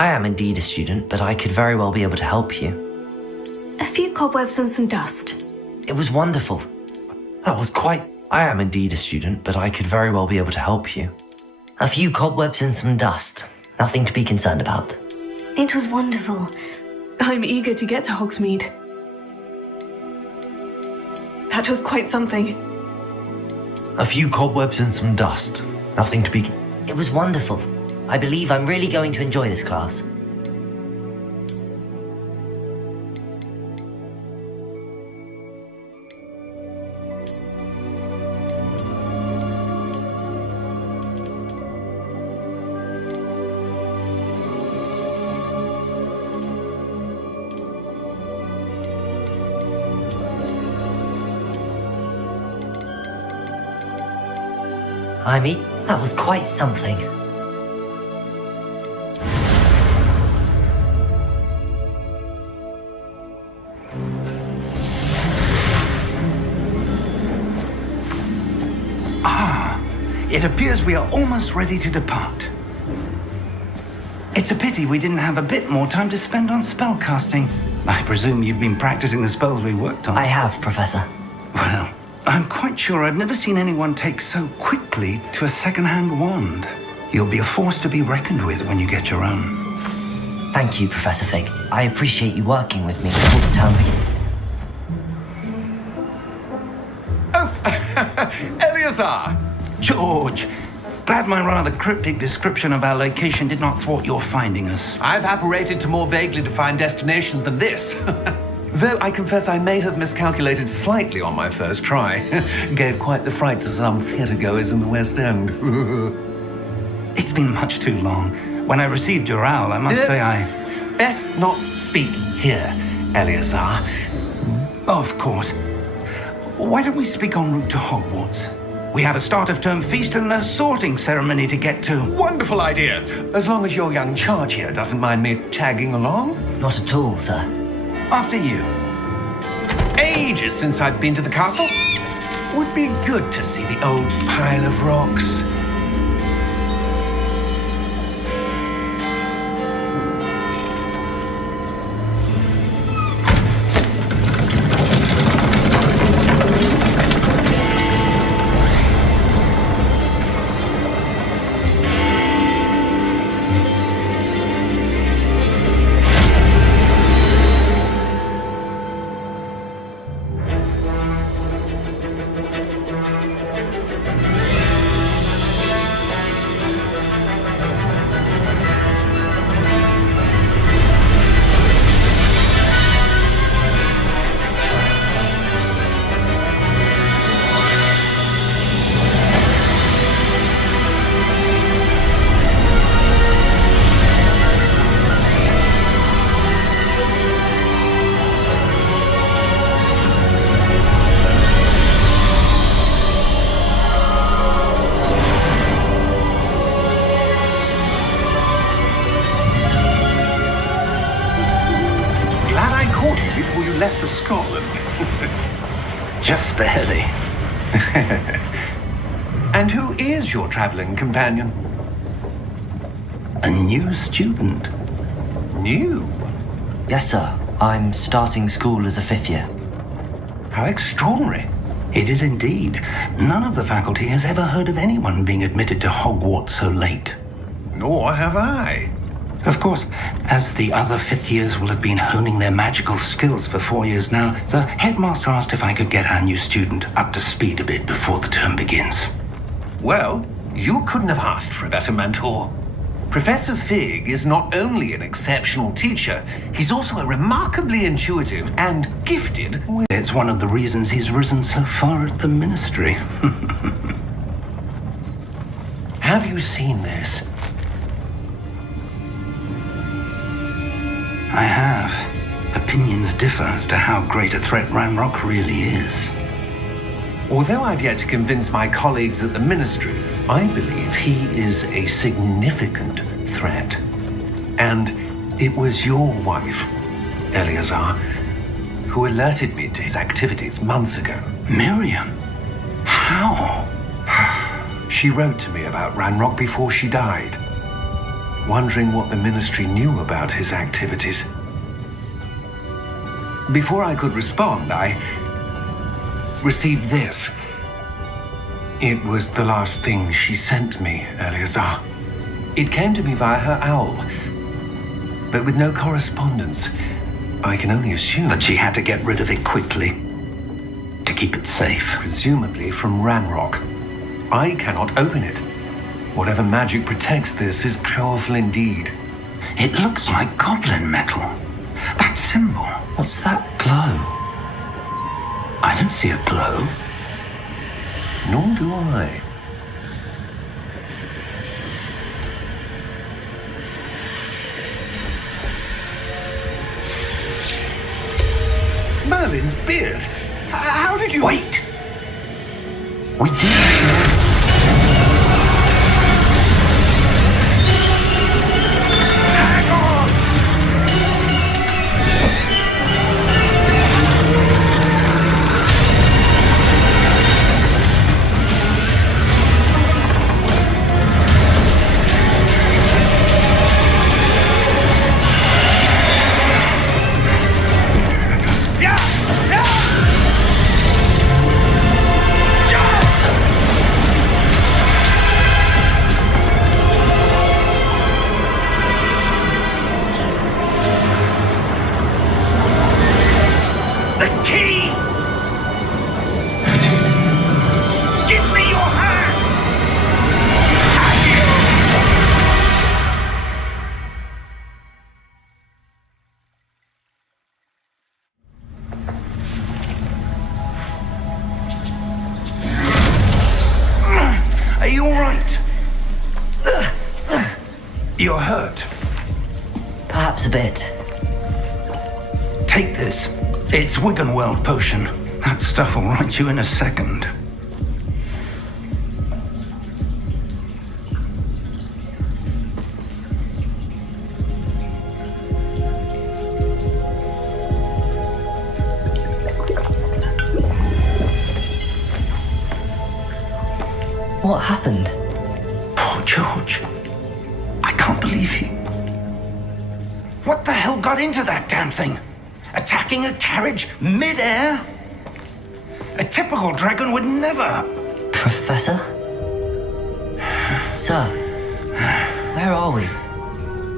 I am indeed a student, but I could very well be able to help you. A few cobwebs and some dust. It was wonderful. That was quite... I am indeed a student, but I could very well be able to help you. A few cobwebs and some dust. Nothing to be concerned about. It was wonderful. I'm eager to get to Hogsmeade. That was quite something. A few cobwebs and some dust. Nothing to be... It was wonderful. I believe I'm really going to enjoy this class. I mean, that was quite something. It appears we are almost ready to depart. It's a pity we didn't have a bit more time to spend on spellcasting. I presume you've been practicing the spells we worked on. I have, Professor. Well, I'm quite sure I've never seen anyone take so quickly to a second-hand wand. You'll be a force to be reckoned with when you get your own. Thank you, Professor Fig. I appreciate you working with me before the term begins. Oh, Eleazar! George, glad my rather cryptic description of our location did not thwart your finding us. I've apparated to more vaguely defined destinations than this. Though I confess I may have miscalculated slightly on my first try. Gave quite the fright to some theatre-goers in the West End. It's been much too long. When I received your owl, I must say I... Best not speak here, Eleazar. Of course. Why don't we speak en route to Hogwarts? We have a start-of-term feast and a sorting ceremony to get to. Wonderful idea. As long as your young charge here doesn't mind me tagging along. Not at all, sir. After you. Ages since I've been to the castle. Would be good to see the old pile of rocks. Before you left for Scotland. Just barely. And who is your traveling companion? A new student. New? Yes, sir. I'm starting school as a 5th year. How extraordinary. It is indeed. None of the faculty has ever heard of anyone being admitted to Hogwarts so late. Nor have I. Of course, as the other 5th years will have been honing their magical skills for 4 years now, the headmaster asked if I could get our new student up to speed a bit before the term begins. Well, you couldn't have asked for a better mentor. Professor Fig is not only an exceptional teacher, he's also a remarkably intuitive and gifted with... It's one of the reasons he's risen so far at the ministry. Have you seen this? I have. Opinions differ as to how great a threat Ranrock really is. Although I've yet to convince my colleagues at the Ministry, I believe he is a significant threat. And it was your wife, Eleazar, who alerted me to his activities months ago. Miriam? How? She wrote to me about Ranrock before she died. wondering what the Ministry knew about his activities. Before I could respond, I received this. It was the last thing she sent me, Eleazar. It came to me via her owl, but with no correspondence. I can only assume That she had to get rid of it quickly to keep it safe. presumably from Ranrock. I cannot open it. Whatever magic protects this is powerful indeed. It looks like goblin metal. That symbol. What's that glow? I don't see a glow. Nor do I. Merlin's beard. How did you... Wait! We do have... Hang on! Are you all right? You're hurt. Perhaps a bit. Take this. It's Wiggenweld potion. That stuff will right you in a second. What happened? Poor George. I can't believe he... What the hell got into that damn thing? Attacking a carriage mid-air? A typical dragon would never... Professor? Sir, where are we?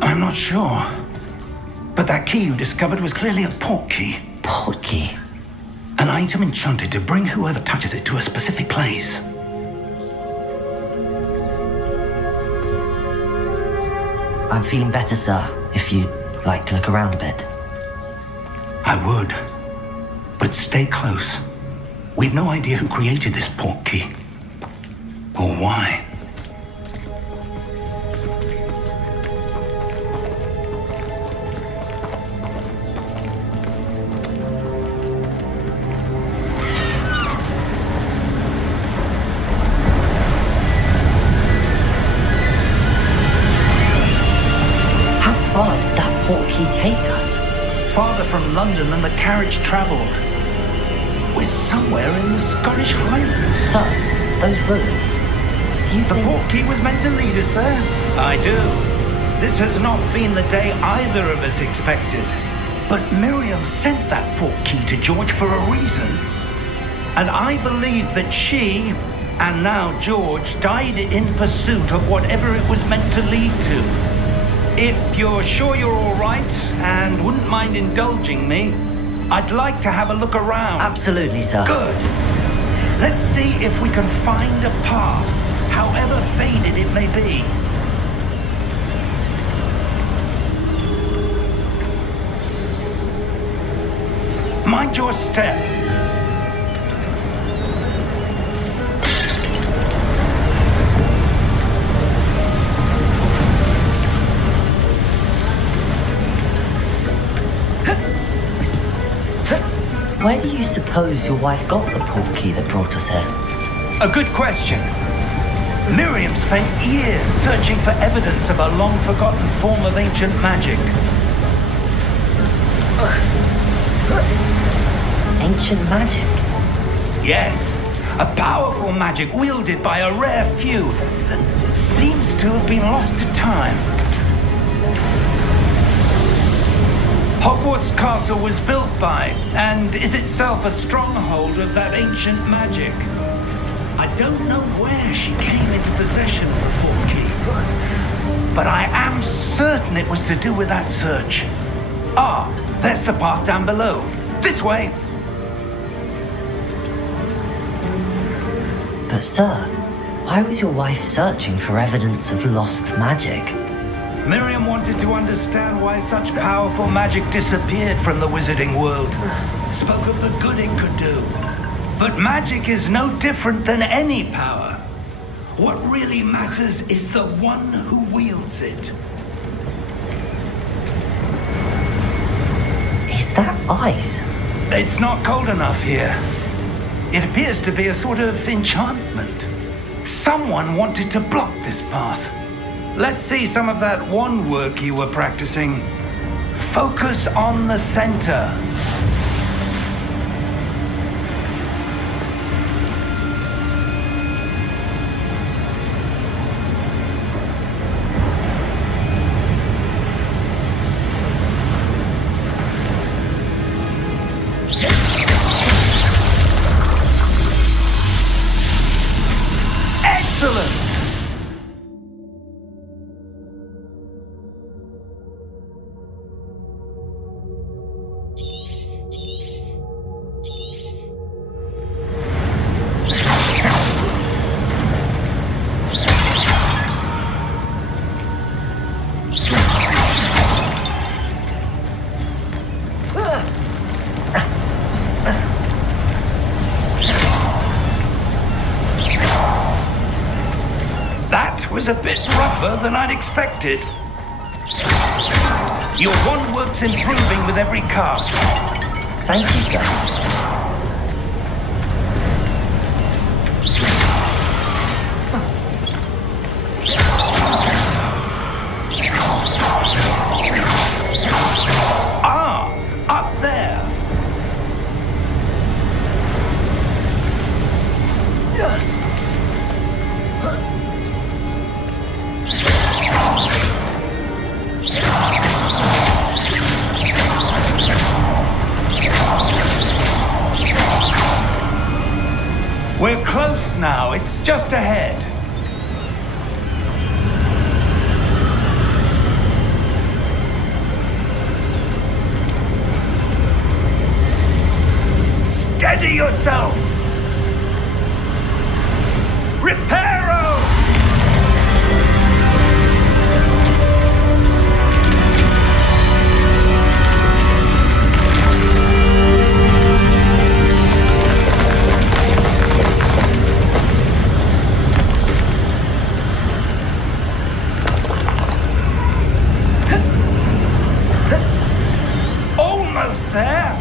I'm not sure. But that key you discovered was clearly a port key. Port key? An item enchanted to bring whoever touches it to a specific place. I'm feeling better, sir, if you'd like to look around a bit. I would. But stay close. We've no idea who created this port key. Or why. How far did that port key take us? Farther from London than the carriage travelled. We're somewhere in the Scottish Highlands. Sir, those ruins. Do you The think... port key was meant to lead us there. I do. This has not been the day either of us expected. But Miriam sent that port key to George for a reason. And I believe that she, and now George, died in pursuit of whatever it was meant to lead to. If you're sure you're all right and wouldn't mind indulging me, I'd like to have a look around. Absolutely, sir. Good. Let's see if we can find a path, however faded it may be. Mind your step. Where do you suppose your wife got the port key that brought us here? A good question. Miriam spent years searching for evidence of a long-forgotten form of ancient magic. Ancient magic? Yes, a powerful magic wielded by a rare few that seems to have been lost to time. Hogwarts Castle was built by, and is itself a stronghold of that ancient magic. I don't know where she came into possession of the portkey, but I am certain it was to do with that search. Ah, there's the path down below. This way. But sir, why was your wife searching for evidence of lost magic? Miriam wanted to understand why such powerful magic disappeared from the wizarding world. Spoke of the good it could do. But magic is no different than any power. What really matters is the one who wields it. Is that ice? It's not cold enough here. It appears to be a sort of enchantment. Someone wanted to block this path. Let's see some of that wand work you were practicing. Focus on the center. Excellent! That was a bit rougher than I'd expected. Your wand work's improving with every cast. Thank you, sir. Ah, up there. We're close now. It's just ahead. Steady yourself! Reparo! Almost there!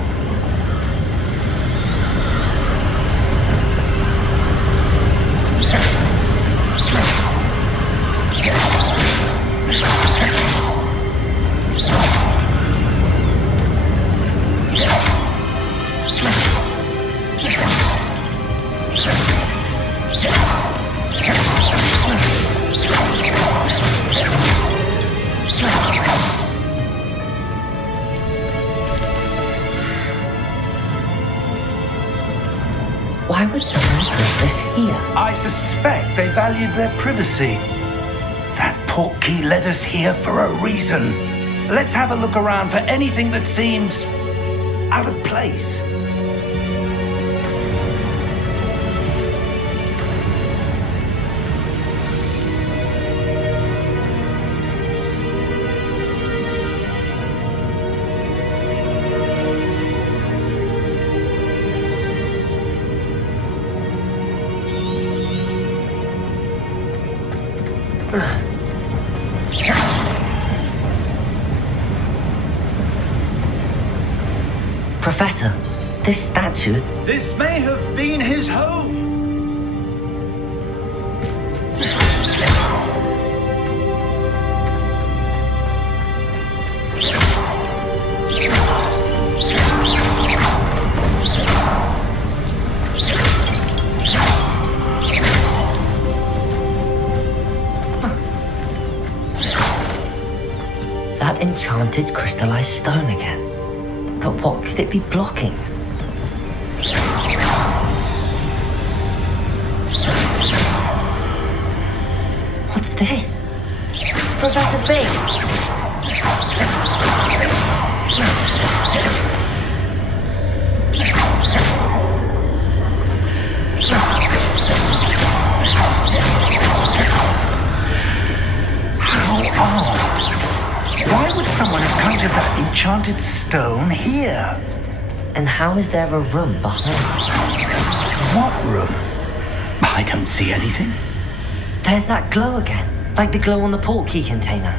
Why would someone put this here? I suspect they valued their privacy. That portkey led us here for a reason. Let's have a look around for anything that seems out of place. Professor, this statue... This may have been his home. That enchanted crystallized stone again. But what could it be blocking? What's this? Professor Fig! Why would someone have conjured that enchanted stone here? And how is there a room behind What room? I don't see anything. it? There's that glow again, like the glow on the portkey container.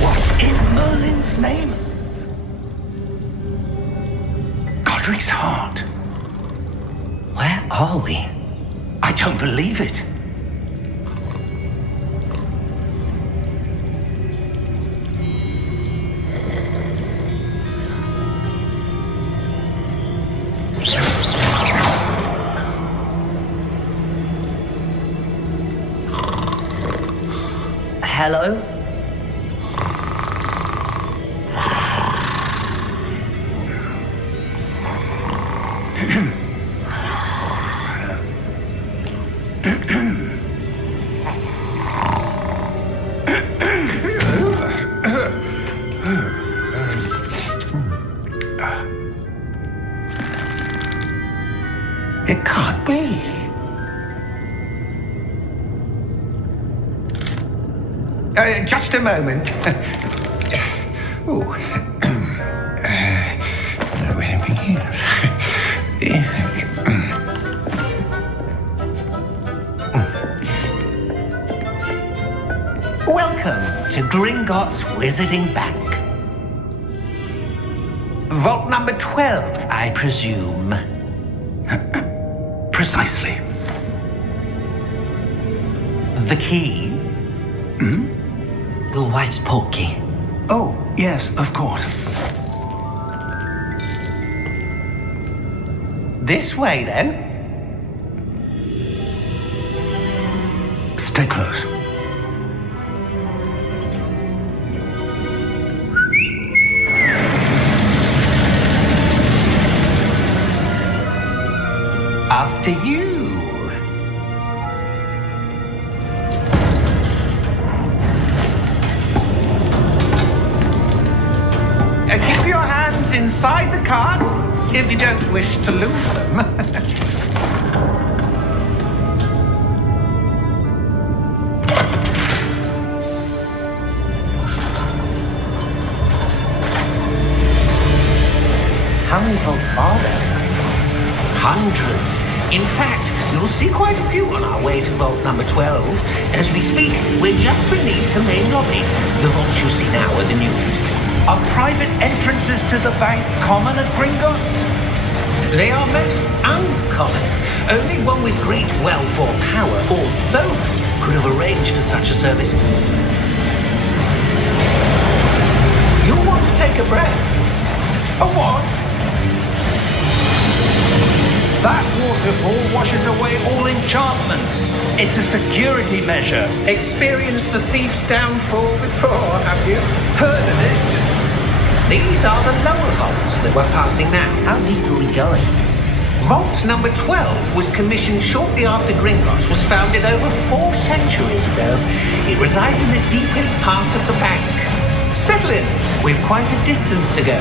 What in Merlin's name? Godric's heart. Where are we? I don't believe it. Hello? It can't be. Just a moment. Oh. Where are we here? Welcome to Gringotts Wizarding Bank. Vault number 12, I presume. Precisely. The key? Your wife's portkey. Oh, yes, of course. This way, then. Stay close. After you. Keep your hands inside the cart if you don't wish to lose them. How many vaults are there in Gringotts? Hundreds. In fact, you'll see quite a few on our way to vault number 12. As we speak, we're just beneath the main lobby. The vaults you see now are the newest. Are private entrances to the bank common at Gringotts? They are most uncommon. Only one with great wealth or power, or both, could have arranged for such a service. You'll want to take a breath. A what? That waterfall washes away all enchantments. It's a security measure. Experienced the thief's downfall before, have you? Heard of it? These are the lower vaults that we're passing now. How deep are we going? Vault number 12 was commissioned shortly after Gringotts was founded over 4 centuries ago. It resides in the deepest part of the bank. Settle in. We've quite a distance to go.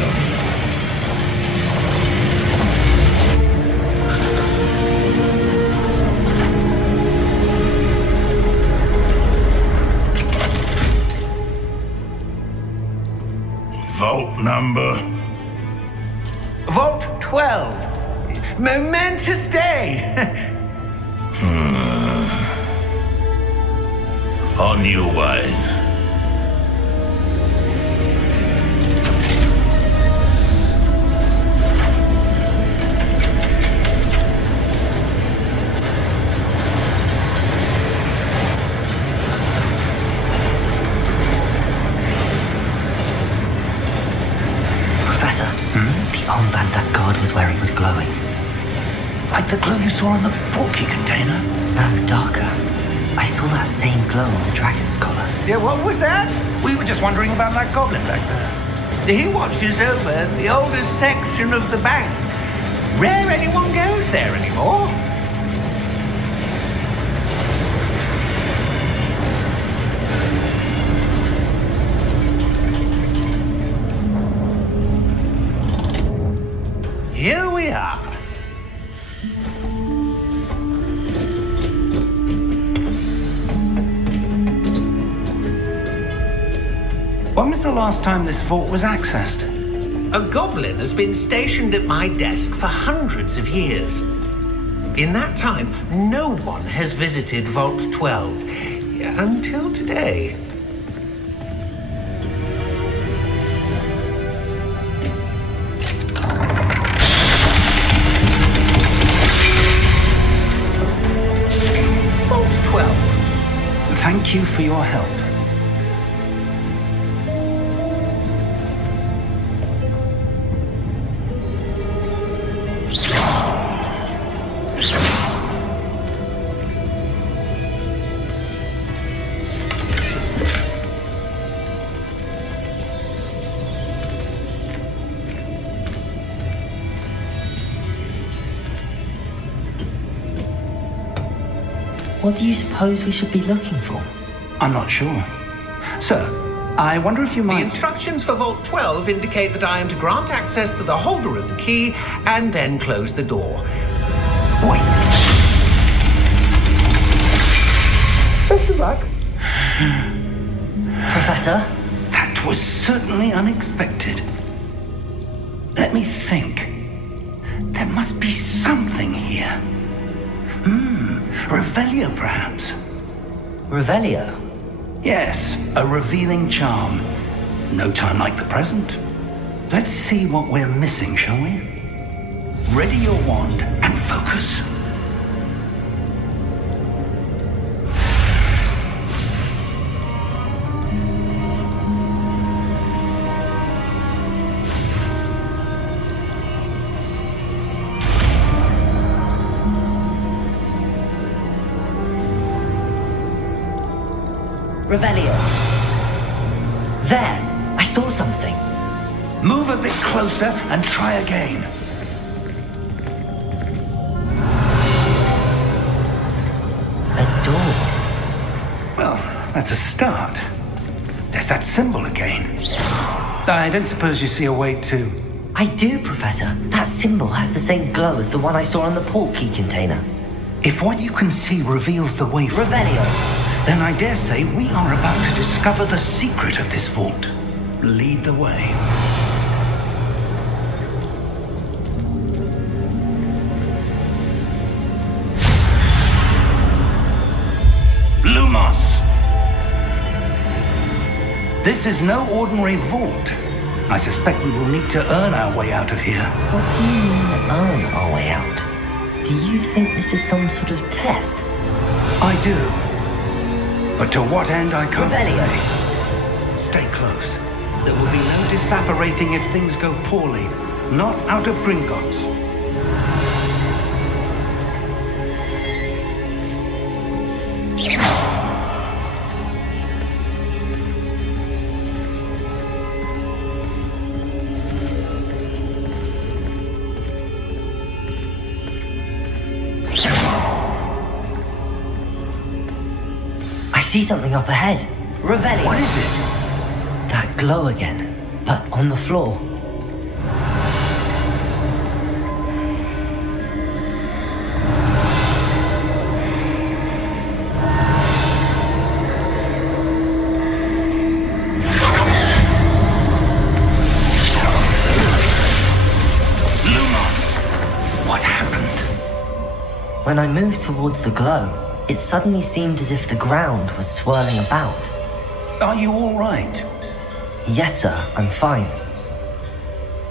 Vault number? Vault 12. Momentous day. On your way. Professor, the armband that guard was wearing was glowing. Like the glow you saw in the portkey container? No, darker. I saw that same glow on the dragon's collar. Yeah, what was that? We were just wondering about that goblin back there. He watches over the oldest section of the bank. Rare anyone goes there anymore. Here we are. When was the last time this vault was accessed? A goblin has been stationed at my desk for hundreds of years. In that time, no one has visited Vault 12 until today. Vault 12. Thank you for your help. What do you suppose we should be looking for? I'm not sure. Sir, I wonder if you The might... instructions for Vault 12 indicate that I am to grant access to the holder of the key and then close the door. Wait! Best of luck. Professor? That was certainly unexpected. Let me think. There must be something here. Revelio, perhaps? Revelio? Yes, a revealing charm. No time like the present. Let's see what we're missing, shall we? Ready your wand and focus. Revelio. There! I saw something. Move a bit closer and try again. A door. Well, that's a start. There's that symbol again. I don't suppose you see a way to... I do, Professor. That symbol has the same glow as the one I saw on the portkey container. If what you can see reveals the way forward, Revelio. then I dare say we are about to discover the secret of this vault. Lead the way. Lumos! This is no ordinary vault. I suspect we will need to earn our way out of here. What do you mean, earn our way out? Do you think this is some sort of test? I do. But to what end, I can't Revelio. say. Stay close. There will be no disapparating if things go poorly. Not out of Gringotts. I see something up ahead. Revelio. What is it? That glow again, but on the floor. Lumos! What happened? When I moved towards the glow, it suddenly seemed as if the ground was swirling about. Are you all right? Yes, sir, I'm fine.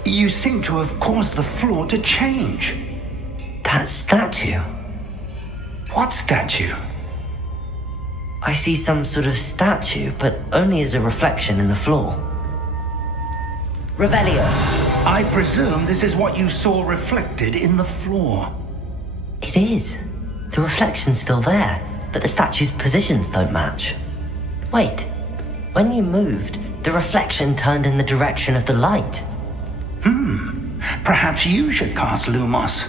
You seem to have caused the floor to change. That statue. What statue? I see some sort of statue, but only as a reflection in the floor. Revelio. I presume this is what you saw reflected in the floor. It is. The reflection's still there, but the statue's positions don't match. Wait, when you moved, the reflection turned in the direction of the light. Perhaps you should cast Lumos.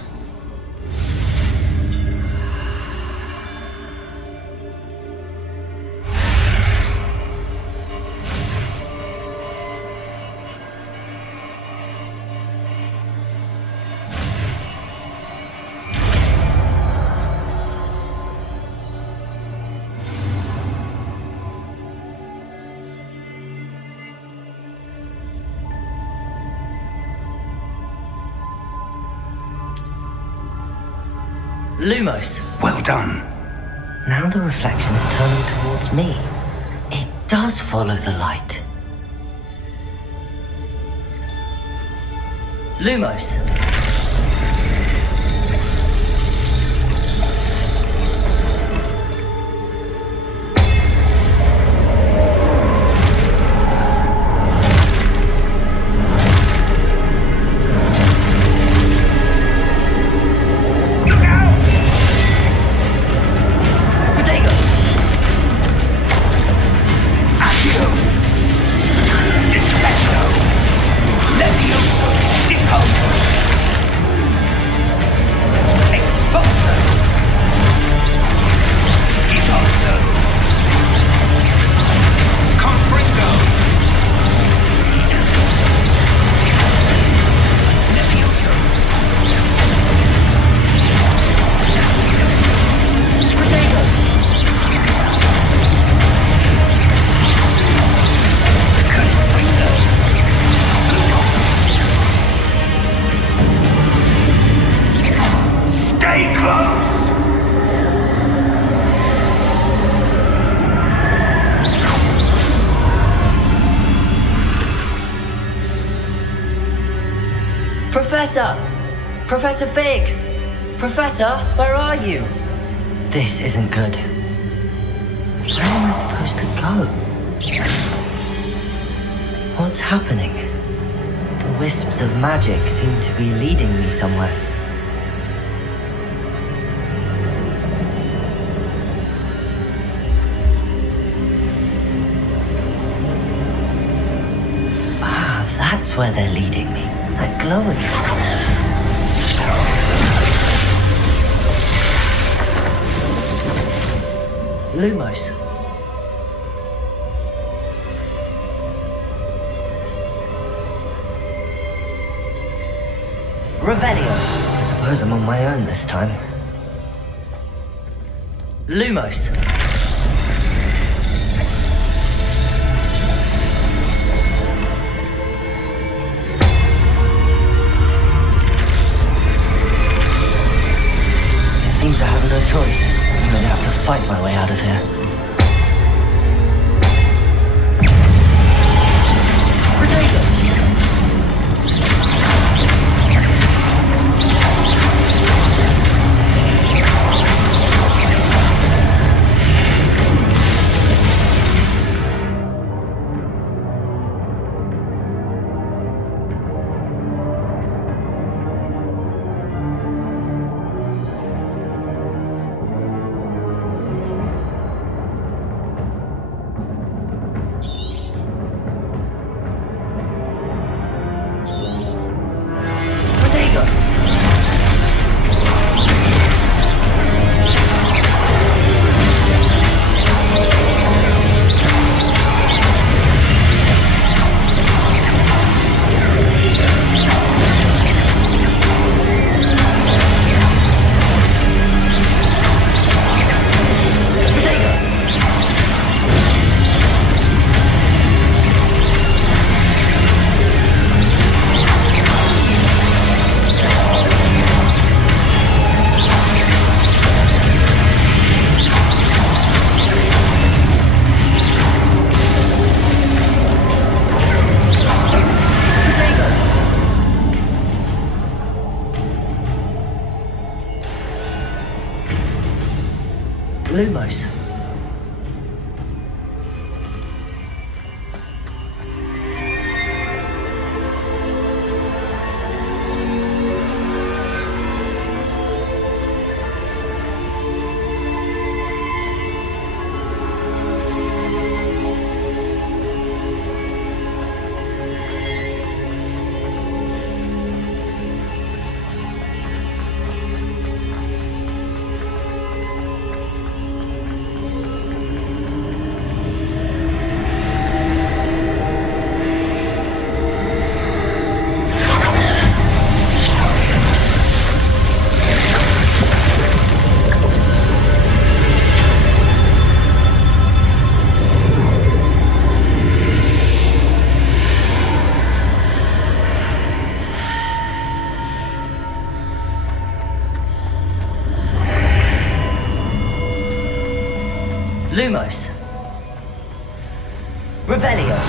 Lumos. Well done. Now the reflection's turning towards me. It does follow the light. Lumos. Professor Fig! Professor, where are you? This isn't good. Where am I supposed to go? What's happening? The wisps of magic seem to be leading me somewhere. Ah, that's where they're leading me. That glow again. Lumos. Revelio. I suppose I'm on my own this time. Lumos. It seems I have no choice. I'm going to have to fight my way out of here. Lumos. Lumos. Revelio.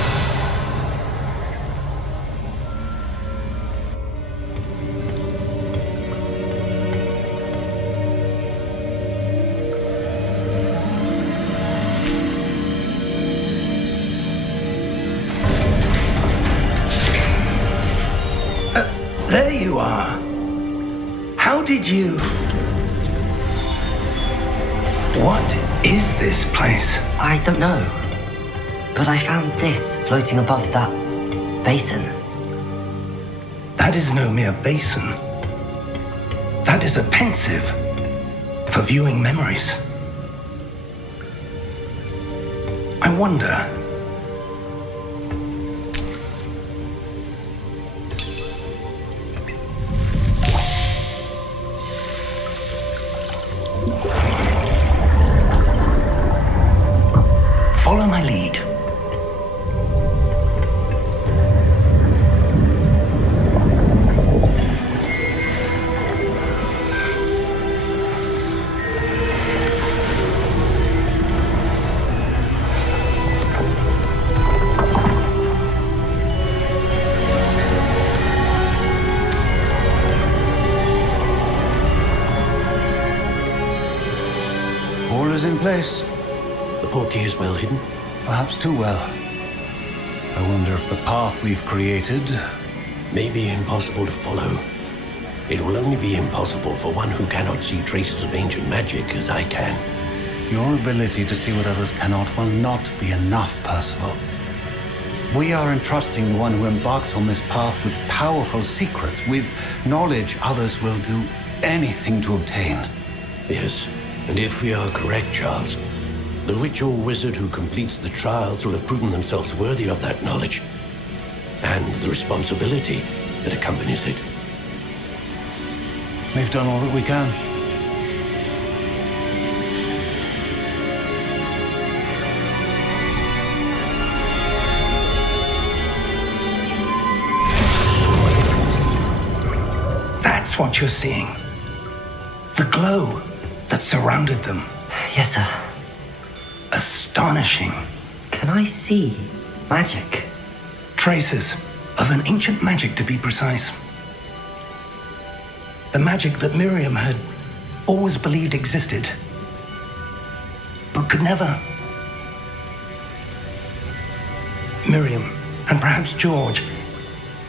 There you are. How did you... What is this place? I don't know. But I found this floating above that basin. That is no mere basin. That is a pensive for viewing memories. I wonder... Follow my lead. All is in place. The portkey is well hidden. Perhaps too well. I wonder if the path we've created... May be impossible to follow. It will only be impossible for one who cannot see traces of ancient magic as I can. Your ability to see what others cannot will not be enough, Percival. We are entrusting the one who embarks on this path with powerful secrets, with knowledge others will do anything to obtain. Yes, and if we are correct, Charles, the witch or wizard who completes the trials will have proven themselves worthy of that knowledge, and the responsibility that accompanies it. We've done all that we can. That's what you're seeing. The glow that surrounded them. Yes, sir. Astonishing. Can I see magic? Traces of an ancient magic, to be precise. The magic that Miriam had always believed existed, but could never. Miriam, and perhaps George,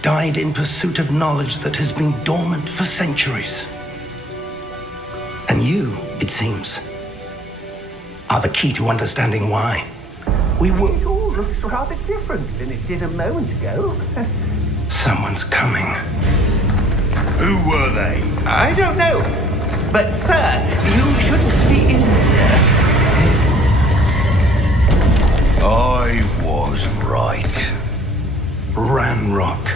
died in pursuit of knowledge that has been dormant for centuries. And you, it seems, are the key to understanding why. We will... It all looks rather different than it did a moment ago. Someone's coming. Who were they? I don't know. But, sir, you shouldn't be in here. I was right. Ranrock.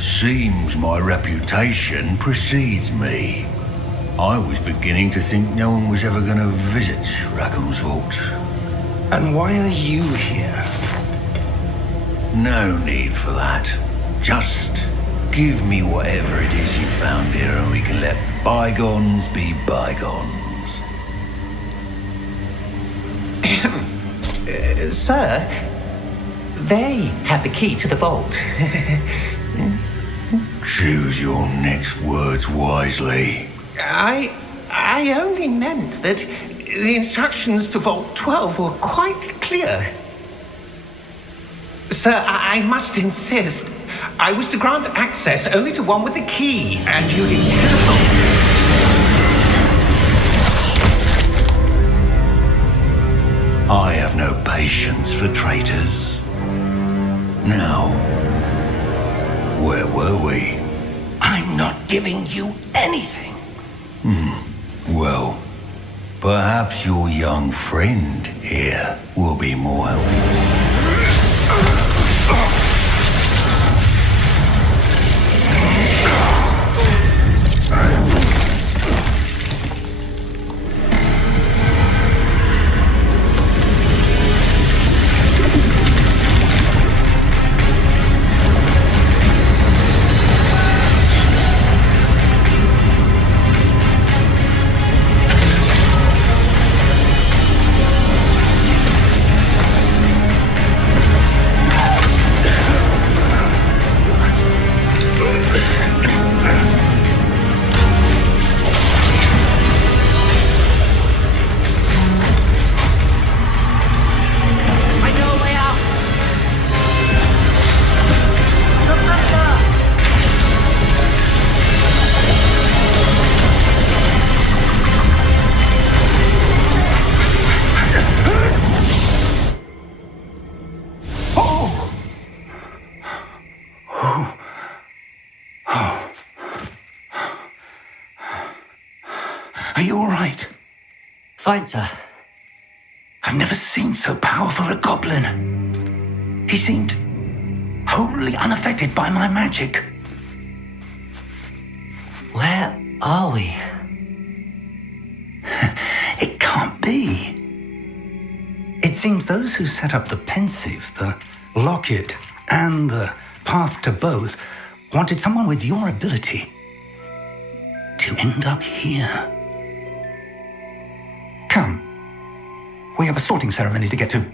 Seems my reputation precedes me. I was beginning to think no one was ever going to visit Rackham's vault. And why are you here? No need for that. Just give me whatever it is you found here and we can let bygones be bygones. Sir, they have the key to the vault. Choose your next words wisely. I only meant that the instructions to Vault 12 were quite clear. Sir, I must insist. I was to grant access only to one with the key, and you didn't have. I have no patience for traitors. Now, where were we? I'm not giving you anything. Well, perhaps your young friend here will be more helpful. Are you all right? Fine, sir. I've never seen so powerful a goblin. He seemed wholly unaffected by my magic. Where are we? It can't be. It seems those who set up the pensive, the locket, and the path to both wanted someone with your ability to end up here. Come. We have a sorting ceremony to get to.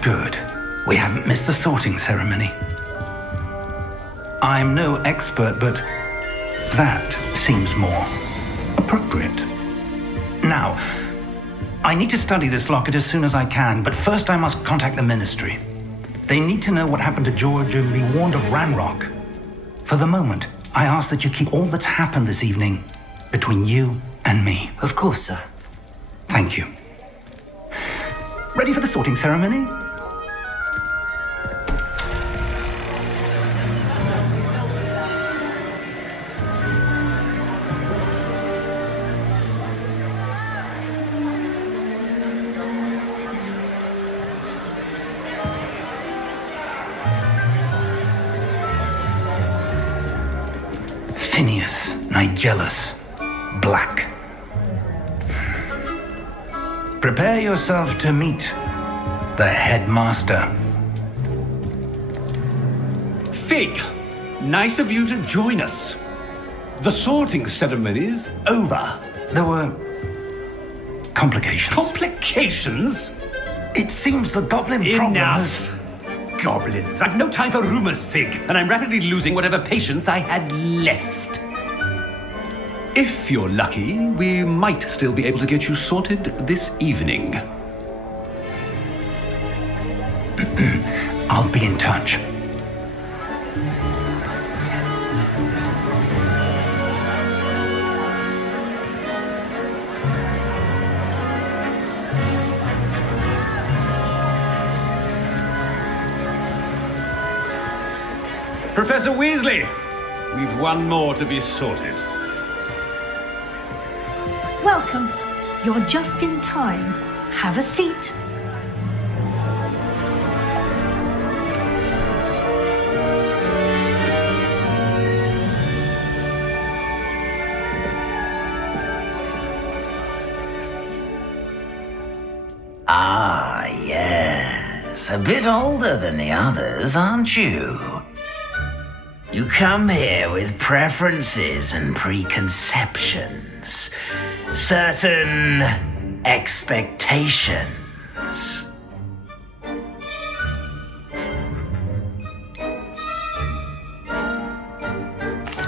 Good. We haven't missed the sorting ceremony. I'm no expert, but that seems more appropriate. Now, I need to study this locket as soon as I can, but first I must contact the Ministry. They need to know what happened to George and be warned of Ranrock. For the moment, I ask that you keep all that's happened this evening between you and me. Of course, sir. Thank you. Ready for the sorting ceremony? Phineas, Nigellus, Black. Prepare yourself to meet the headmaster. Fig, nice of you to join us. The sorting ceremony's over. There were complications. Complications? It seems the goblin problem Enough! Goblins. I've no time for rumors, Fig, and I'm rapidly losing whatever patience I had left. If you're lucky, we might still be able to get you sorted this evening. I'll be in touch. Professor Weasley, we've one more to be sorted. Welcome. You're just in time. Have a seat. Ah, yes. A bit older than the others, aren't you? You come here with preferences and preconceptions. Certain expectations.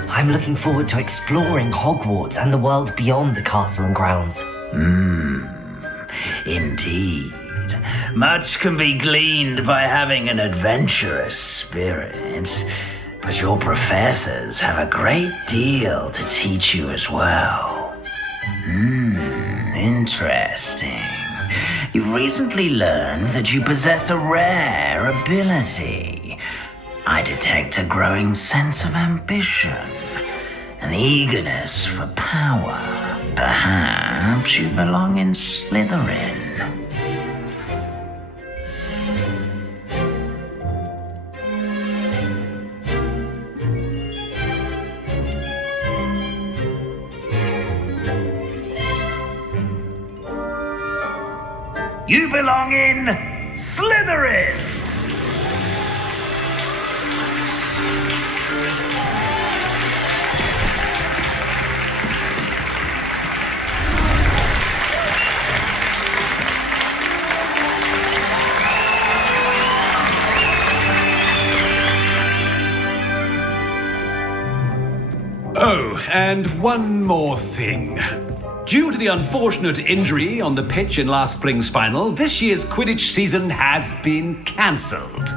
I'm looking forward to exploring Hogwarts and the world beyond the castle and grounds. Indeed. Much can be gleaned by having an adventurous spirit, but your professors have a great deal to teach you as well. Interesting. You've recently learned that you possess a rare ability. I detect a growing sense of ambition, an an eagerness for power. Perhaps you belong in Slytherin. You belong in Slytherin! Oh, and one more thing. Due to the unfortunate injury on the pitch in last spring's final, this year's Quidditch season has been cancelled.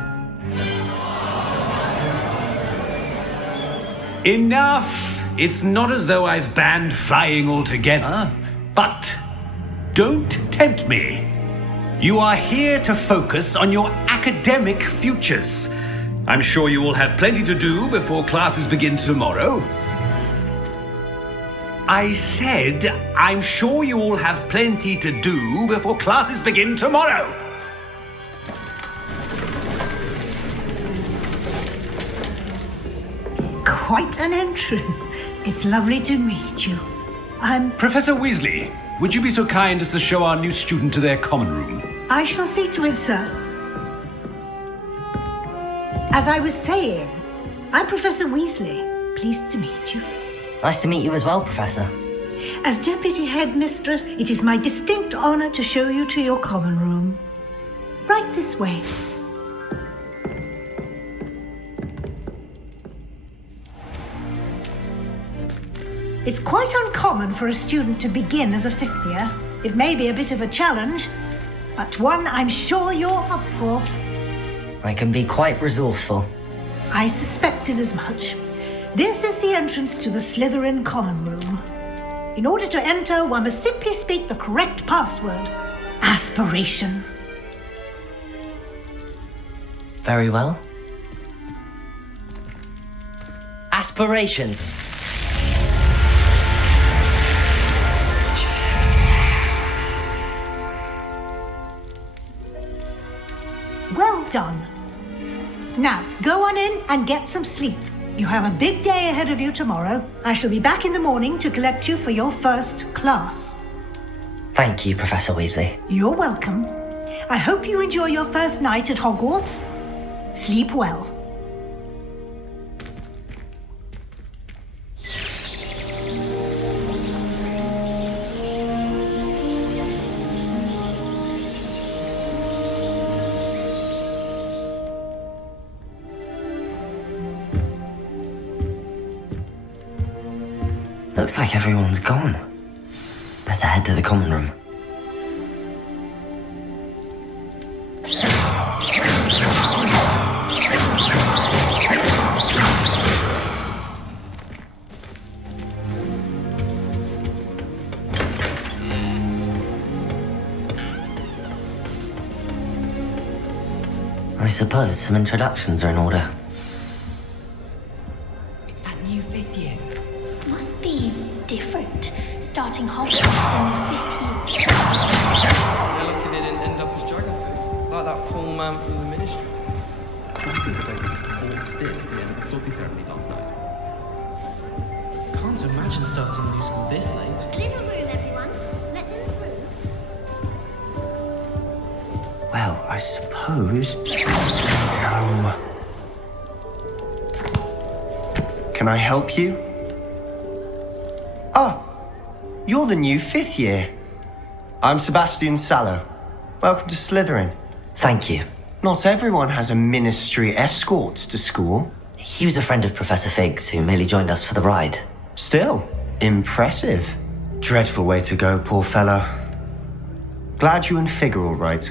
Enough! It's not as though I've banned flying altogether, but don't tempt me. You are here to focus on your academic futures. I'm sure you will have plenty to do before classes begin tomorrow. I said, I'm sure you all have plenty to do before classes begin tomorrow. Quite an entrance. It's lovely to meet you. I'm... Professor Weasley, would you be so kind as to show our new student to their common room? I shall see to it, sir. As I was saying, I'm Professor Weasley. Pleased to meet you. Nice to meet you as well, Professor. As Deputy Headmistress, it is my distinct honor to show you to your common room. Right this way. It's quite uncommon for a student to begin as a fifth year. It may be a bit of a challenge, but one I'm sure you're up for. I can be quite resourceful. I suspected as much. This is the entrance to the Slytherin common room. In order to enter, one must simply speak the correct password. Aspiration. Very well. Aspiration. Well done. Now, go on in and get some sleep. You have a big day ahead of you tomorrow. I shall be back in the morning to collect you for your first class. Thank you, Professor Weasley. You're welcome. I hope you enjoy your first night at Hogwarts. Sleep well. Looks like everyone's gone. Better head to the common room. I suppose some introductions are in order. It's that new fifth year. Must be different, starting Hogwarts in the fifth year. They're lucky they didn't end up as dragon food, like that poor man from the Ministry. Can't imagine starting new school this late. A little room, everyone. Let them through. Well, I suppose... No. Can I help you? Oh, you're the new fifth year. I'm Sebastian Sallow. Welcome to Slytherin. Thank you. Not everyone has a ministry escort to school. He was a friend of Professor Fig's who merely joined us for the ride. Still, impressive. Dreadful way to go, poor fellow. Glad you and Fig are all right.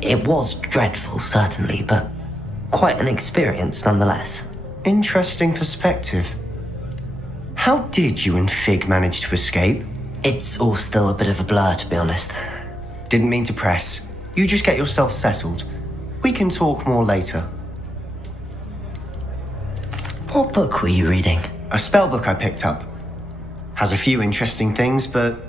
It was dreadful, certainly, but quite an experience nonetheless. Interesting perspective. How did you and Fig manage to escape? It's all still a bit of a blur, to be honest. Didn't mean to press. You just get yourself settled. We can talk more later. What book were you reading? A spell book I picked up. Has a few interesting things, but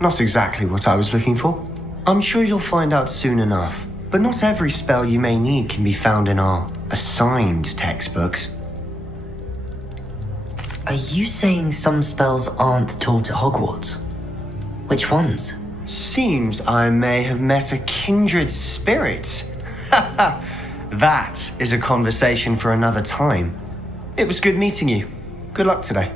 not exactly what I was looking for. I'm sure you'll find out soon enough. But not every spell you may need can be found in our assigned textbooks. Are you saying some spells aren't taught at Hogwarts? Which ones? Seems I may have met a kindred spirit. That is a conversation for another time. It was good meeting you. Good luck today.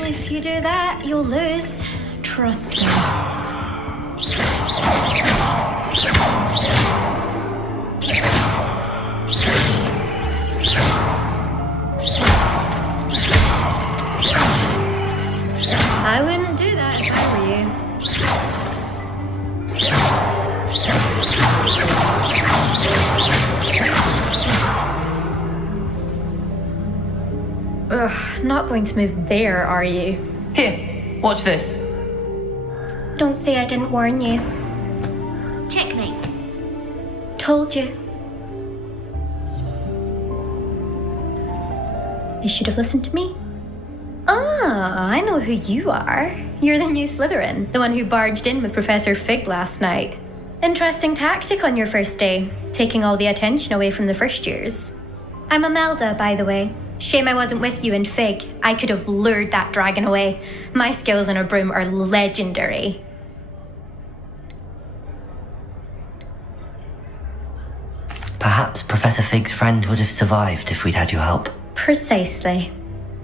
If you do that, you'll lose. Trust me. I wouldn't do that if I were you. Ugh, not going to move there, are you? Here, watch this. Don't say I didn't warn you. Checkmate. Told you. You should have listened to me. Ah, I know who you are. You're the new Slytherin, the one who barged in with Professor Fig last night. Interesting tactic on your first day, taking all the attention away from the first years. I'm Imelda, by the way. Shame I wasn't with you in Fig. I could have lured that dragon away. My skills on a broom are legendary. Perhaps Professor Fig's friend would have survived if we'd had your help. Precisely.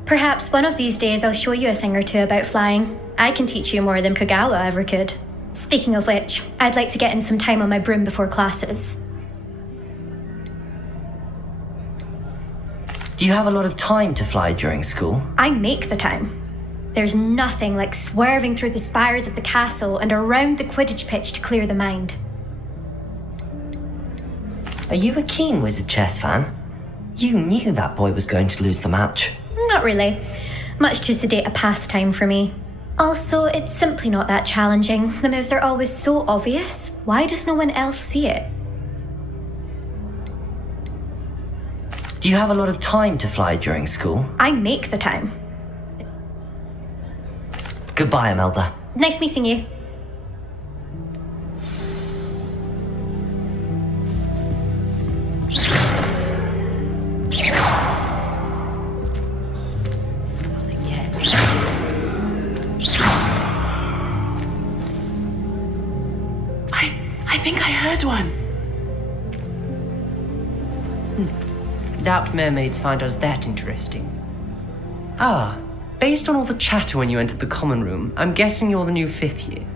Perhaps one of these days I'll show you a thing or two about flying. I can teach you more than Kogawa ever could. Speaking of which, I'd like to get in some time on my broom before classes. Do you have a lot of time to fly during school? I make the time. There's nothing like swerving through the spires of the castle and around the Quidditch pitch to clear the mind. Are you a keen Wizard chess fan? You knew that boy was going to lose the match. Not really. Much too sedate a pastime for me. Also, it's simply not that challenging. The moves are always so obvious. Why does no one else see it? Do you have a lot of time to fly during school? I make the time. Goodbye, Imelda. Nice meeting you. I think I heard one. Doubt mermaids find us that interesting. Ah, based on all the chatter when you entered the common room, I'm guessing you're the new 5th year.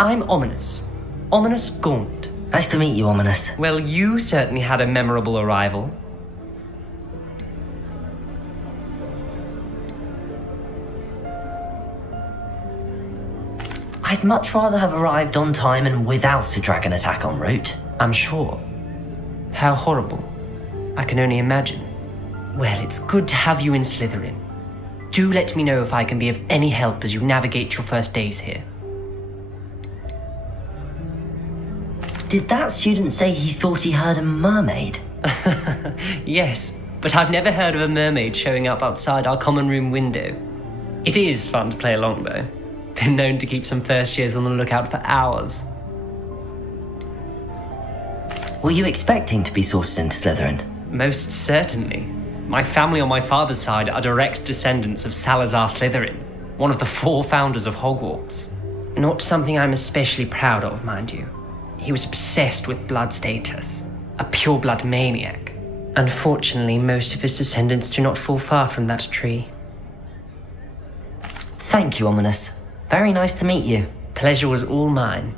I'm Ominous. Ominous Gaunt. Nice to meet you, Ominous. Well, you certainly had a memorable arrival. I'd much rather have arrived on time and without a dragon attack en route. I'm sure. How horrible. I can only imagine. Well, it's good to have you in Slytherin. Do let me know if I can be of any help as you navigate your first days here. Did that student say he thought he heard a mermaid? Yes, but I've never heard of a mermaid showing up outside our common room window. It is fun to play along, though. Been known to keep some first years on the lookout for hours. Were you expecting to be sorted into Slytherin? Most certainly. My family on my father's side are direct descendants of Salazar Slytherin, one of the 4 founders of Hogwarts. Not something I'm especially proud of, mind you. He was obsessed with blood status, a pure-blood maniac. Unfortunately, most of his descendants do not fall far from that tree. Thank you, Ominous. Very nice to meet you. Pleasure was all mine.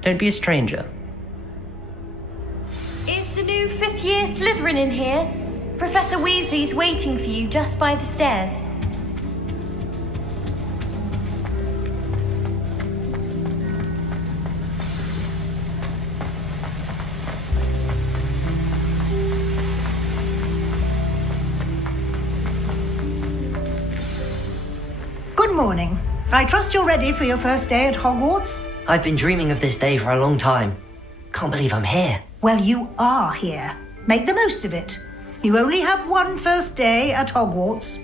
Don't be a stranger. Is the new 5th year Slytherin in here? Professor Weasley's waiting for you just by the stairs. Good morning. I trust you're ready for your first day at Hogwarts? I've been dreaming of this day for a long time. Can't believe I'm here. Well, you are here. Make the most of it. You only have one first day at Hogwarts.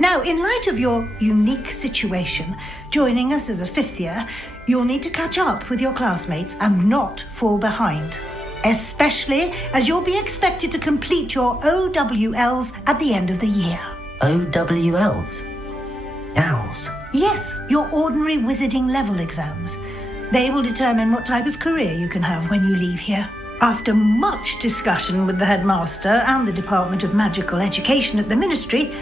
Now, in light of your unique situation, joining us as a fifth year, you'll need to catch up with your classmates and not fall behind. Especially as you'll be expected to complete your OWLs at the end of the year. OWLs? Owls? Yes, your ordinary wizarding level exams. They will determine what type of career you can have when you leave here. After much discussion with the headmaster and the Department of Magical Education at the Ministry,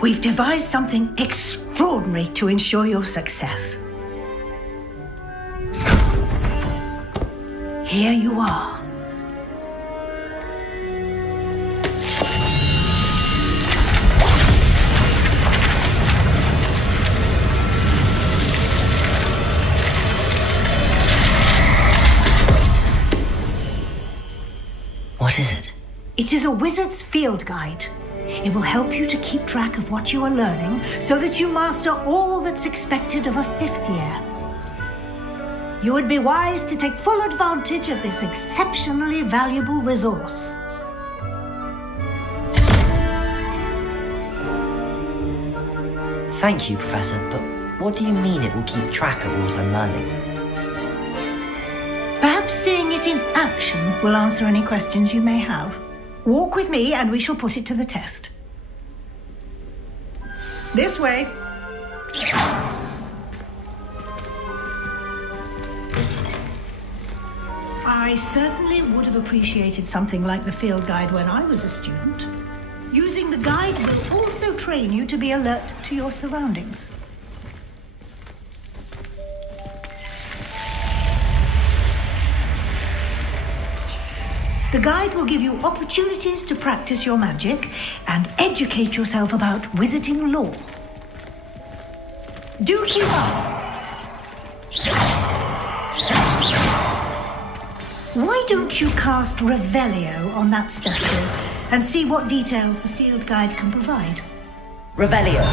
we've devised something extraordinary to ensure your success. Here you are. What is it? It is a wizard's field guide. It will help you to keep track of what you are learning so that you master all that's expected of a fifth year. You would be wise to take full advantage of this exceptionally valuable resource. Thank you, Professor, but what do you mean it will keep track of what I'm learning? Perhaps seeing it in action will answer any questions you may have. Walk with me and we shall put it to the test. This way. I certainly would have appreciated something like the field guide when I was a student. Using the guide will also train you to be alert to your surroundings. The guide will give you opportunities to practice your magic and educate yourself about wizarding lore. Do keep up! Why don't you cast Revelio on that statue and see what details the field guide can provide? Revelio.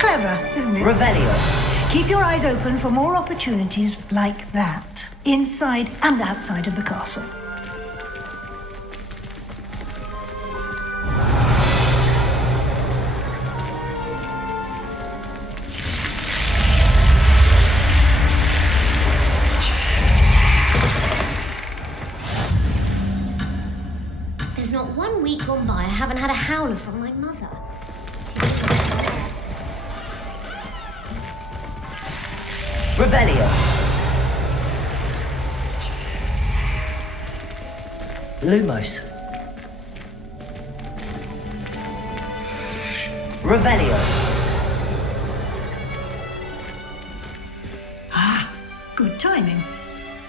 Clever, isn't it? Revelio. Keep your eyes open for more opportunities like that, inside and outside of the castle. There's not 1 week gone by I haven't had a howler from my mother. Revelio. Lumos. Revelio. Ah, good timing.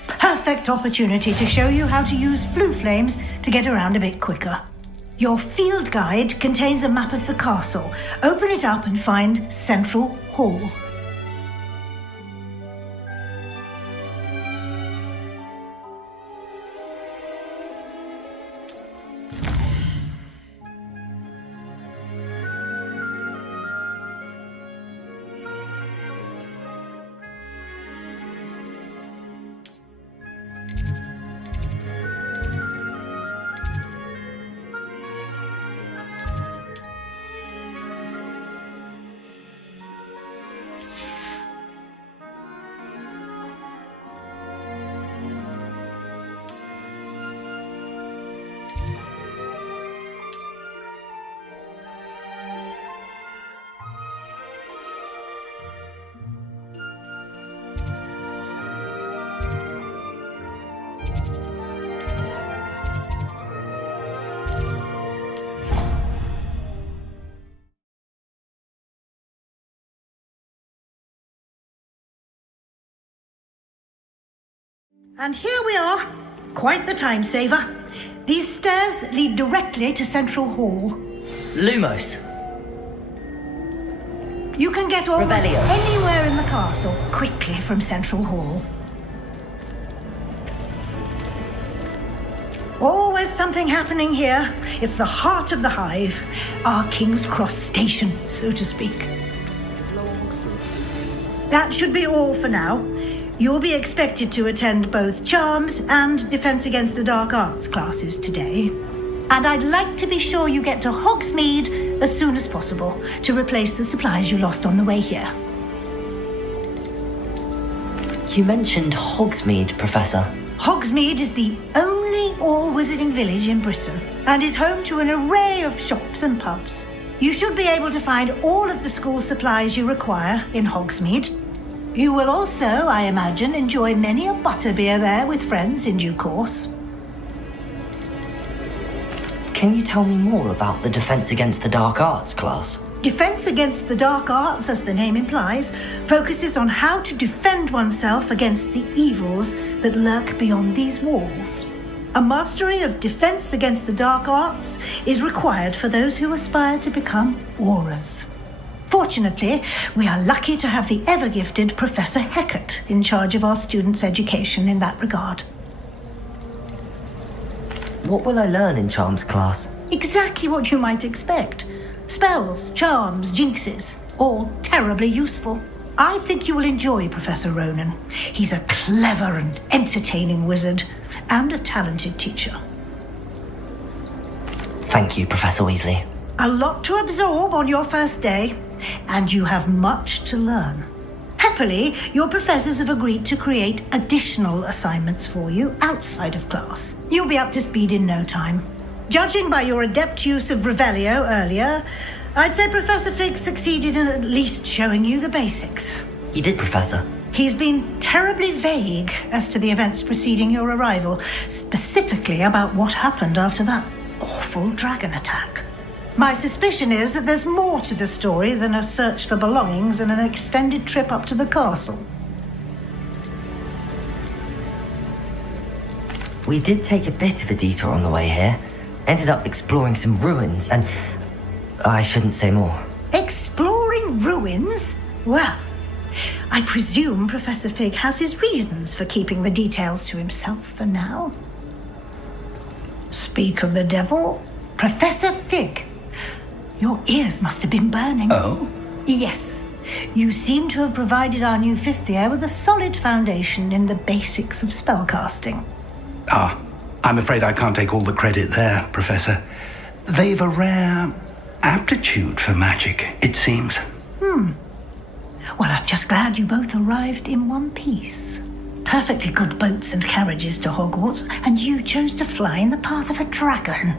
Perfect opportunity to show you how to use flue flames to get around a bit quicker. Your field guide contains a map of the castle. Open it up and find Central Hall. And here we are. Quite the time saver. These stairs lead directly to Central Hall. Lumos. You can get almost Revelio. anywhere in the castle quickly from Central Hall. Always something happening here. It's the heart of the hive. Our King's Cross station, so to speak. That should be all for now. You'll be expected to attend both Charms and Defense Against the Dark Arts classes today. And I'd like to be sure you get to Hogsmeade as soon as possible to replace the supplies you lost on the way here. You mentioned Hogsmeade, Professor. Hogsmeade is the only all-wizarding village in Britain and is home to an array of shops and pubs. You should be able to find all of the school supplies you require in Hogsmeade. You will also, I imagine, enjoy many a butterbeer there with friends in due course. Can you tell me more about the Defense Against the Dark Arts class? Defense Against the Dark Arts, as the name implies, focuses on how to defend oneself against the evils that lurk beyond these walls. A mastery of Defense Against the Dark Arts is required for those who aspire to become Aurors. Fortunately, we are lucky to have the ever-gifted Professor Heckert in charge of our students' education in that regard. What will I learn in Charms class? Exactly what you might expect. Spells, charms, jinxes, all terribly useful. I think you will enjoy Professor Ronan. He's a clever and entertaining wizard, and a talented teacher. Thank you, Professor Weasley. A lot to absorb on your first day, and you have much to learn. Happily, your professors have agreed to create additional assignments for you outside of class. You'll be up to speed in no time. Judging by your adept use of Revelio earlier, I'd say Professor Fig succeeded in at least showing you the basics. He did, Professor. He's been terribly vague as to the events preceding your arrival, specifically about what happened after that awful dragon attack. My suspicion is that there's more to the story than a search for belongings and an extended trip up to the castle. We did take a bit of a detour on the way here. Ended up exploring some ruins and... I shouldn't say more. Exploring ruins? Well, I presume Professor Fig has his reasons for keeping the details to himself for now. Speak of the devil, Professor Fig. Your ears must have been burning. Oh? Yes. You seem to have provided our new fifth year with a solid foundation in the basics of spellcasting. I'm afraid I can't take all the credit there, Professor. They've a rare aptitude for magic, it seems. Well, I'm just glad you both arrived in one piece. Perfectly good boats and carriages to Hogwarts, and you chose to fly in the path of a dragon.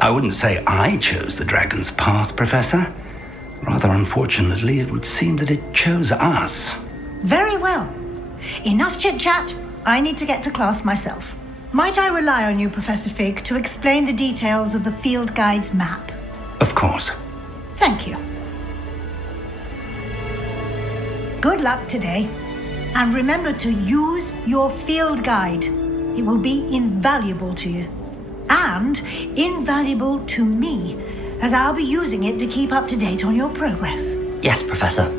I wouldn't say I chose the dragon's path, Professor. Rather unfortunately, it would seem that it chose us. Very well. Enough chit-chat. I need to get to class myself. Might I rely on you, Professor Fig, to explain the details of the field guide's map? Of course. Thank you. Good luck today. And remember to use your field guide. It will be invaluable to you. And invaluable to me, as I'll be using it to keep up to date on your progress. Yes, Professor.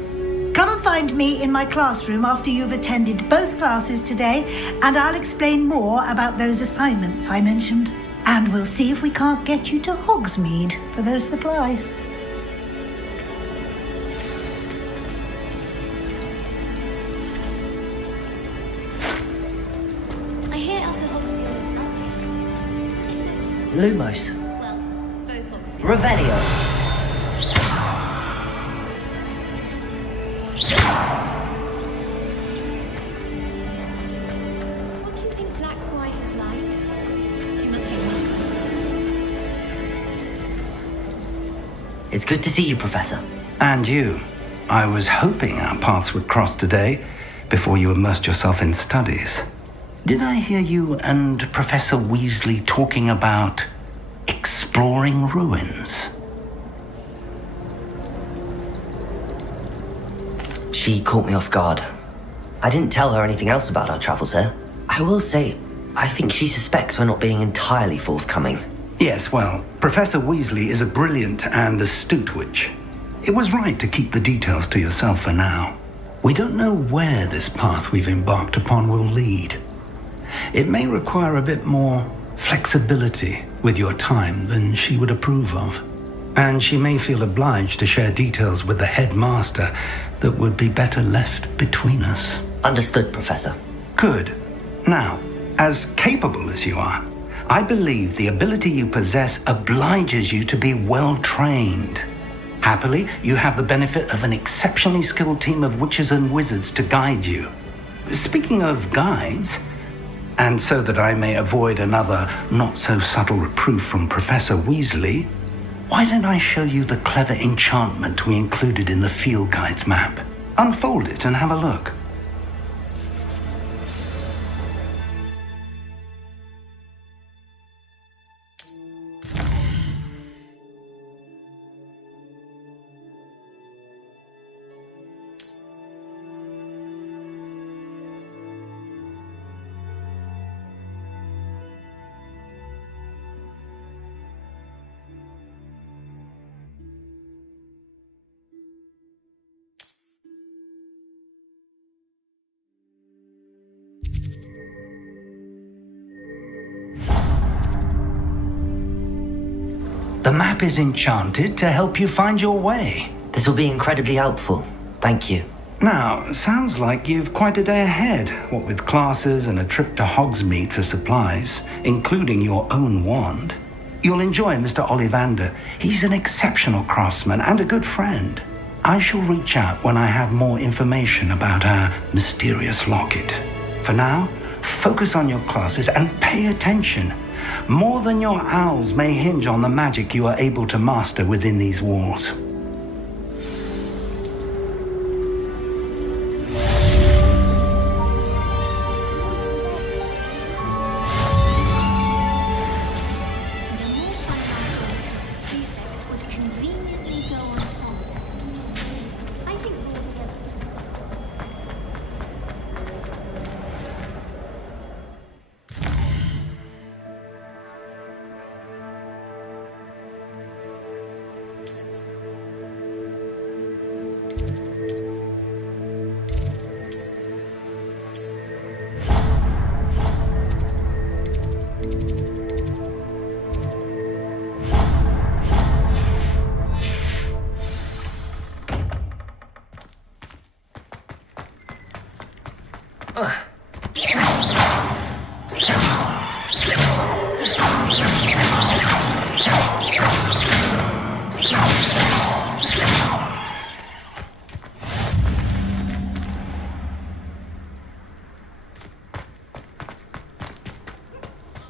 Come and find me in my classroom after you've attended both classes today, and I'll explain more about those assignments I mentioned. And we'll see if we can't get you to Hogsmeade for those supplies. I hear up at Hogsmeade. Lumos. Well, both Hogsmeade. Revelio. What do you think Black's wife is like? She must be It's good to see you, Professor. And you. I was hoping our paths would cross today, before you immersed yourself in studies. Did I hear you and Professor Weasley talking about exploring ruins? She caught me off guard. I didn't tell her anything else about our travels here. I will say, I think she suspects we're not being entirely forthcoming. Yes, well, Professor Weasley is a brilliant and astute witch. It was right to keep the details to yourself for now. We don't know where this path we've embarked upon will lead. It may require a bit more flexibility with your time than she would approve of. And she may feel obliged to share details with the headmaster that would be better left between us. Understood, Professor. Good. Now, as capable as you are, I believe the ability you possess obliges you to be well trained. Happily, you have the benefit of an exceptionally skilled team of witches and wizards to guide you. Speaking of guides, and so that I may avoid another not-so-subtle reproof from Professor Weasley, why don't I show you the clever enchantment we included in the field guide's map? Unfold it and have a look. The map is enchanted to help you find your way. This will be incredibly helpful. Thank you. Now, sounds like you've quite a day ahead, what with classes and a trip to Hogsmeade for supplies, including your own wand. You'll enjoy Mr. Ollivander. He's an exceptional craftsman and a good friend. I shall reach out when I have more information about our mysterious locket. For now, focus on your classes and pay attention. More than your owls may hinge on the magic you are able to master within these walls.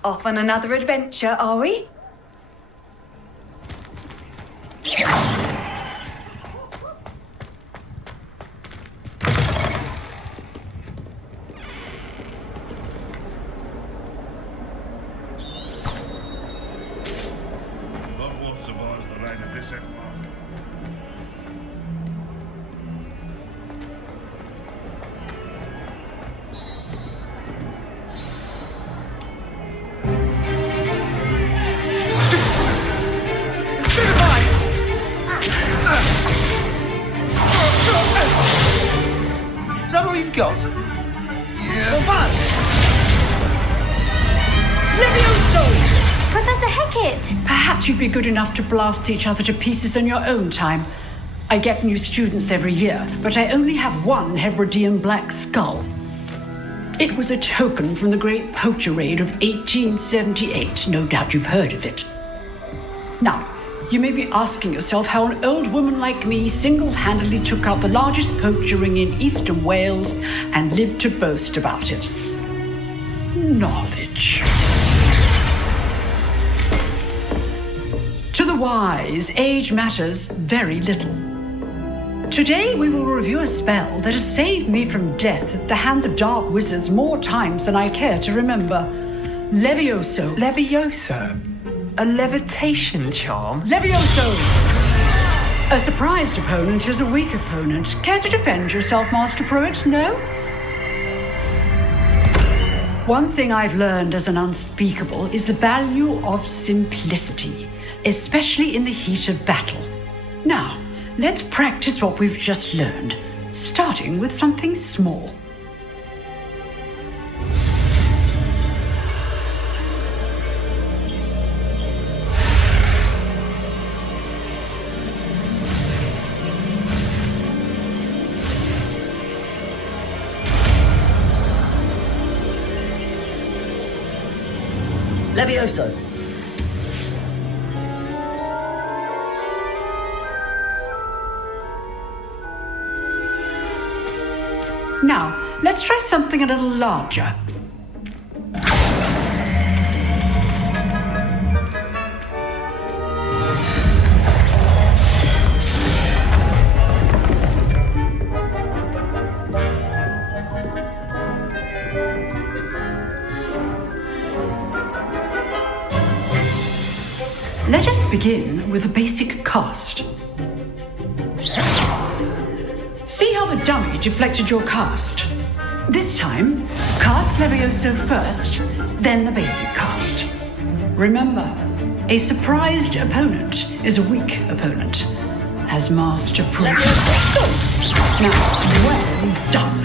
Off on another adventure, are we? Someone survives the reign of this empire. Is that all you've got? Yeah. Levioso! Professor Hecat! Perhaps you'd be good enough to blast each other to pieces in your own time. I get new students every year, but I only have one Hebridean black skull. It was a token from the Great Poacher Raid of 1878. No doubt you've heard of it. Now, you may be asking yourself how an old woman like me single-handedly took out the largest poacher ring in eastern Wales and lived to boast about it. Knowledge. To the wise, age matters very little. Today we will review a spell that has saved me from death at the hands of dark wizards more times than I care to remember. Levioso. Levioso? A levitation charm? Levioso! A surprised opponent is a weak opponent. Care to defend yourself, Master Pruitt? No? One thing I've learned as an unspeakable is the value of simplicity, especially in the heat of battle. Now, let's practice what we've just learned, starting with something small. Levioso. Now, let's try something a little larger. Let us begin with a basic cast. See how the dummy deflected your cast? This time, cast Levioso first, then the basic cast. Remember, a surprised opponent is a weak opponent, as Master proved. Now, well done.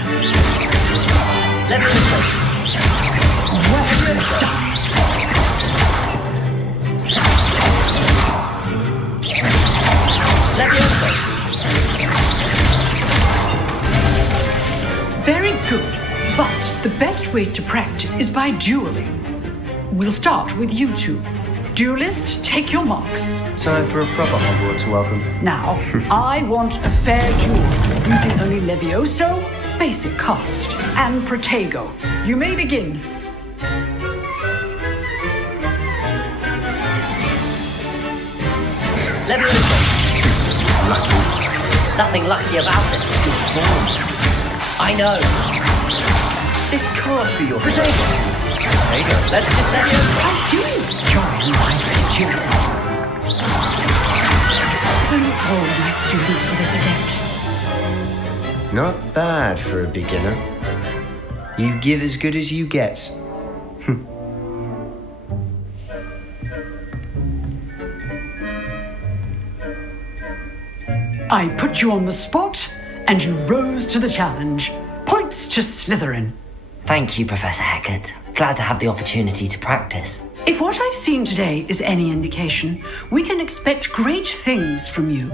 Levioso. Well done. Levioso. Very good, but the best way to practice is by dueling. We'll start with you two. Duelists, take your marks. Time for a proper Hogwarts welcome. Now, I want a fair duel, using only Levioso, basic cast, and Protego. You may begin. Levioso. Nothing lucky about it. I know. This can't be your Protego. Protego. Let's just Levioso. I do enjoy my duel. Don't all my students for this event. Not bad for a beginner. You give as good as you get. I put you on the spot, and you rose to the challenge. Points to Slytherin. Thank you, Professor Hecat. Glad to have the opportunity to practice. If what I've seen today is any indication, we can expect great things from you.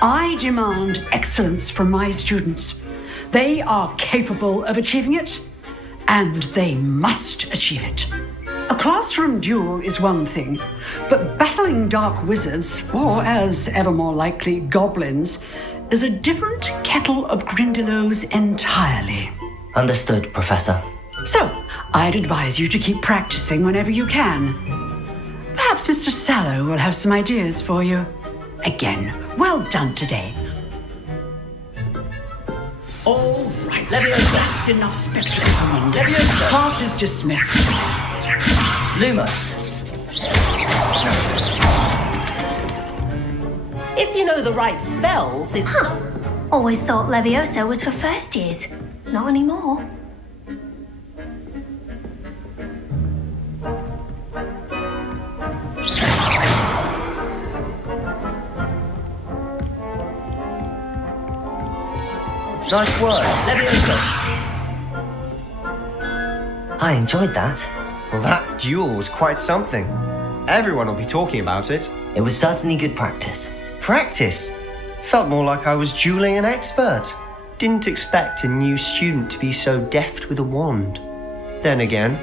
I demand excellence from my students. They are capable of achieving it, and they must achieve it. A classroom duel is one thing, but battling dark wizards, or as ever more likely, goblins, is a different kettle of Grindylows entirely. Understood, Professor. So, I'd advise you to keep practicing whenever you can. Perhaps Mr. Sallow will have some ideas for you. Again, well done today. All right. Leviosa. That's enough spectacle for Monday. Leviosa. Class is dismissed. Lumos. If you know the right spells, it's... Always thought Levioso was for first years. Not anymore. Nice work. Levioso. I enjoyed that. Well, that duel was quite something. Everyone will be talking about it. It was certainly good practice. Practice? Felt more like I was dueling an expert. Didn't expect a new student to be so deft with a wand. Then again,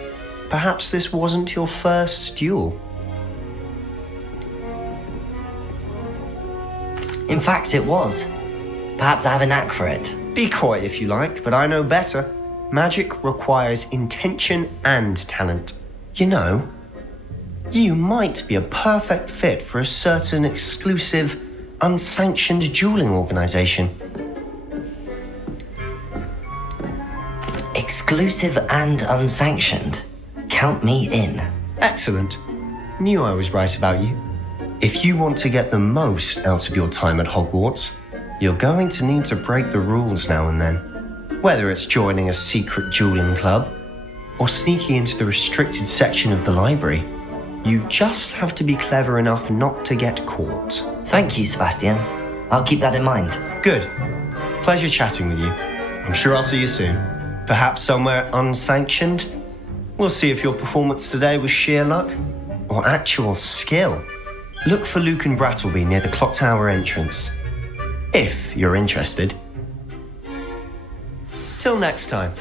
perhaps this wasn't your first duel. In fact, it was. Perhaps I have a knack for it. Be quiet if you like, but I know better. Magic requires intention and talent. You know, you might be a perfect fit for a certain exclusive, unsanctioned dueling organization. Exclusive and unsanctioned. Count me in. Excellent. Knew I was right about you. If you want to get the most out of your time at Hogwarts, you're going to need to break the rules now and then. Whether it's joining a secret dueling club, or sneaking into the restricted section of the library. You just have to be clever enough not to get caught. Thank you, Sebastian. I'll keep that in mind. Good. Pleasure chatting with you. I'm sure I'll see you soon. Perhaps somewhere unsanctioned? We'll see if your performance today was sheer luck or actual skill. Look for Luke and Brattleby near the clock tower entrance, if you're interested. Till next time.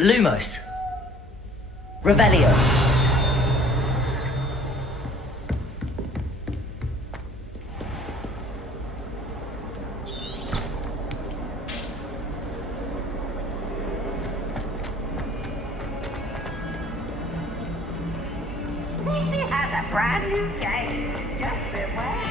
Lumos. Revelio. Lucy has a brand new game. Just beware.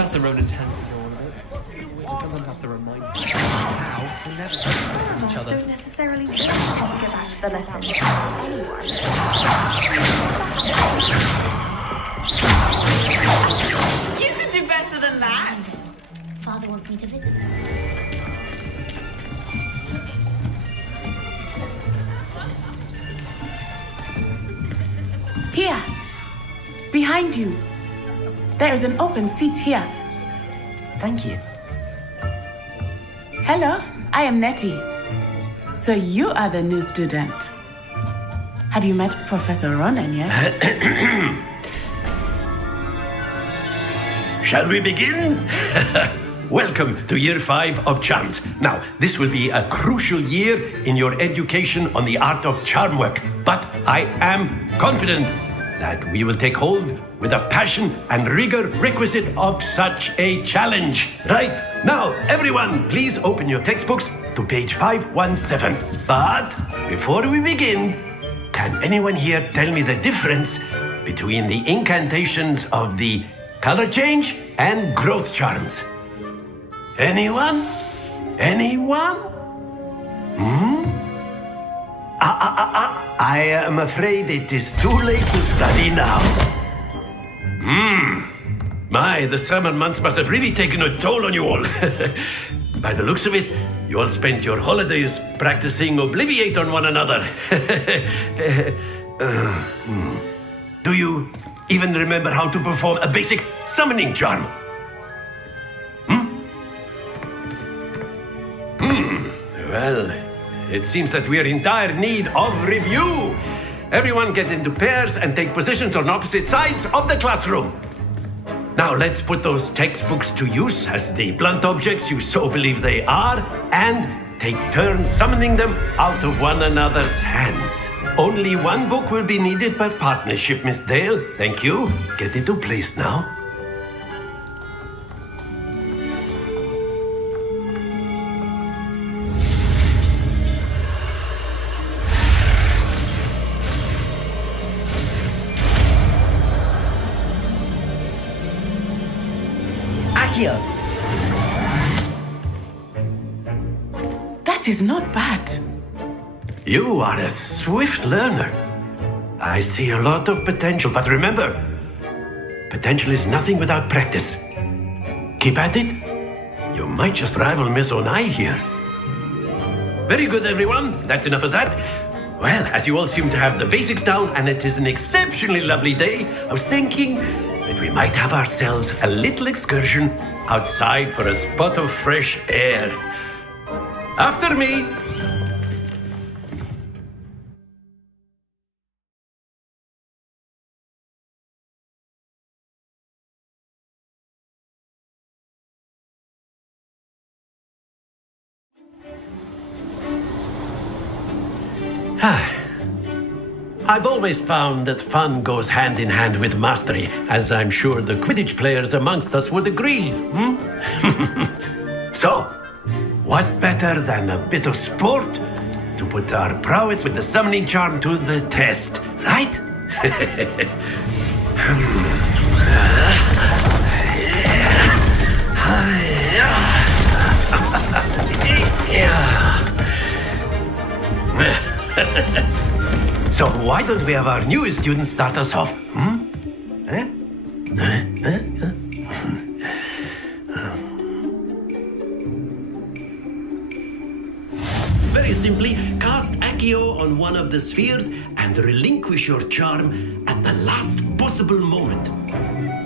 Professor Ronan we don't have to remind you. Now, we never each other. Don't necessarily want him to get back to the lesson. Anyone. You could do better than that. Father wants me to visit. Here, behind you. There is an open seat here. Thank you. Hello, I am Nettie. So you are the new student. Have you met Professor Ronan yet? shall we begin? Welcome to Year 5 of Charms. Now, this will be a crucial year in your education on the art of charm work, but I am confident that we will take hold with the passion and rigor requisite of such a challenge. Right, now, everyone, please open your textbooks to page 517. But before we begin, can anyone here tell me the difference between the incantations of the color change and growth charms? Anyone? Anyone? I am afraid it is too late to study now. My, the summer months must have really taken a toll on you all. By the looks of it, you all spent your holidays practicing Obliviate on one another. Do you even remember how to perform a basic summoning charm? Well, it seems that we are in dire need of review. Everyone get into pairs and take positions on opposite sides of the classroom. Now let's put those textbooks to use as the blunt objects you so believe they are, and take turns summoning them out of one another's hands. Only one book will be needed per partnership, Miss Dale. Thank you. Get into place now. That is not bad. You are a swift learner. I see a lot of potential, but remember, potential is nothing without practice. Keep at it. You might just rival Miss Onai here. Very good, everyone. That's enough of that. Well, as you all seem to have the basics down, and it is an exceptionally lovely day, I was thinking that we might have ourselves a little excursion outside for a spot of fresh air. After me. I've always found that fun goes hand in hand with mastery, as I'm sure the Quidditch players amongst us would agree. So, what better than a bit of sport to put our prowess with the summoning charm to the test, right? So why don't we have our newest student start us off? Very simply, cast Accio on one of the spheres and relinquish your charm at the last possible moment.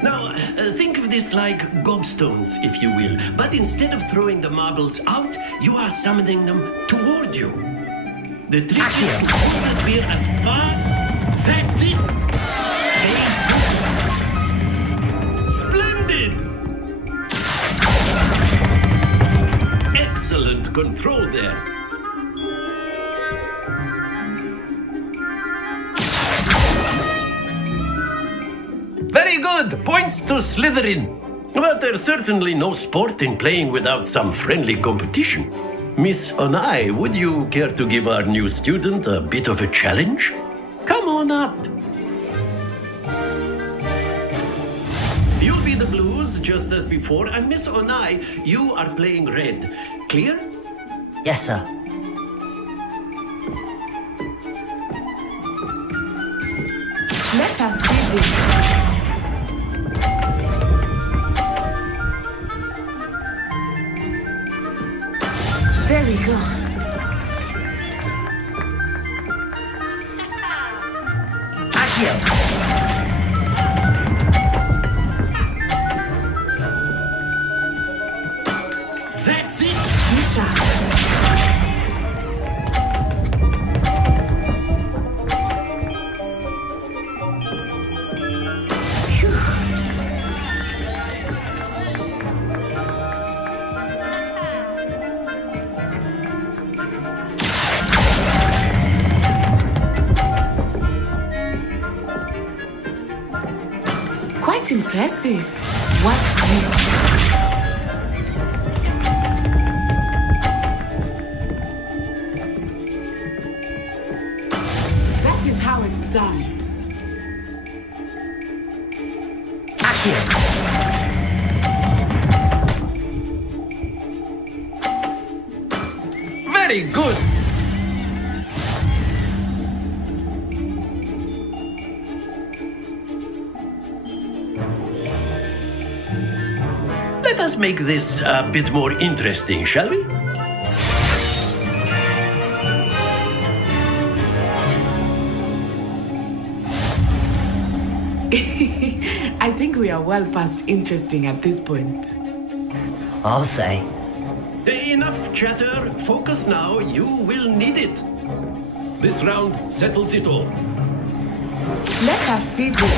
Now, think of this like gobstones, if you will, but instead of throwing the marbles out, you are summoning them toward you. The trick is to hold the sphere as far. That's it! Stay focused. Splendid! Excellent control there. Very good! Points to Slytherin. But there's certainly no sport in playing without some friendly competition. Miss Onai, would you care to give our new student a bit of a challenge? Come on up. You'll be the blues, just as before, and Miss Onai, you are playing red. Clear? Yes, sir. Let us see this. Very good. That's it! Impressive. Watch this. That is how it's done. Very good. Let us make this a bit more interesting, shall we? I think we are well past interesting at this point. I'll say. Enough chatter. Focus now. You will need it. This round settles it all. Let us see this.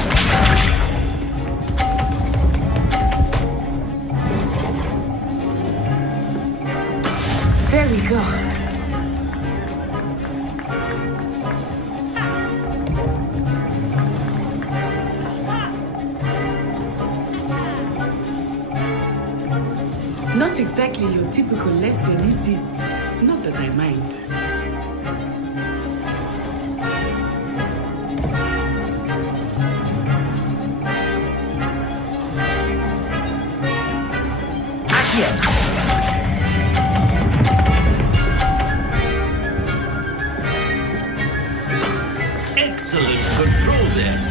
There we go. Not exactly your typical lesson, is it? Not that I mind. Excellent control there.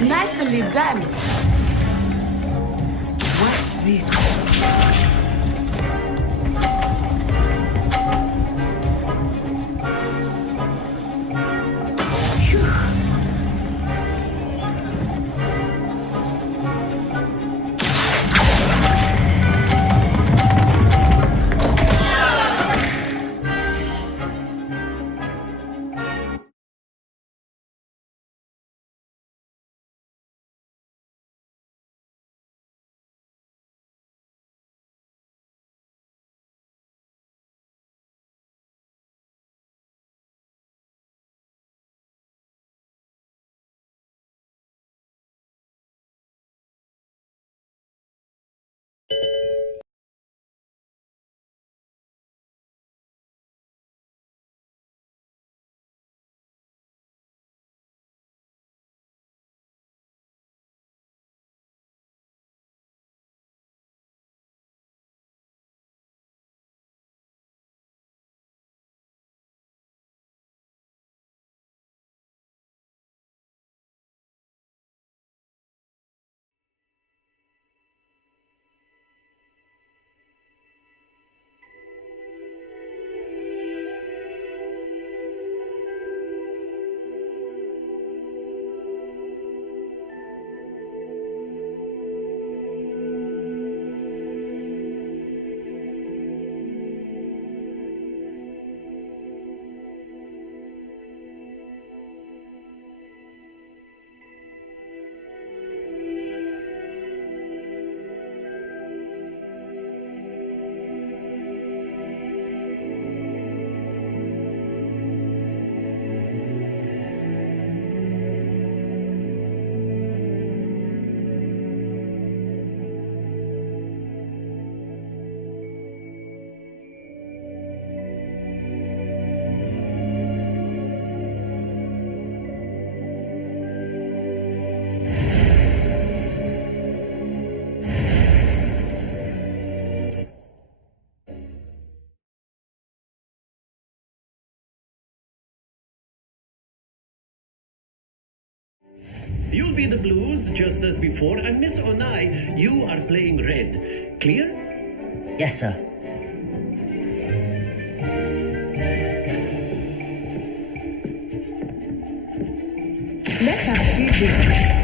Nicely done. Watch this. You'll be the blues just as before, and Miss Onai, you are playing red. Clear? Yes, sir. Let us see this.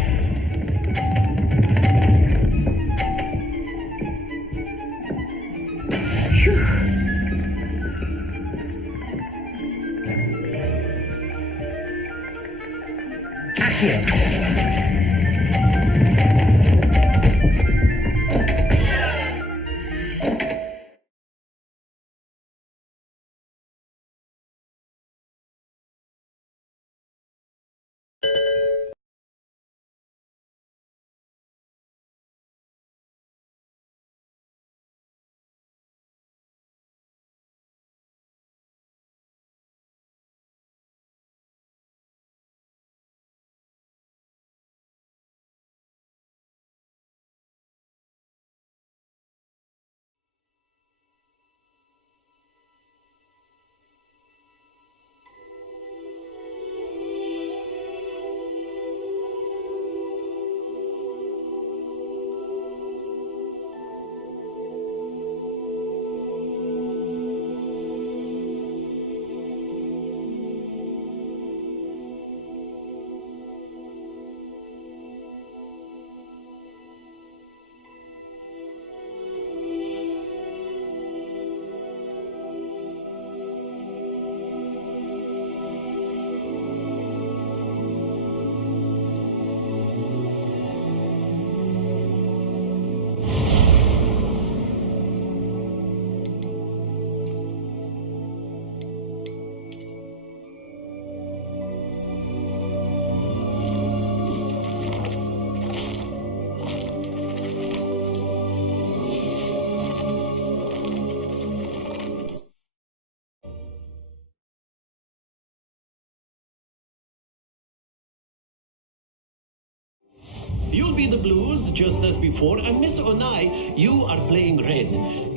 You'll be the blues just as before, and Miss Onai, you are playing red.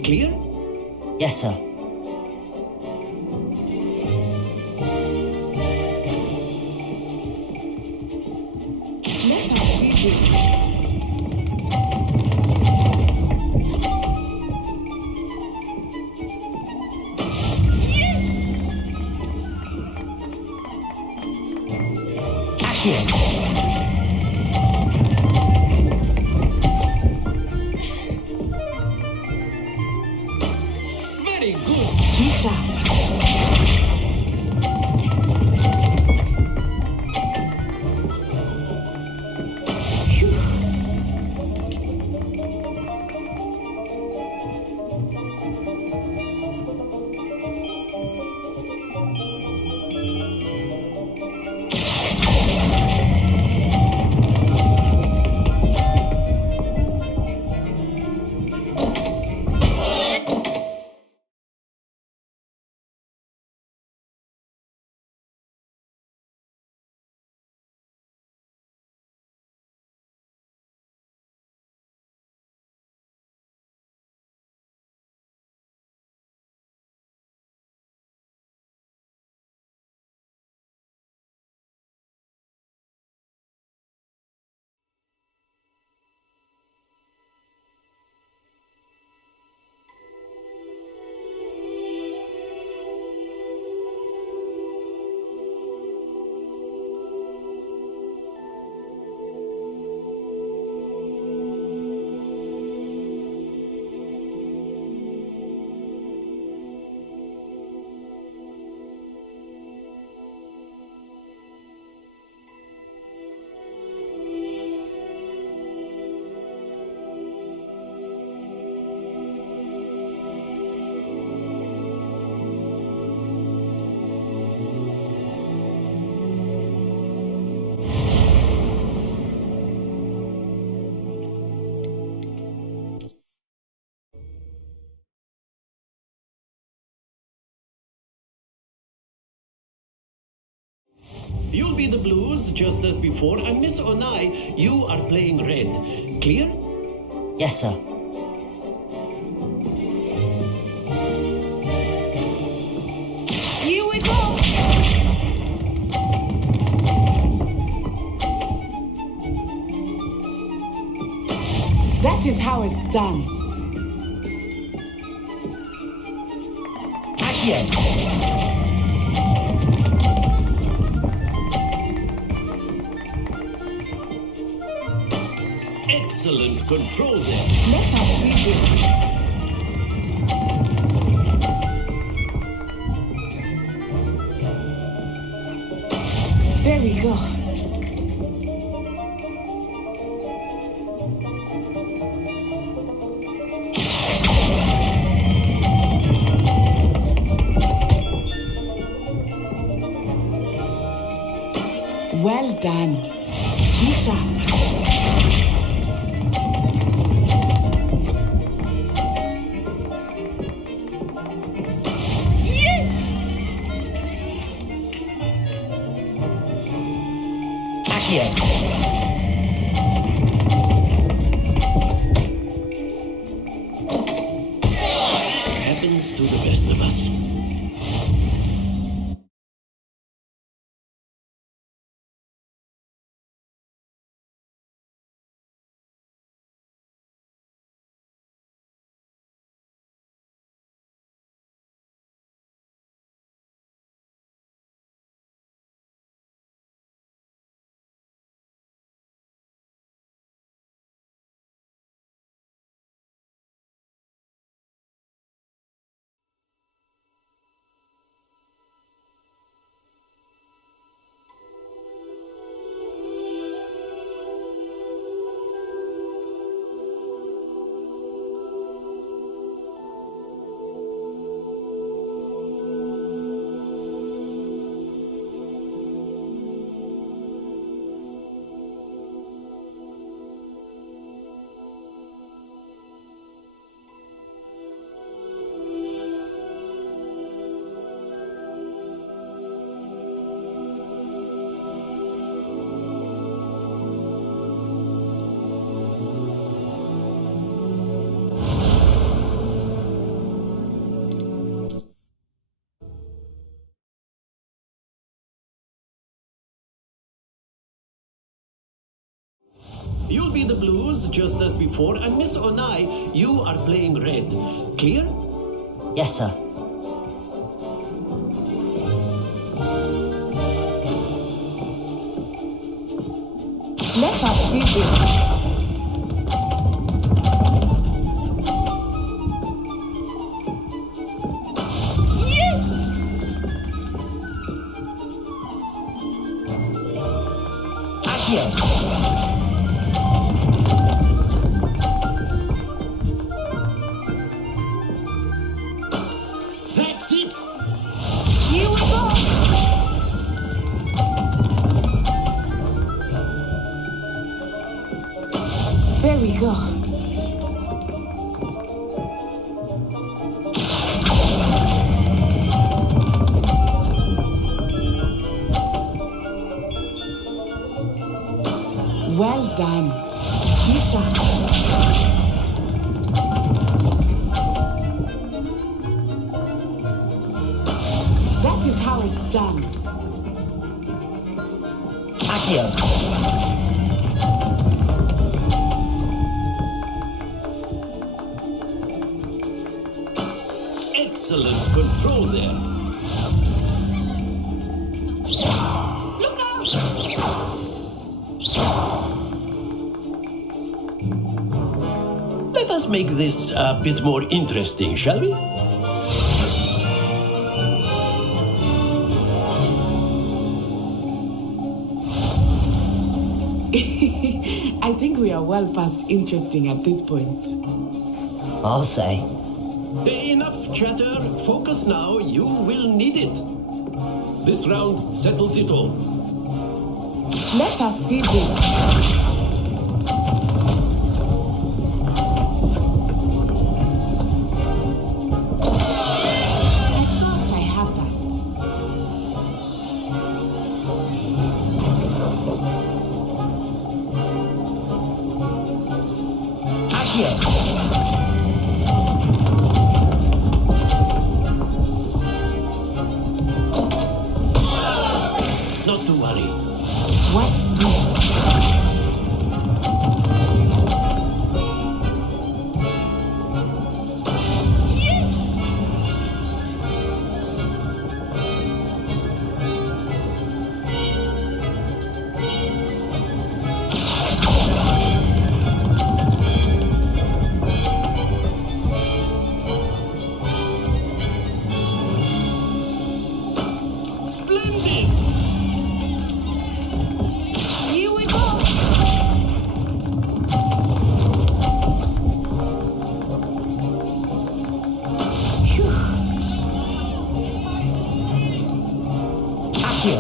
Clear? Yes, sir. Let us see this. Very good. Isha. You'll be the blues just as before, and Miss Onai, you are playing red. Clear? Yes, sir. Here we go. That is how it's done. Excellent control there. Let us see this. There we go. done. Be sharp. Happens to the best of us. You'll be the blues just as before, and Miss Onai, you are playing red. Clear? Yes, sir. Let us see this. That's it! Here we go! There we go. Well done. Be sharp. That is how it's done. Accio. Excellent control there. Look out! Let us make this a bit more interesting, shall we? I think we are well past interesting at this point. I'll say. Enough chatter. Focus now. You will need it. This round settles it all. Let us see this. Not to worry. Watch this. Splendid! Here we go. Accio.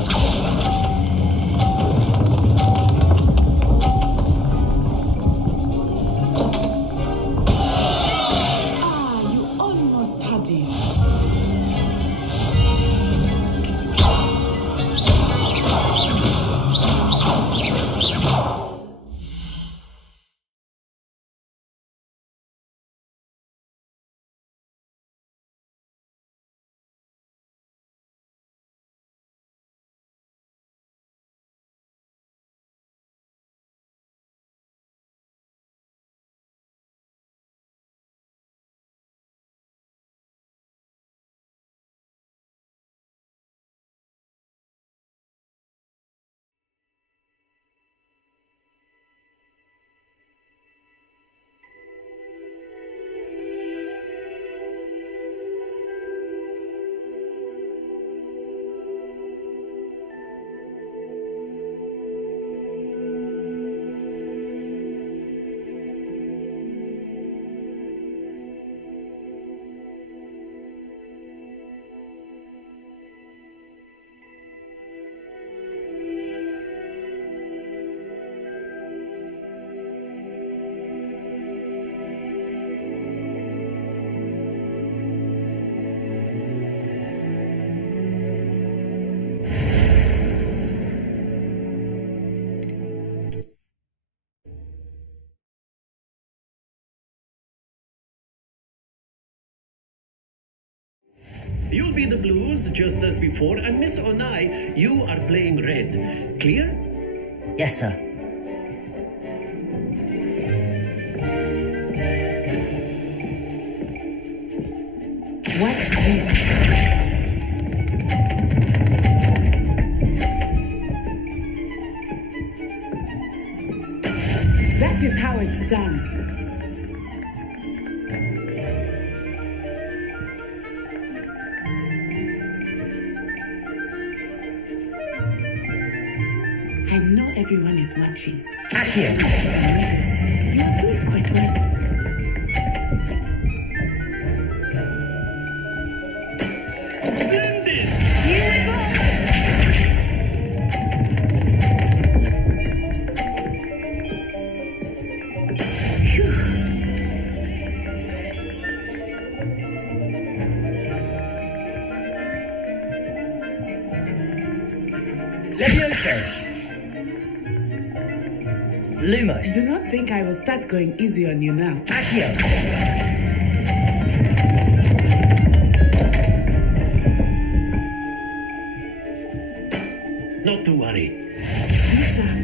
You'll be the blues just as before, and Miss Onai, you are playing red. Clear? Yes, sir. Watch this. That is how it's done. I know everyone is watching. Accio. You are doing quite well. Splendid! Here we go. Levioso. Lumos. Do not think I will start going easy on you now. Accio. Not to worry. Be sharp.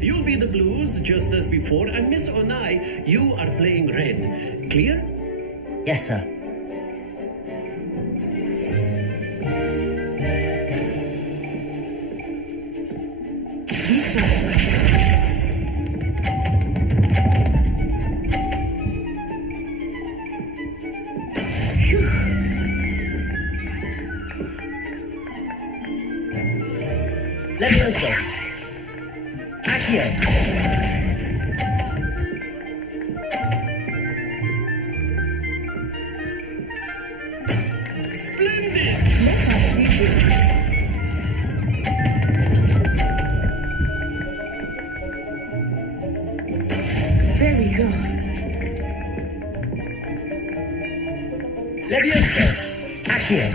You'll be the blues just as before, and Miss Onai, you are playing red. Clear? Yes, sir. Be sharp. Levioso. Accio. Splendid! Let us see this. There we go. Levioso. Accio.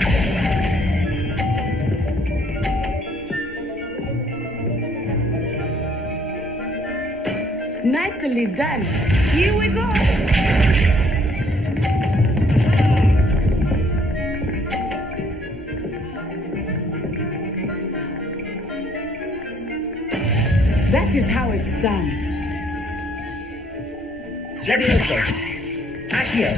Nicely done. Here we go. That is how it's done. Levioso. Accio.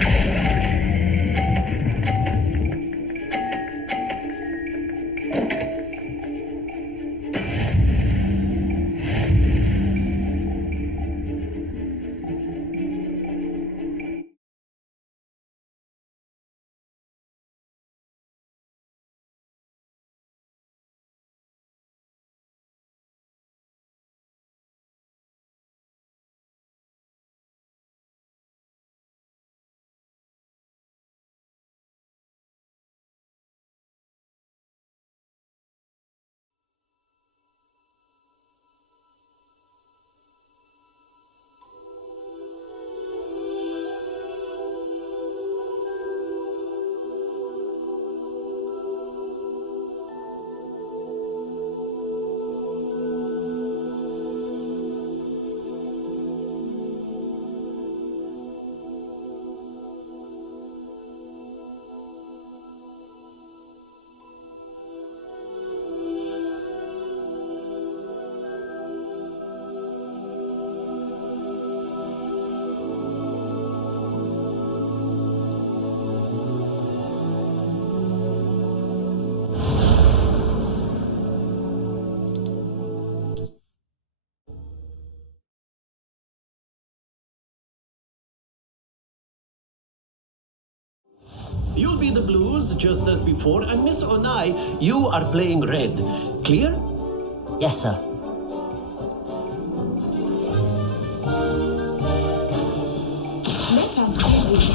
You'll be the blues just as before, and Miss Onai, you are playing red. Clear? Yes, sir. Let us do this.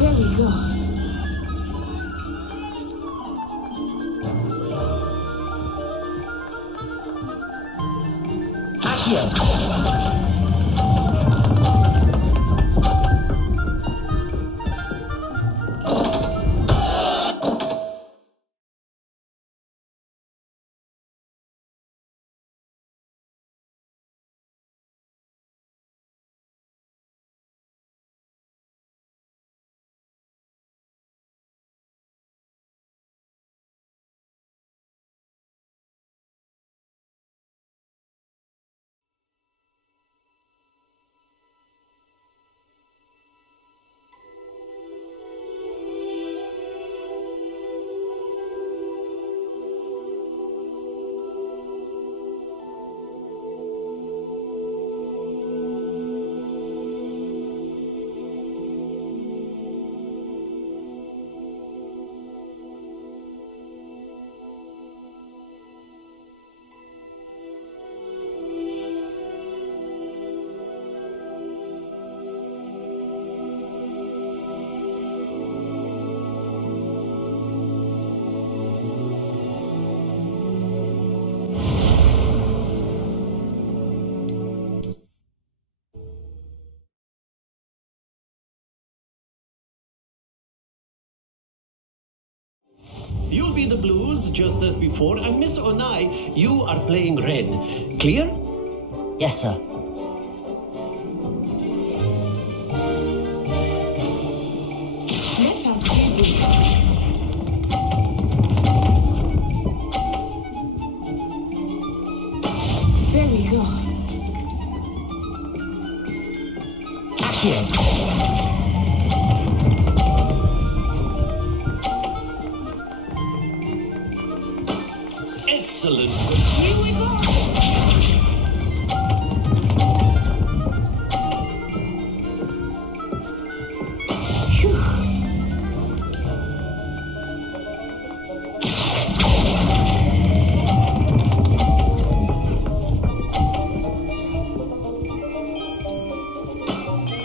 There we go. You'll be the blues just as before, and Miss Onai, you are playing red. Clear? Yes, sir. Let us do this. There we go. Excellent. Here we go.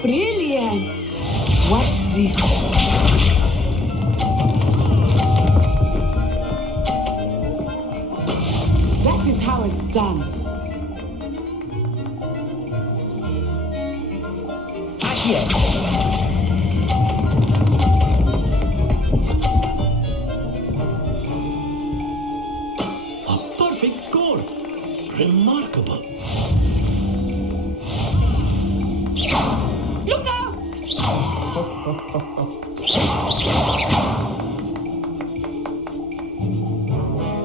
Brilliant. Watch this. That is how it's done. A perfect score. Remarkable. Look out!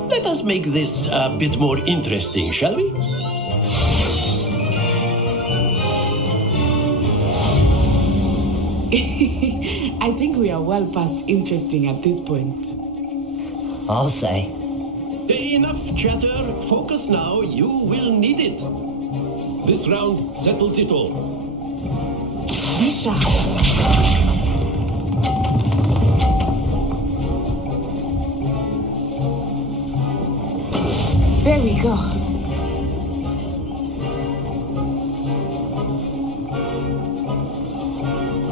Let us make this a bit more interesting, shall we? I think we are well past interesting at this point. I'll say. Enough chatter. Focus now. You will need it. This round settles it all. Be sharp. There we go.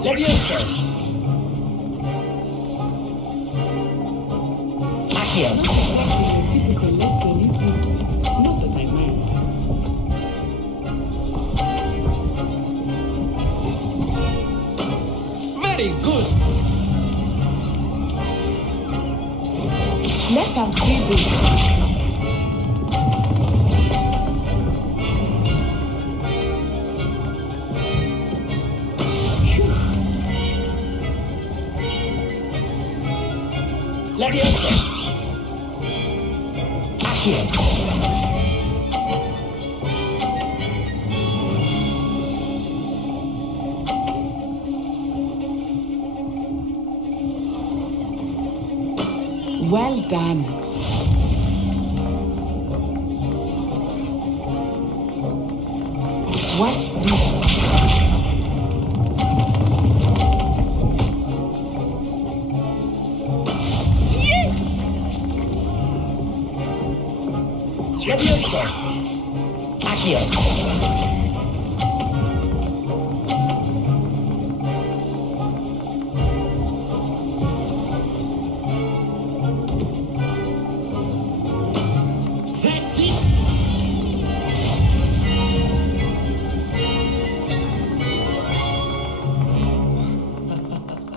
Leviosa. Accio. Not exactly your typical lesson, is it? Not that I mind. Very good. Let us do this. Leviosa. Accio. Well done. Watch this. Leviosa! Accio! That's it!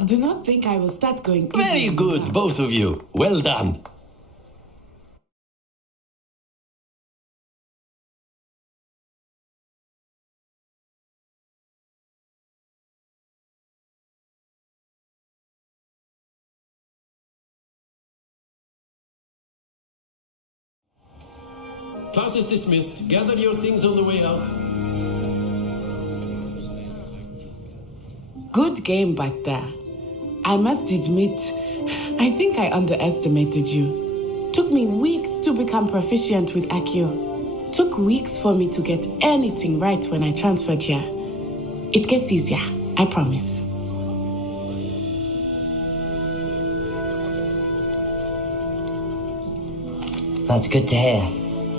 Do not think I will start going. Very good, both of you. Well done. Class is dismissed. Gather your things on the way out. Good game back there. I must admit, I think I underestimated you. Took me weeks to become proficient with Accio. Took weeks for me to get anything right when I transferred here. It gets easier, I promise. That's good to hear.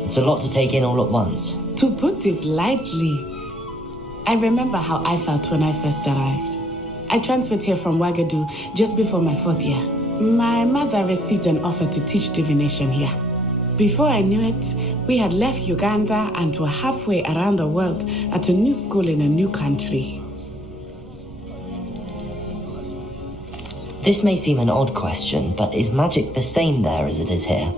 It's a lot to take in all at once. To put it lightly, I remember how I felt when I first arrived. I transferred here from Ouagadougou just before my 4th year. My mother received an offer to teach divination here. Before I knew it, we had left Uganda and were halfway around the world at a new school in a new country. This may seem an odd question, but is magic the same there as it is here?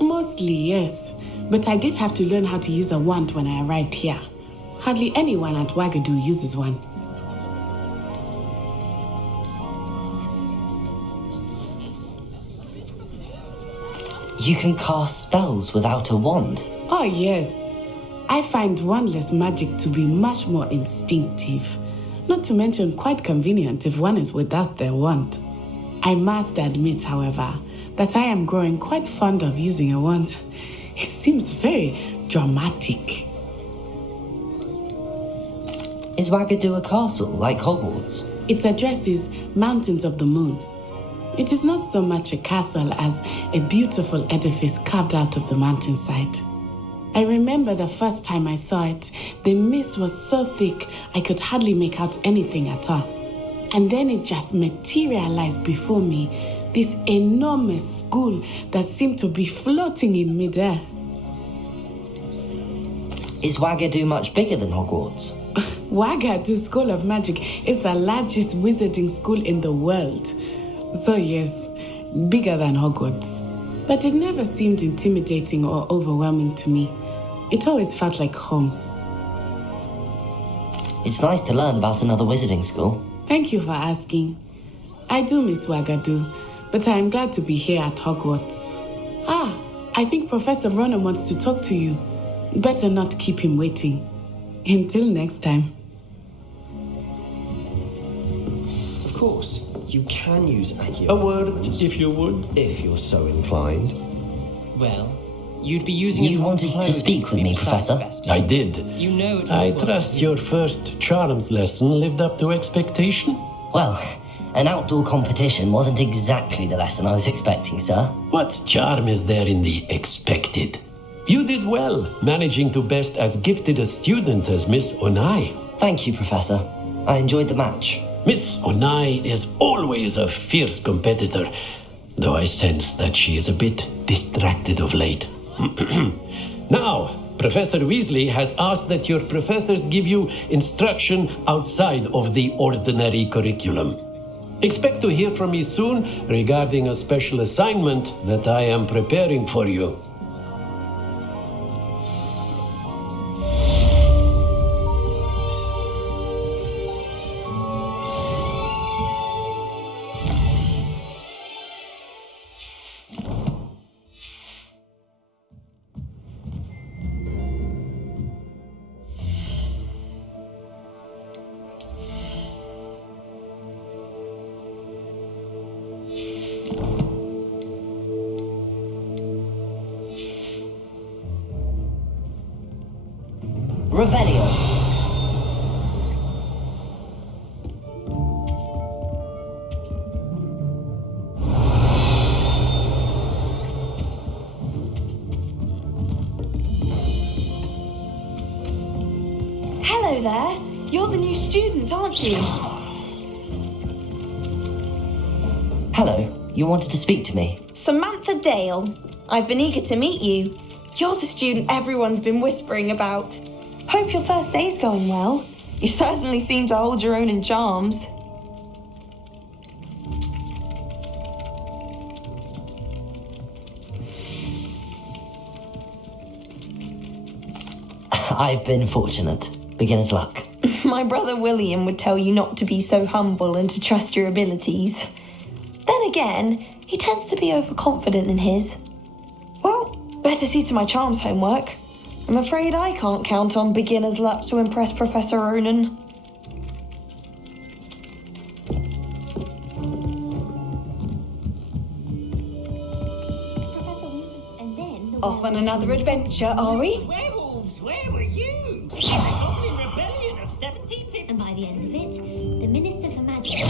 Mostly, yes. But I did have to learn how to use a wand when I arrived here. Hardly anyone at Ouagadougou uses one. You can cast spells without a wand? Oh, yes. I find wandless magic to be much more instinctive. Not to mention quite convenient if one is without their wand. I must admit, however, that I am growing quite fond of using a wand. It seems very dramatic. Is Ouagadougou a castle, like Hogwarts? Its address is Mountains of the Moon. It is not so much a castle as a beautiful edifice carved out of the mountainside. I remember the first time I saw it, the mist was so thick I could hardly make out anything at all. And then it just materialized before me, this enormous school that seemed to be floating in midair. Is Ouagadougou much bigger than Hogwarts? Ouagadougou School of Magic is the largest wizarding school in the world. So yes, bigger than Hogwarts. But it never seemed intimidating or overwhelming to me. It always felt like home. It's nice to learn about another wizarding school. Thank you for asking. I do miss Ouagadougou, but I am glad to be here at Hogwarts. Ah, I think Professor Ronan wants to talk to you. Better not keep him waiting. Until next time. Of course. You can use Accio. A word, if you would. If you're so inclined. Well, you'd be using You wanted to speak with me, Professor? I did. You know it I will trust your first charms lesson lived up to expectation? Well, an outdoor competition wasn't exactly the lesson I was expecting, sir. What charm is there in the expected? You did well, managing to best as gifted a student as Miss Onai. Thank you, Professor. I enjoyed the match. Miss Onai is always a fierce competitor, though I sense that she is a bit distracted of late. Now, Professor Weasley has asked that your professors give you instruction outside of the ordinary curriculum. Expect to hear from me soon regarding a special assignment that I am preparing for you. Revelio. Hello there. You're the new student, aren't you? Hello, you wanted to speak to me? Samantha Dale. I've been eager to meet you. You're the student everyone's been whispering about. Hope your first day's going well. You certainly seem to hold your own in charms. I've been fortunate. Beginner's luck. My brother William would tell you not to be so humble and to trust your abilities. Then again, he tends to be overconfident in his. Well, better see to my charms homework. I'm afraid I can't count on beginner's luck to impress Professor Ronan. Off on another adventure, are we? Werewolves, where were you? The Goblin Rebellion of 1750. And by the end of it, the Minister for Magic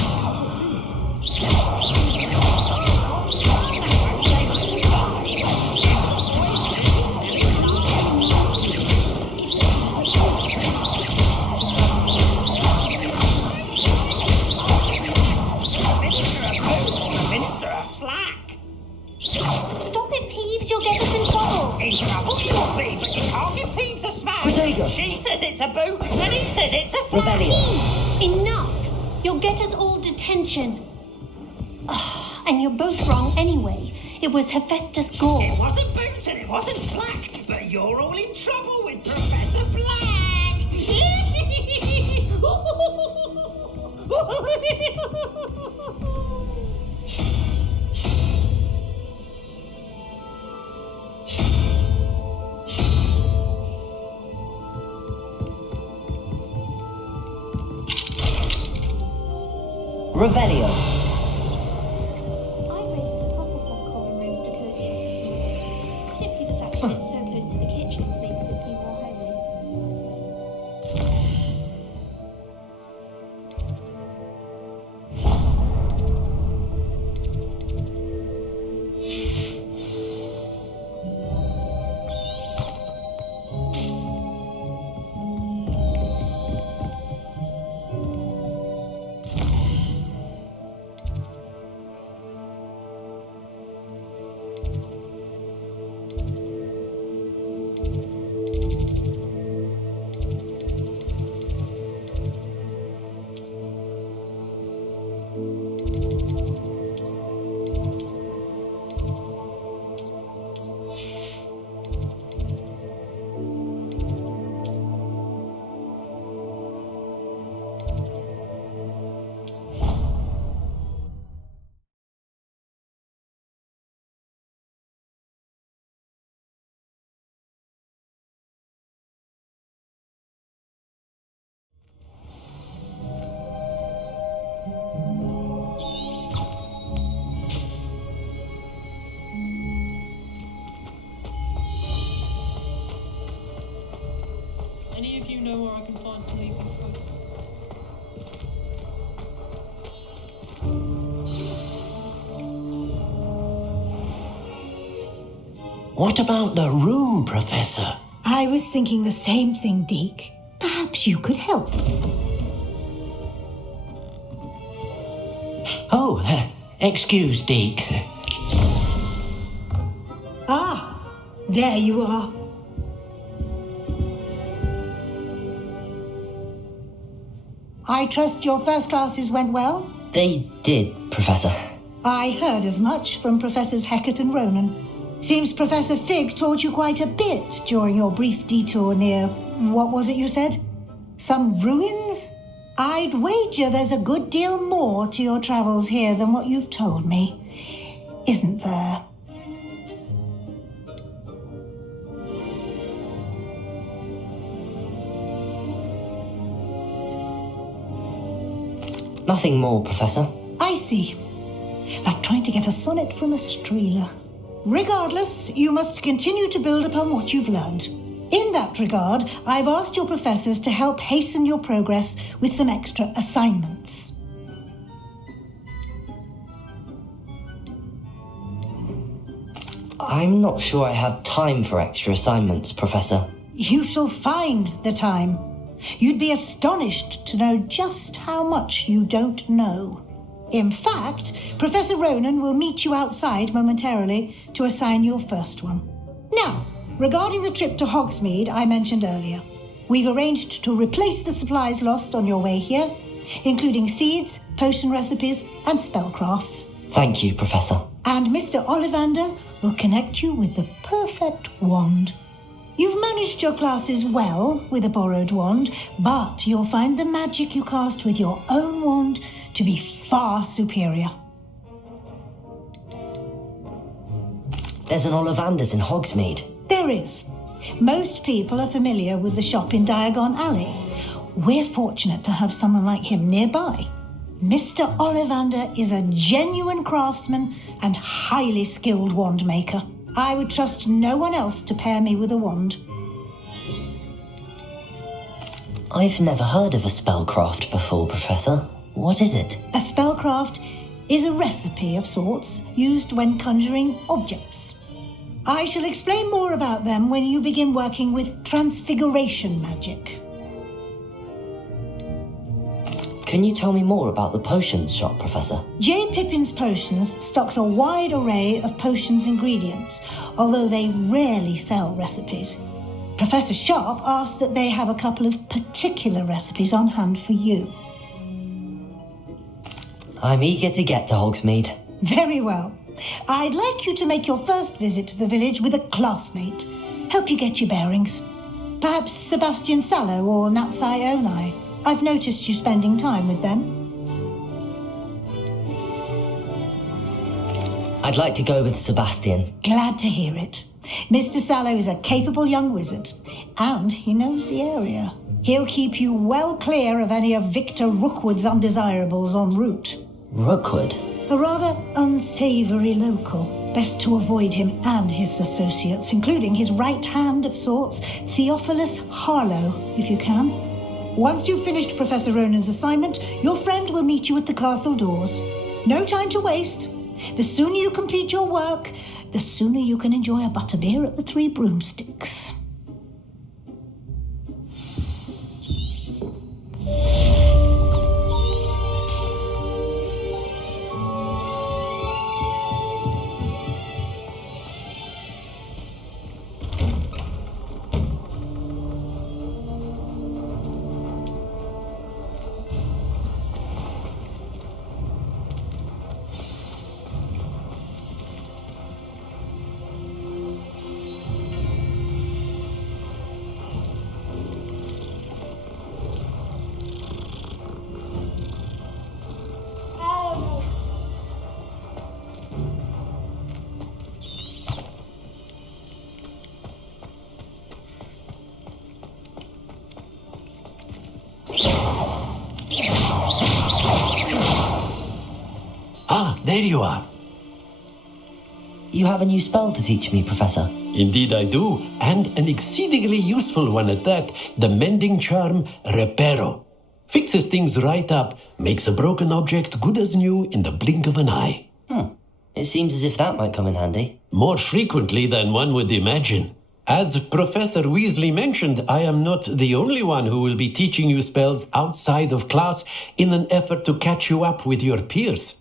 Minister of Flack. Stop it, Peeves, you'll get us in trouble. In trouble you'll be, but you can't give Peeves a smack. Bodega. She says it's a boo, and he says it's a flack. Enough! You'll get us all detention. And you're both wrong anyway. It was Hephaestus Gore. It wasn't Boots and it wasn't Flack, but you're all in trouble with Professor Black. Revelio. I raised the proper popcorn rooms to coziest. Simply the fact that it's so close to the kitchen makes it feel more homely. Any of you know where I can find some legal food? What about the room, Professor? I was thinking the same thing, Deke. Perhaps you could help. Oh, excuse, Deke. Ah, there you are. I trust your first classes went well? They did, Professor. I heard as much from Professors Hecat and Ronan. Seems Professor Fig taught you quite a bit during your brief detour near... what was it you said? Some ruins? I'd wager there's a good deal more to your travels here than what you've told me. Isn't there? Nothing more, Professor. I see. Like trying to get a sonnet from a streeler. Regardless, you must continue to build upon what you've learned. In that regard, I've asked your professors to help hasten your progress with some extra assignments. I'm not sure I have time for extra assignments, Professor. You shall find the time. You'd be astonished to know just how much you don't know. In fact, Professor Ronan will meet you outside momentarily to assign your first one. Now, regarding the trip to Hogsmeade I mentioned earlier, we've arranged to replace the supplies lost on your way here, including seeds, potion recipes, and spellcrafts. Thank you, Professor. And Mr. Ollivander will connect you with the perfect wand. You've managed your classes well with a borrowed wand, but you'll find the magic you cast with your own wand to be far superior. There's an Ollivander's in Hogsmeade. There is. Most people are familiar with the shop in Diagon Alley. We're fortunate to have someone like him nearby. Mr. Ollivander is a genuine craftsman and highly skilled wand maker. I would trust no one else to pair me with a wand. I've never heard of a spellcraft before, Professor. What is it? A spellcraft is a recipe of sorts used when conjuring objects. I shall explain more about them when you begin working with transfiguration magic. Can you tell me more about the potions shop, Professor? J. Pippin's Potions stocks a wide array of potions ingredients, although they rarely sell recipes. Professor Sharp asked that they have a couple of particular recipes on hand for you. I'm eager to get to Hogsmeade. Very well. I'd like you to make your first visit to the village with a classmate. Help you get your bearings. Perhaps Sebastian Sallow or Natsai Onai. I've noticed you spending time with them. I'd like to go with Sebastian. Glad to hear it. Mr. Sallow is a capable young wizard, and he knows the area. He'll keep you well clear of any of Victor Rookwood's undesirables en route. Rookwood? A rather unsavoury local. Best to avoid him and his associates, including his right hand of sorts, Theophilus Harlow, if you can. Once you've finished Professor Ronan's assignment, your friend will meet you at the castle doors. No time to waste. The sooner you complete your work, the sooner you can enjoy a butterbeer at the Three Broomsticks. Ah, there you are. You have a new spell to teach me, Professor. Indeed I do, and an exceedingly useful one at that, the mending charm Reparo. Fixes things right up, makes a broken object good as new in the blink of an eye. It seems as if that might come in handy. More frequently than one would imagine. As Professor Weasley mentioned, I am not the only one who will be teaching you spells outside of class in an effort to catch you up with your peers.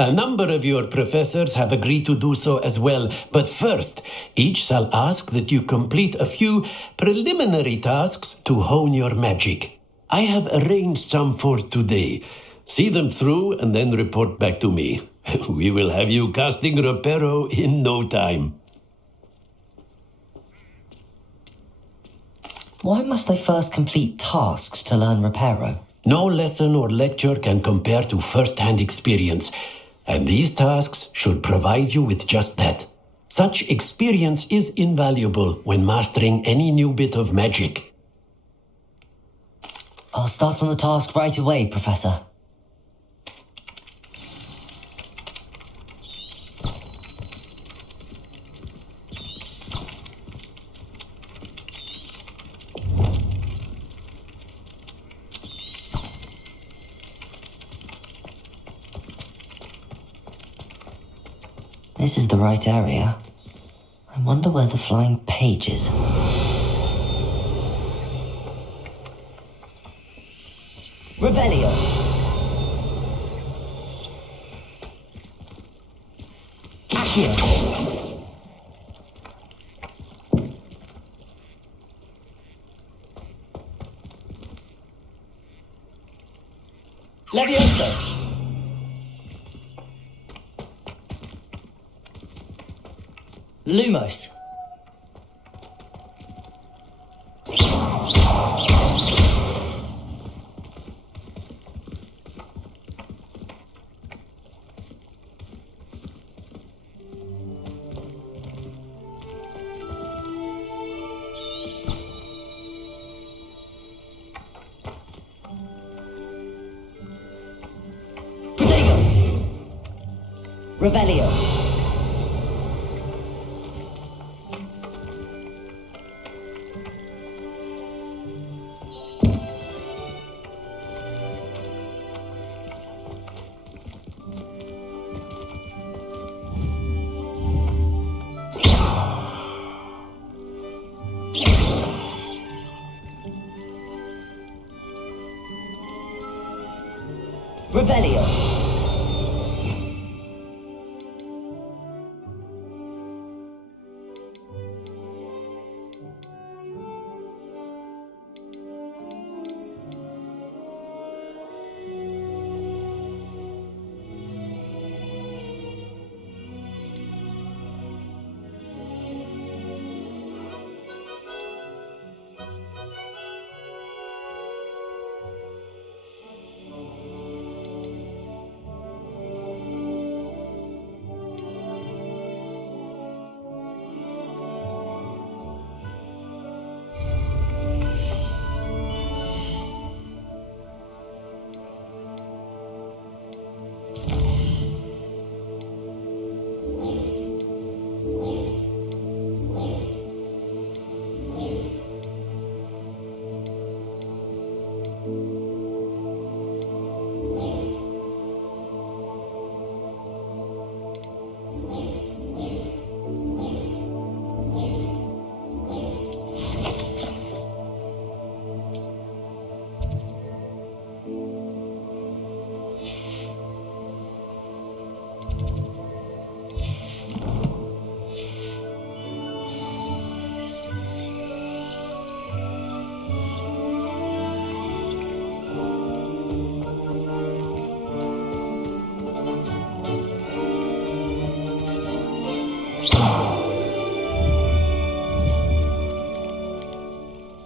A number of your professors have agreed to do so as well, but first, each shall ask that you complete a few preliminary tasks to hone your magic. I have arranged some for today. See them through and then report back to me. We will have you casting Reparo in no time. Why must I first complete tasks to learn Reparo? No lesson or lecture can compare to first-hand experience, and these tasks should provide you with just that. Such experience is invaluable when mastering any new bit of magic. I'll start on the task right away, Professor. This is the right area. I wonder where the flying page is. Revelio. Accio. Levioso. Lumos. Revelio. Revelio.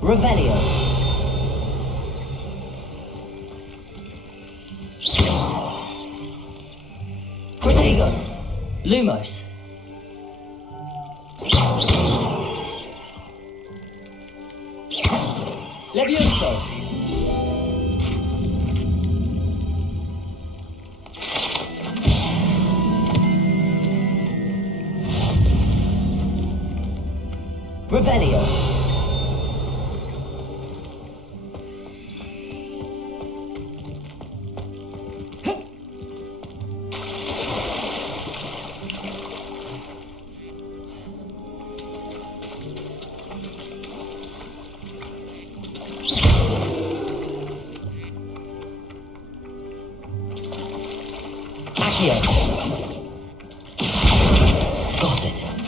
Revelio. Protego. Lumos. Levioso. Revelio. Got it.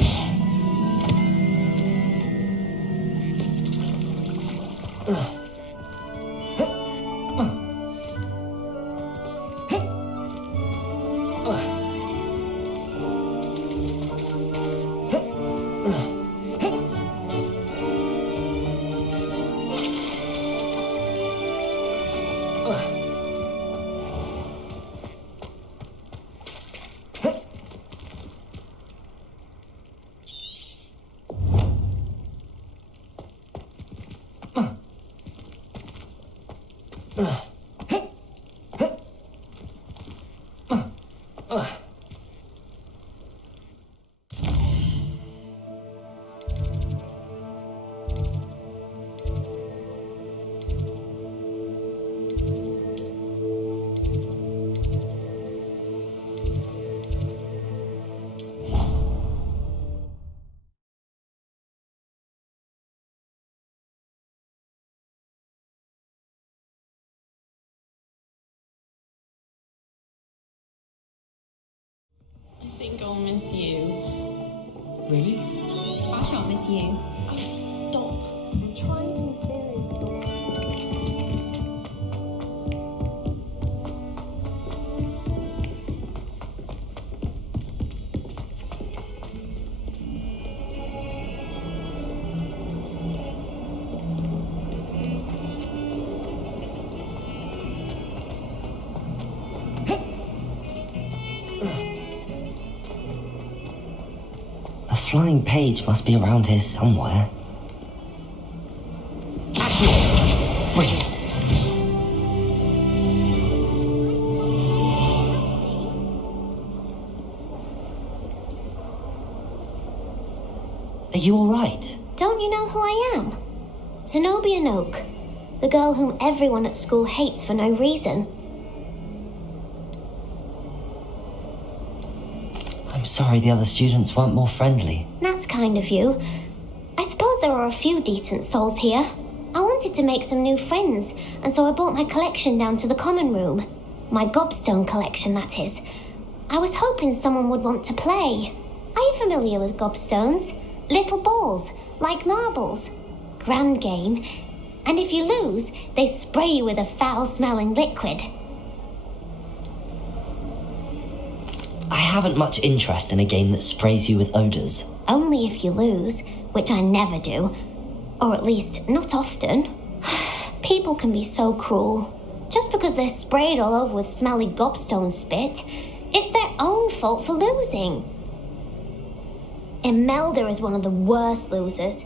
think I'll miss you. Really? I shan't miss you. Stop. I'm trying to be very A flying page must be around here somewhere. Brilliant. Are you alright? Don't you know who I am? Zenobia Noak, the girl whom everyone at school hates for no reason. I'm sorry the other students weren't more friendly. That's kind of you. I suppose there are a few decent souls here. I wanted to make some new friends, and so I brought my collection down to the common room. My gobstone collection, that is. I was hoping someone would want to play. Are you familiar with gobstones? Little balls, like marbles. Grand game. And if you lose, they spray you with a foul-smelling liquid. I haven't much interest in a game that sprays you with odours. Only if you lose, which I never do. Or at least, not often. People can be so cruel. Just because they're sprayed all over with smelly gobstone spit, it's their own fault for losing. Imelda is one of the worst losers.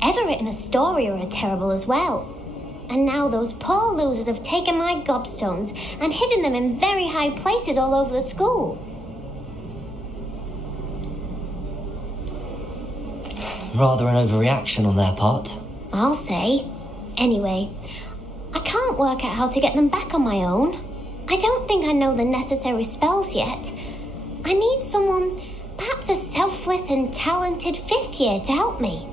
Everett and Astoria are terrible as well. And now those poor losers have taken my gobstones and hidden them in very high places all over the school. Rather an overreaction on their part. I'll say. Anyway, I can't work out how to get them back on my own. I don't think I know the necessary spells yet. I need someone, perhaps a selfless and talented 5th year to help me.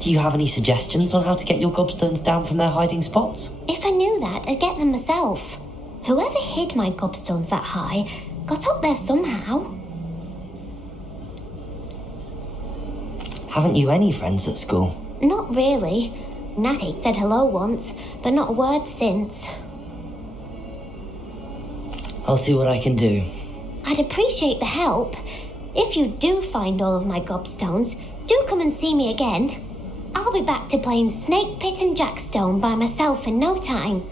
Do you have any suggestions on how to get your gobstones down from their hiding spots? If I knew that, I'd get them myself. Whoever hid my gobstones that high got up there somehow. Haven't you any friends at school? Not really. Natty said hello once, but not a word since. I'll see what I can do. I'd appreciate the help. If you do find all of my gobstones, do come and see me again. I'll be back to playing Snake Pit and Jackstone by myself in no time.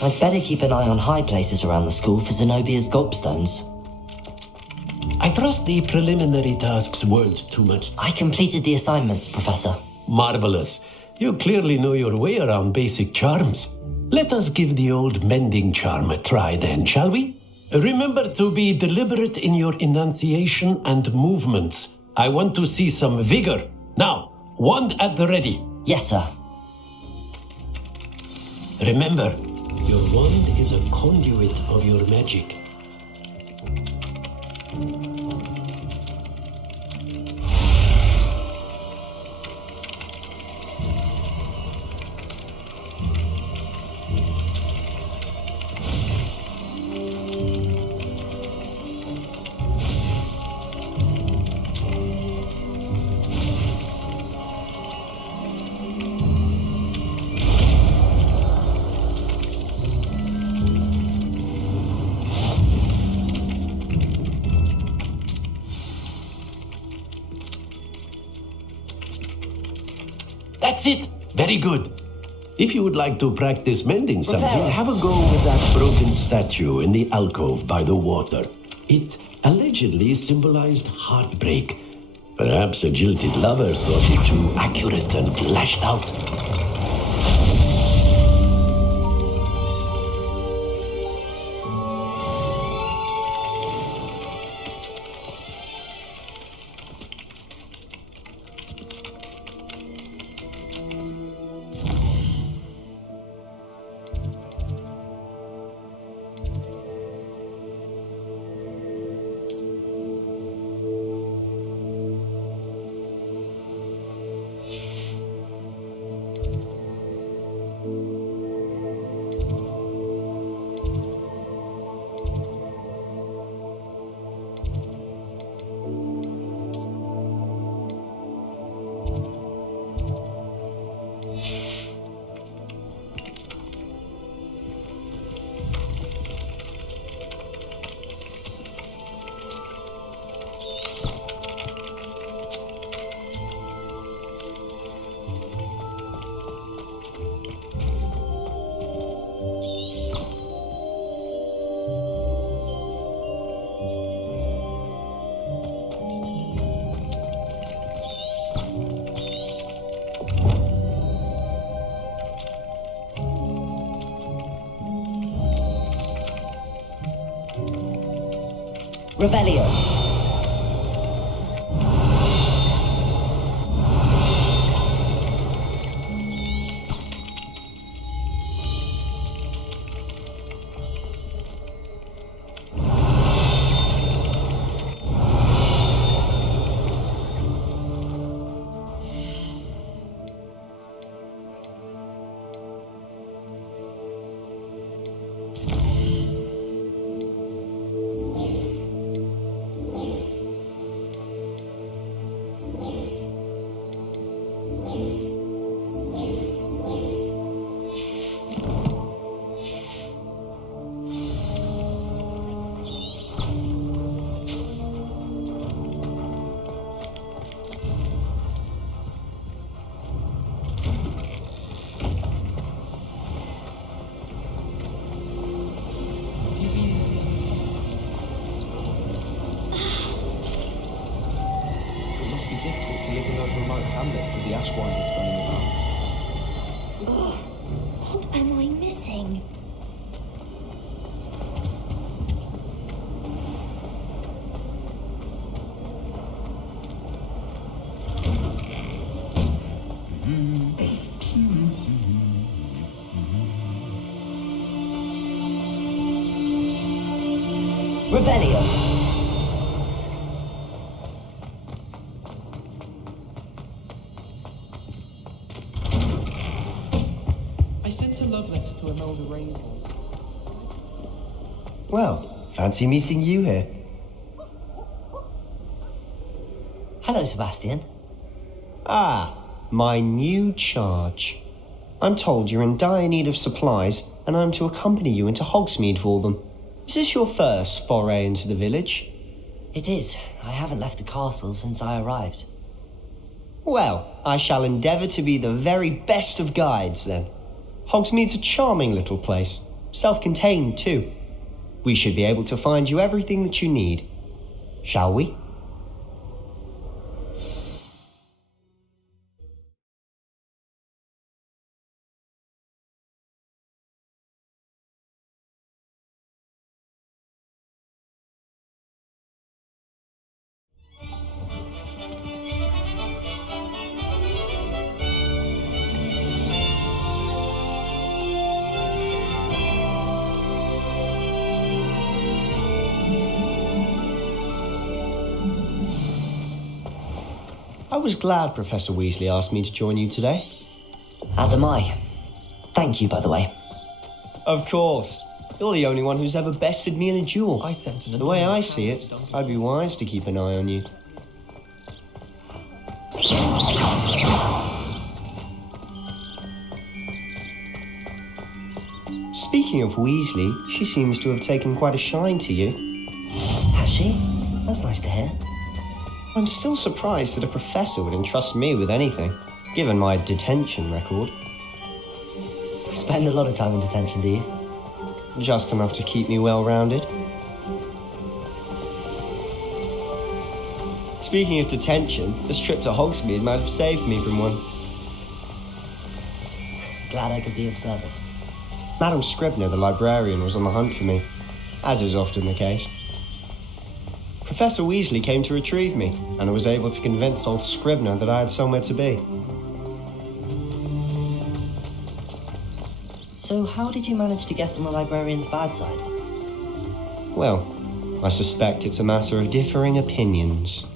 I'd better keep an eye on high places around the school for Zenobia's gobstones. I trust the preliminary tasks weren't too much. I completed the assignments, Professor. Marvelous. You clearly know your way around basic charms. Let us give the old mending charm a try then, shall we? Remember to be deliberate in your enunciation and movements. I want to see some vigor. Now, wand at the ready. Yes, sir. Remember, your wand is a conduit of your magic. That's it. Very good. If you would like to practice mending something, Repair. have a go with that broken statue in the alcove by the water. It allegedly symbolized heartbreak. Perhaps a jilted lover thought it too accurate and lashed out. Revelio. What am I missing? Revelio. I sent a love letter to Imelda Rainbow. Well, fancy meeting you here. Hello, Sebastian. Ah, my new charge. I'm told you're in dire need of supplies, and I'm to accompany you into Hogsmeade for them. Is this your first foray into the village? It is. I haven't left the castle since I arrived. Well, I shall endeavour to be the very best of guides, then. Hogsmeade's a charming little place. Self-contained, too. We should be able to find you everything that you need. Shall we? I was glad Professor Weasley asked me to join you today. As am I. Thank you, by the way. Of course. You're the only one who's ever bested me in a duel. The way I see it, I'd be wise to keep an eye on you. Speaking of Weasley, she seems to have taken quite a shine to you. Has she? That's nice to hear. I'm still surprised that a professor would entrust me with anything. given my detention record. Spend a lot of time in detention, do you? Just enough to keep me well-rounded. Speaking of detention, this trip to Hogsmeade might have saved me from one. Glad I could be of service. Madam Scribner, the librarian, was on the hunt for me, as is often the case. Professor Weasley came to retrieve me, and I was able to convince old Scribner that I had somewhere to be. So how did you manage to get on the librarian's bad side? Well, I suspect it's a matter of differing opinions.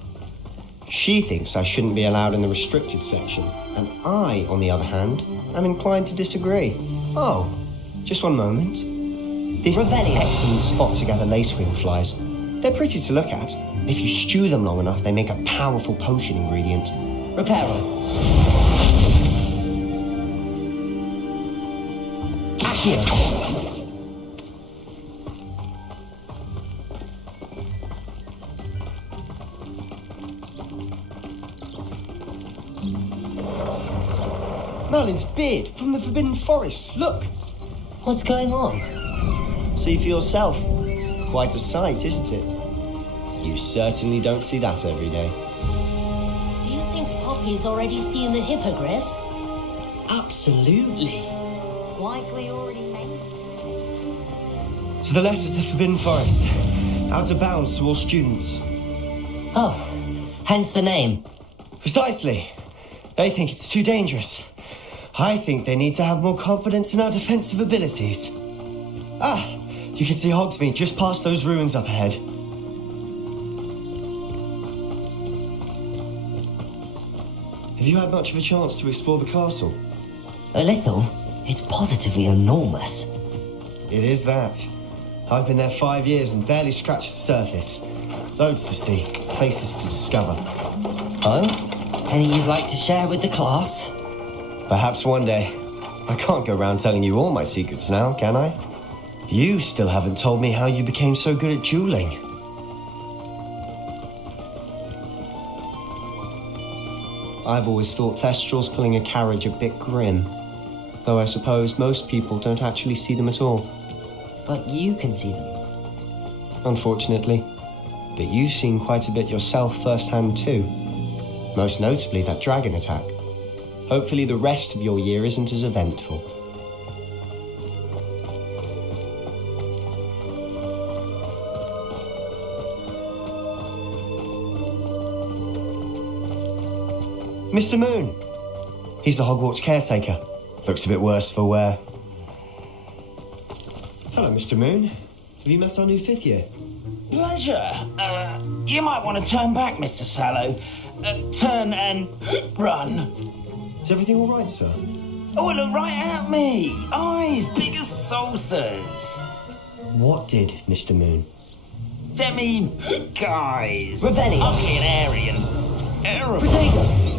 She thinks I shouldn't be allowed in the restricted section, and I, on the other hand, am inclined to disagree. Oh, just one moment. This is an excellent spot to gather lacewing flies. They're pretty to look at. If you stew them long enough, they make a powerful potion ingredient. Reparo. Accio. Merlin's beard from the Forbidden Forest. Look! What's going on? See for yourself. Quite a sight, isn't it? You certainly don't see that every day. Do you think Poppy's already seen the hippogriffs? Absolutely. Likely already made. To the left is the Forbidden Forest. Out of bounds to all students. Oh, hence the name. Precisely. They think it's too dangerous. I think they need to have more confidence in our defensive abilities. Ah, you can see Hogsmeade just past those ruins up ahead. Have you had much of a chance to explore the castle? A little. It's positively enormous. It is that. I've been there 5 years and barely scratched the surface. Loads to see, places to discover. Oh? Any you'd like to share with the class? Perhaps one day. I can't go around telling you all my secrets now, can I? You still haven't told me how you became so good at dueling. I've always thought Thestrals pulling a carriage a bit grim. Though I suppose most people don't actually see them at all. But you can see them. Unfortunately. But you've seen quite a bit yourself firsthand too. Most notably that dragon attack. Hopefully the rest of your year isn't as eventful. Mr. Moon! He's the Hogwarts caretaker. Looks a bit worse for wear. Hello, Mr. Moon. Have you met our new 5th year? Pleasure. You might want to turn back, Mr. Sallow. Turn and run. Is everything all right, sir? Oh, it looked right at me. Eyes big as saucers. What did, Mr. Moon? Demi-guys. Revelio. Ugly and airy and terrible. Protego.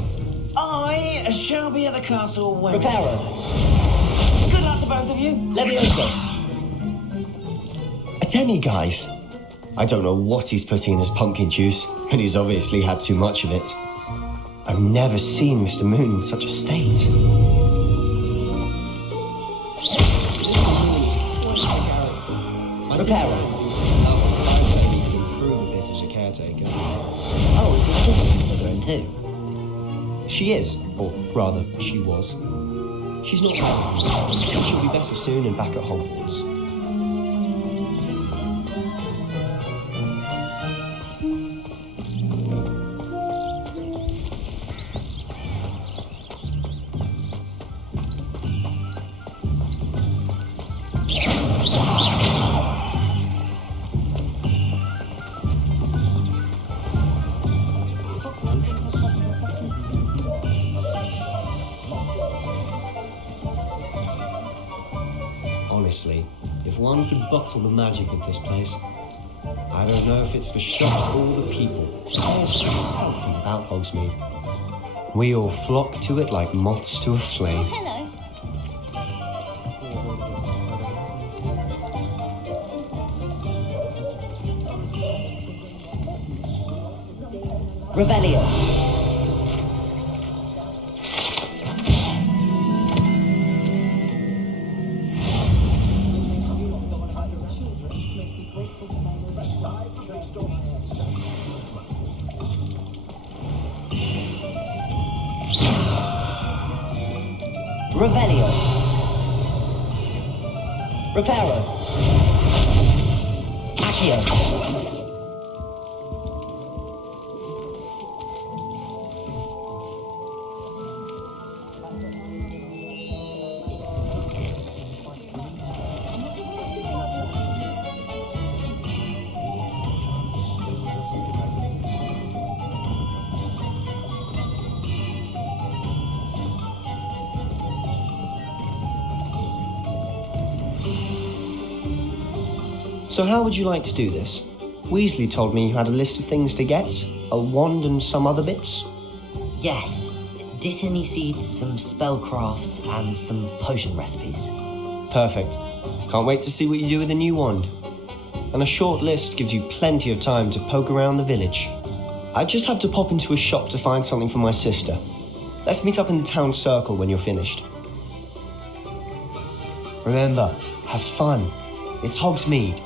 I shall be at the castle when... Reparo. Good luck to both of you. Levioso. A demi-guise? I don't know what he's putting in his pumpkin juice, but he's obviously had too much of it. I've never seen Mr. Moon in such a state. I'd say he could improve a bit as a caretaker. Oh, is your sister Slytherin too? She is, or rather, she was. She's not bad. She'll be better soon and back at Hogwarts. Honestly, if one could bottle the magic of this place, I don't know if it's the shops or the people. There's just something about Hogsmeade. We all flock to it like moths to a flame. Hello. Revelio. Revelio. Reparo. Accio. So how would you like to do this? Weasley told me you had a list of things to get, a wand and some other bits. Yes, Dittany seeds, some spellcrafts, and some potion recipes. Perfect. Can't wait to see what you do with the new wand. And a short list gives you plenty of time to poke around the village. I just have to pop into a shop to find something for my sister. Let's meet up in the town circle when you're finished. Remember, have fun. It's Hogsmeade.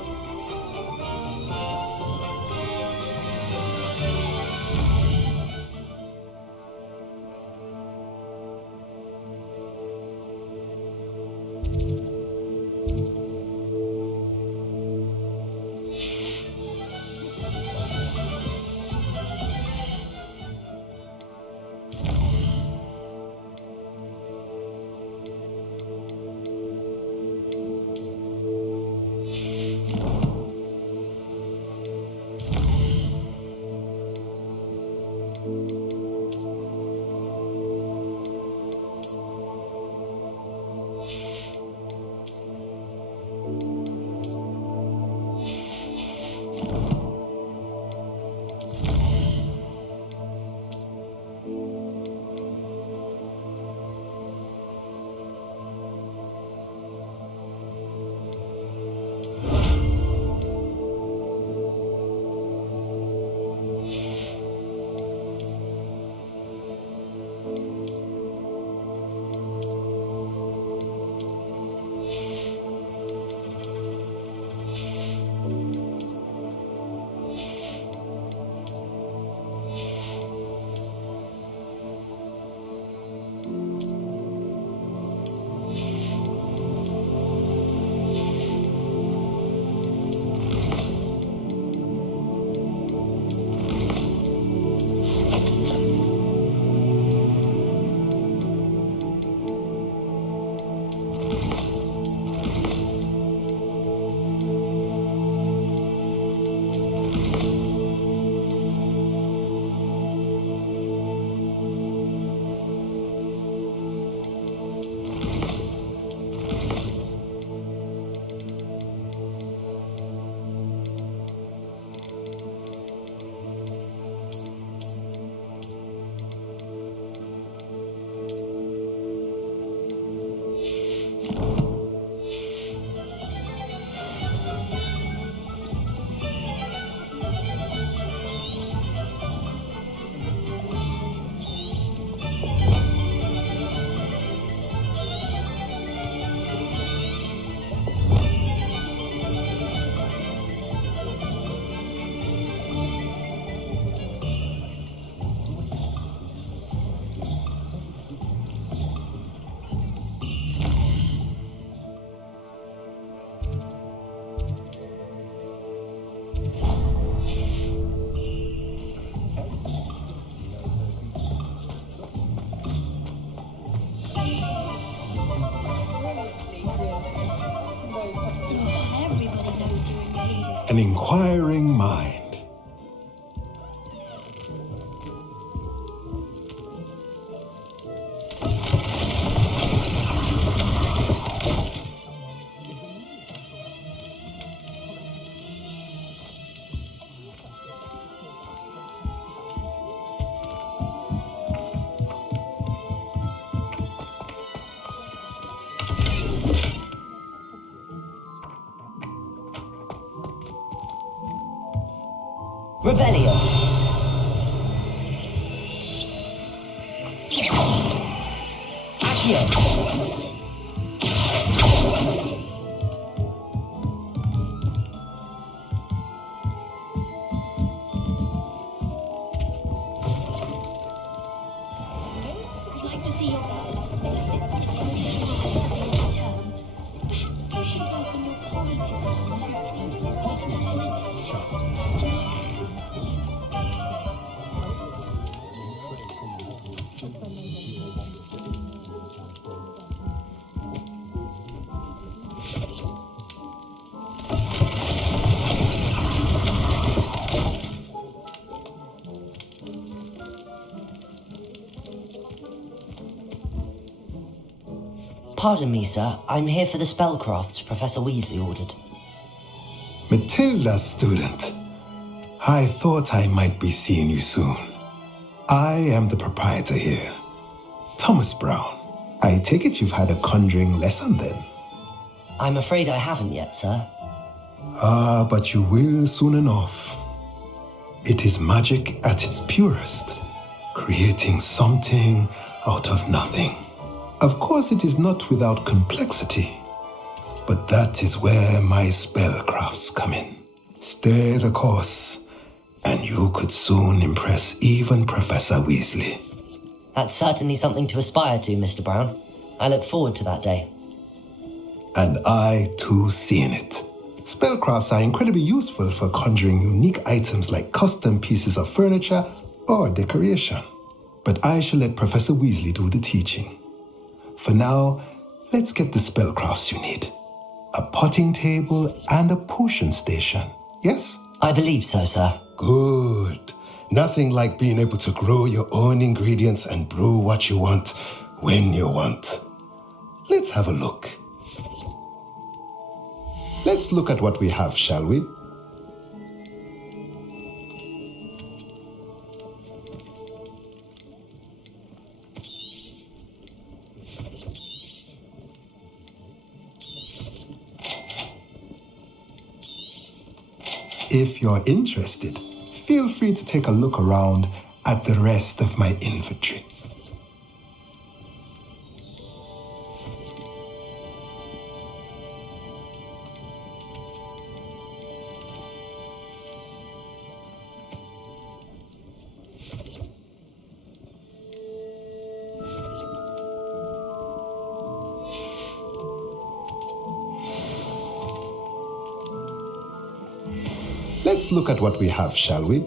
An inquiring mind. Revelio. Accio. I'd like to see your Pardon me, sir. I'm here for the spellcrafts Professor Weasley ordered. Matilda, student. I thought I might be seeing you soon. I am the proprietor here, Thomas Brown. I take it you've had a conjuring lesson then? I'm afraid I haven't yet, sir. Ah, but you will soon enough. It is magic at its purest, creating something out of nothing. Of course, it is not without complexity, but that is where my spellcrafts come in. Stay the course, and you could soon impress even Professor Weasley. That's certainly something to aspire to, Mr. Brown. I look forward to that day. And I, too, see in it. Spellcrafts are incredibly useful for conjuring unique items like custom pieces of furniture or decoration. But I shall let Professor Weasley do the teaching. For now, let's get the spellcrafts you need. A potting table and a potion station, yes? I believe so, sir. Good. Nothing like being able to grow your own ingredients and brew what you want when you want. Let's have a look. Let's look at what we have, shall we? If you're interested, feel free to take a look around at the rest of my inventory. Let's look at what we have, shall we?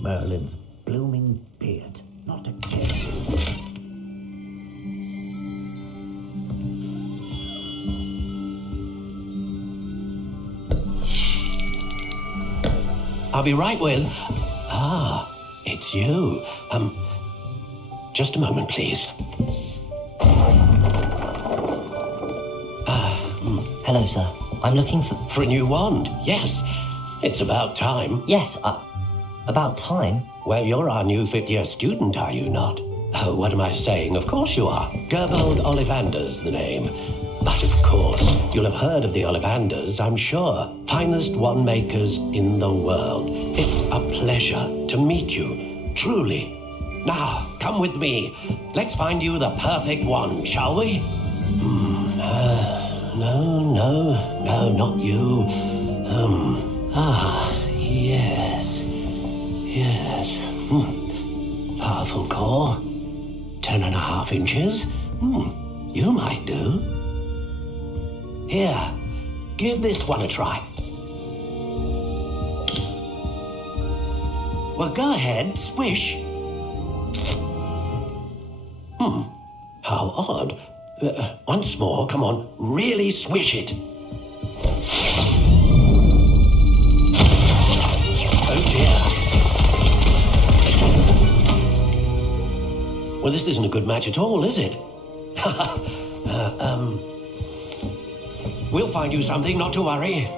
Merlin's blooming beard, not a care. I'll be right with... Ah, it's you. Just a moment, please. Hello, sir. I'm looking for... For a new wand, yes. It's about time. Yes, about time? Well, you're our new fifth-year student, are you not? Oh, what am I saying? Of course you are. Gerbold Ollivander's the name. But of course, you'll have heard of the Ollivanders, I'm sure. Finest wand makers in the world. It's a pleasure to meet you, truly. Now, come with me. Let's find you the perfect wand, shall we? No, not you. Yes. Powerful core. 10.5 inches. You might do. Here, give this one a try. Well, go ahead, swish. How odd. Once more, come on, really swish it. Oh dear. Well, this isn't a good match at all, is it? We'll find you something, not to worry.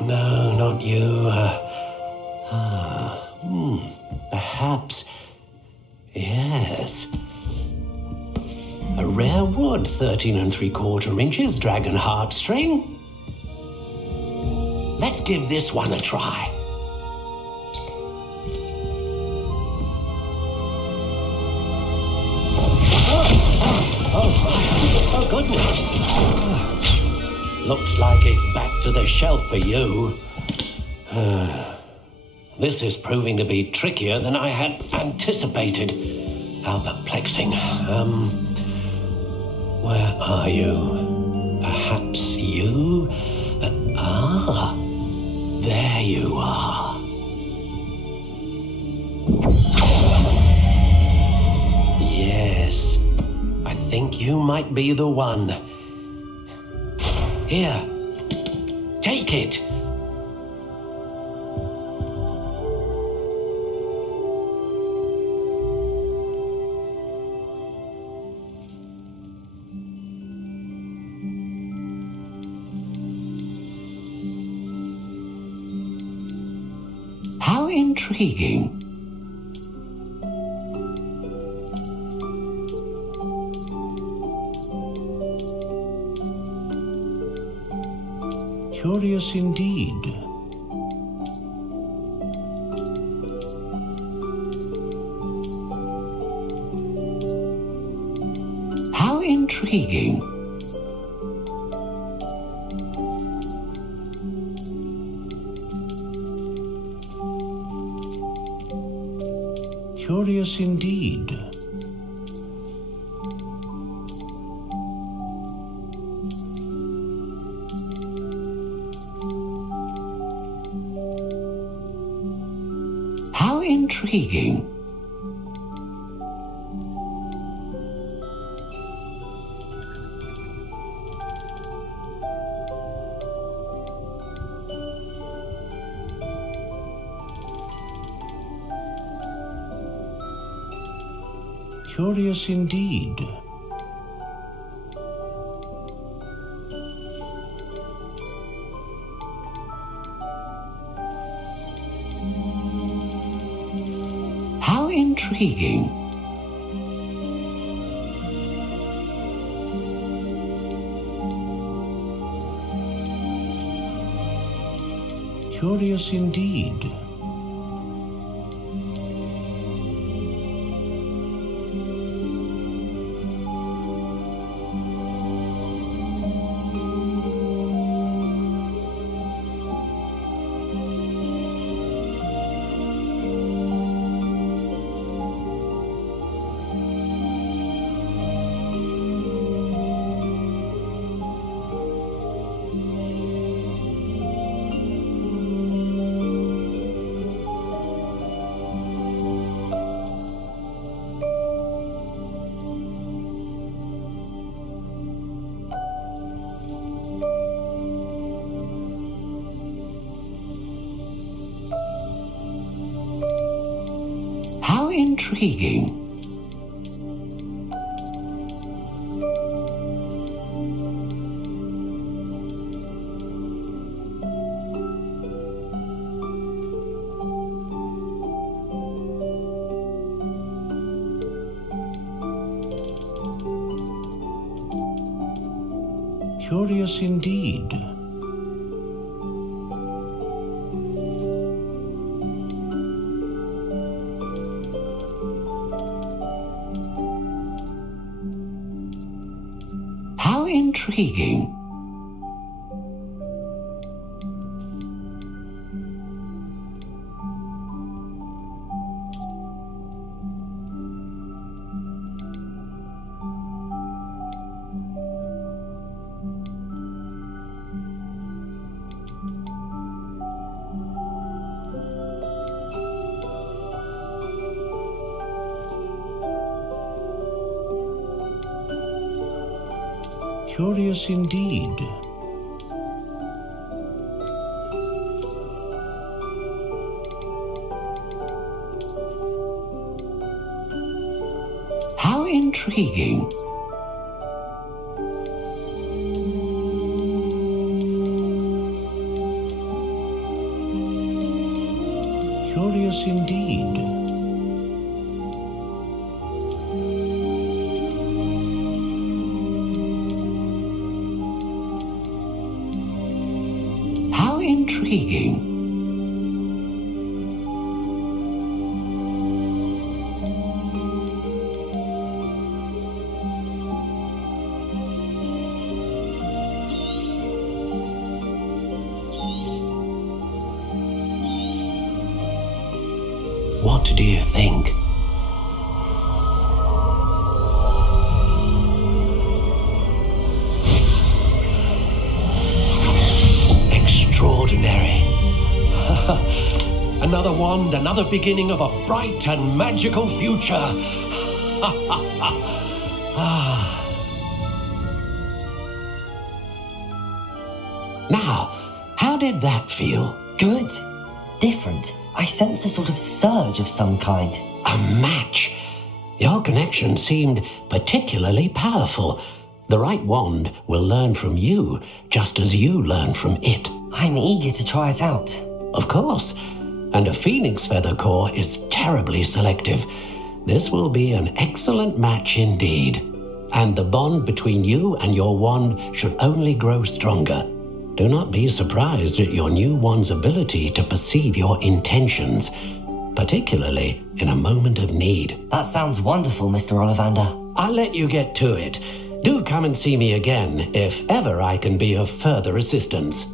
No, not you. Perhaps. Yes. A rare wood, 13 3/4 inches, dragon heartstring. Let's give this one a try. goodness. Looks like it's back to the shelf for you. This is proving to be trickier than I had anticipated. How perplexing. Where are you? Perhaps you? There you are. Yes, I think you might be the one. Here, take it. How intriguing. Curious indeed. How intriguing. Curious indeed. How intriguing. Curious indeed. How intriguing. Curious indeed. How intriguing. Curious indeed. How intriguing. Curious indeed. How intriguing. Curious indeed. How intriguing. What do you think? Extraordinary. Another wand, another beginning of a bright and magical future. Now, how did that feel? Good. Different. I sensed a sort of surge of some kind. A match. Your connection seemed particularly powerful. The right wand will learn from you, just as you learn from it. I'm eager to try it out. Of course. And a phoenix feather core is terribly selective. This will be an excellent match indeed. And the bond between you and your wand should only grow stronger. Do not be surprised at your new wand's ability to perceive your intentions, particularly in a moment of need. That sounds wonderful, Mr. Ollivander. I'll let you get to it. Do come and see me again if ever I can be of further assistance.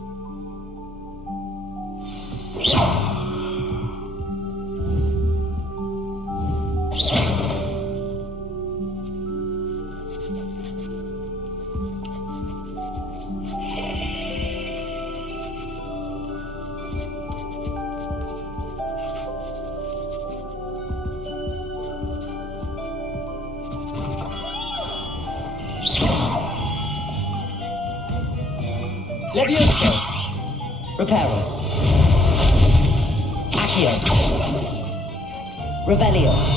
Levioso. Reparo. Accio. Revelio.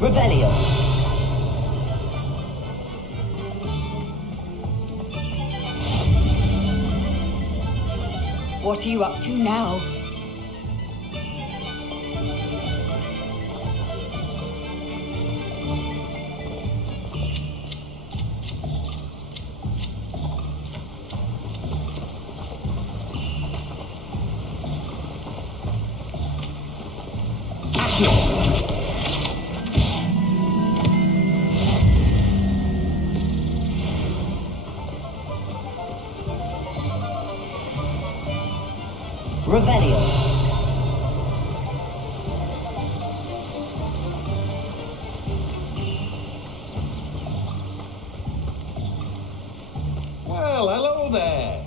Revelio. What are you up to now? Revelio. Well, hello there.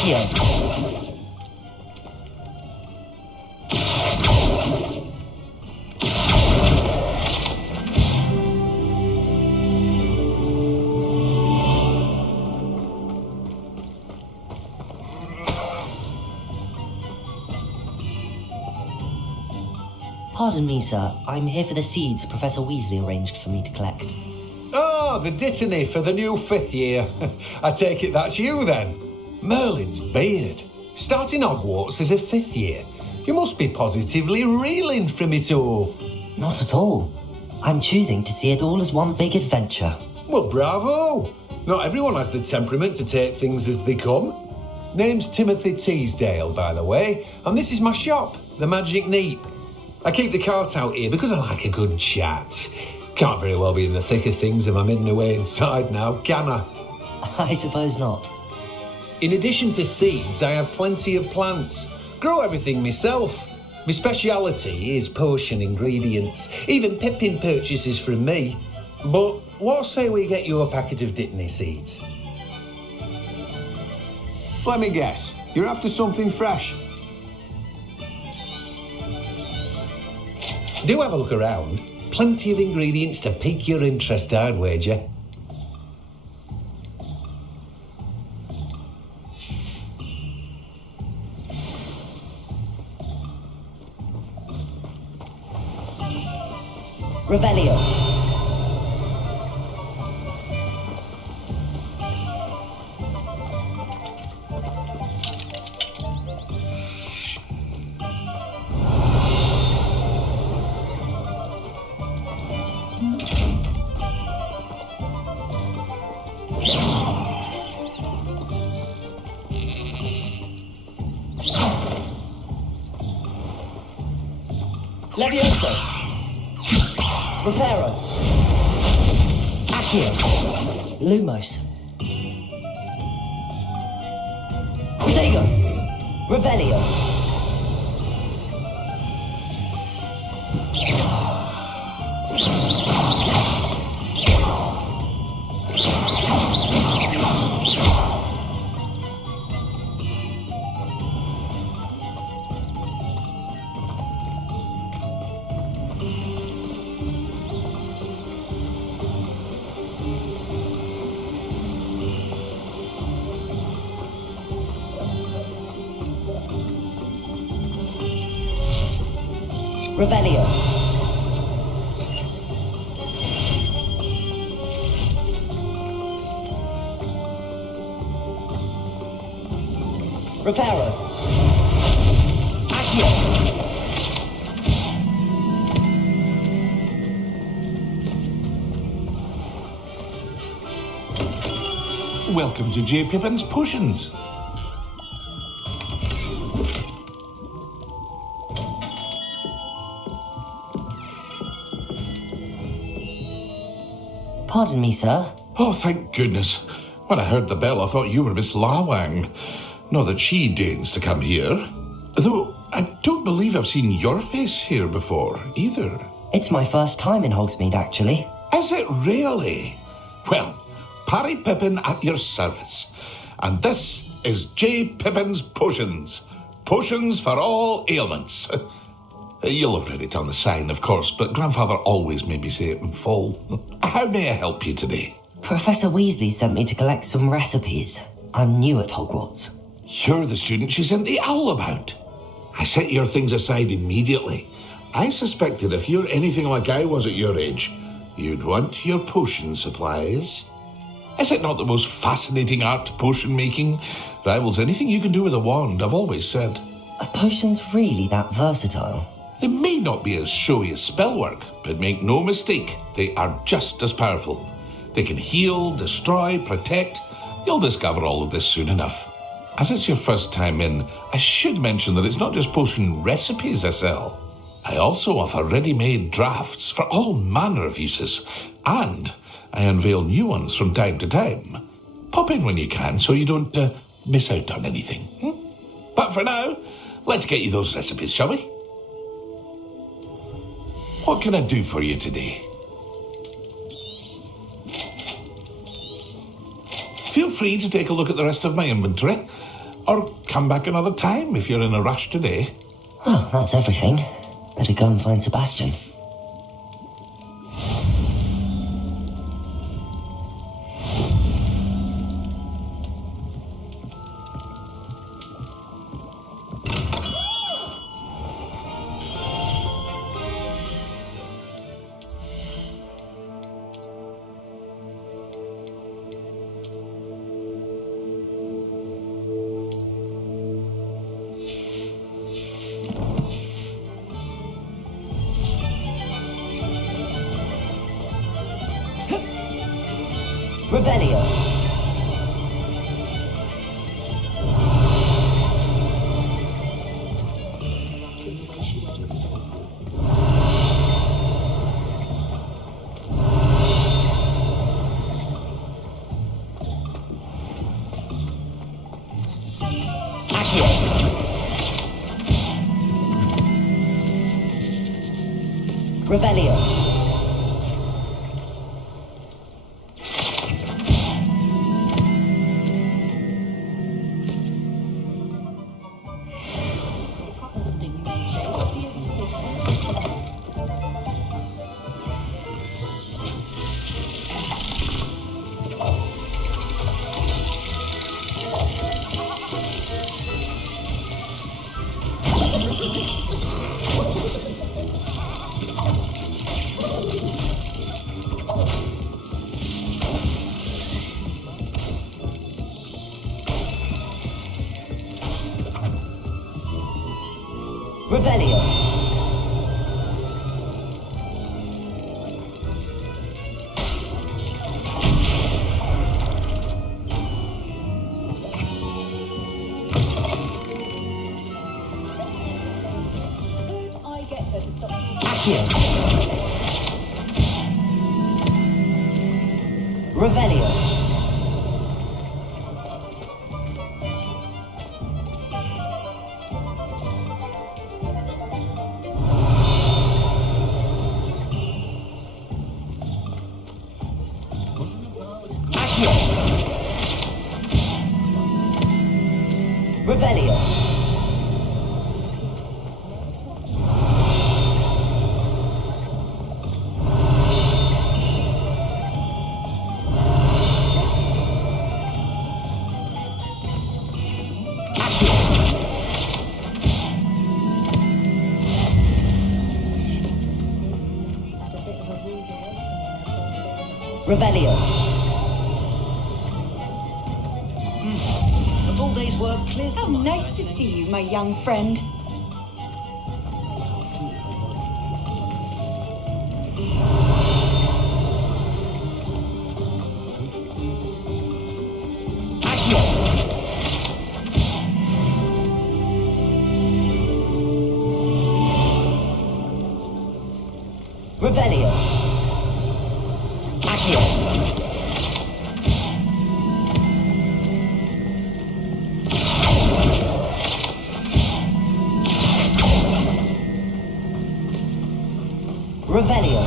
Accio. Pardon me, sir. I'm here for the seeds Professor Weasley arranged for me to collect. Oh, the dittany for the new 5th year. I take it that's you, then. Merlin's beard. Starting Hogwarts as a 5th year. You must be positively reeling from it all. Not at all. I'm choosing to see it all as one big adventure. Well, bravo. Not everyone has the temperament to take things as they come. Name's Timothy Teasdale, by the way, and this is my shop, the Magic Neep. I keep the cart out here because I like a good chat. Can't very well be in the thick of things if I'm hidden away inside now, can I? I suppose not. In addition to seeds, I have plenty of plants. Grow everything myself. My speciality is potion ingredients. Even Pippin purchases from me. But what say we get you a packet of Dittany seeds? Let me guess. You're after something fresh. Do have a look around. Plenty of ingredients to pique your interest, I'd wager. Revelio. Levioso. Reparo. Accio. Lumos. Protego. Revelio. Revelio. Reparo. Accio. Welcome to J. Pippin's Potions. Pardon me, sir. Oh, thank goodness. When I heard the bell, I thought you were Miss Lawang. Not that she deigns to come here. Though, I don't believe I've seen your face here before, either. It's my first time in Hogsmeade, actually. Is it really? Well, Parry Pippin at your service. And this is J. Pippin's Potions. Potions for all ailments. You'll have read it on the sign, of course, but Grandfather always made me say it in full. How may I help you today? Professor Weasley sent me to collect some recipes. I'm new at Hogwarts. You're the student she sent the owl about. I set your things aside immediately. I suspected if you're anything like I was at your age, you'd want your potion supplies. Is it not the most fascinating art, potion making? Rivals anything you can do with a wand, I've always said. Are potions really that versatile? They may not be as showy as spellwork, but make no mistake, they are just as powerful. They can heal, destroy, protect. You'll discover all of this soon enough. As it's your first time in, I should mention that it's not just potion recipes I sell. I also offer ready-made drafts for all manner of uses, and I unveil new ones from time to time. Pop in when you can so you don't miss out on anything. But for now, let's get you those recipes, shall we? What can I do for you today? Feel free to take a look at the rest of my inventory. Or come back another time if you're in a rush today. Well, that's everything. Better go and find Sebastian. Revelio. Accio. Revelio. Revelio. Accio. Revelio. Revelio. Revelio. A full day's work clears. How nice to see you, my young friend. Revelio. Accio. Revelio.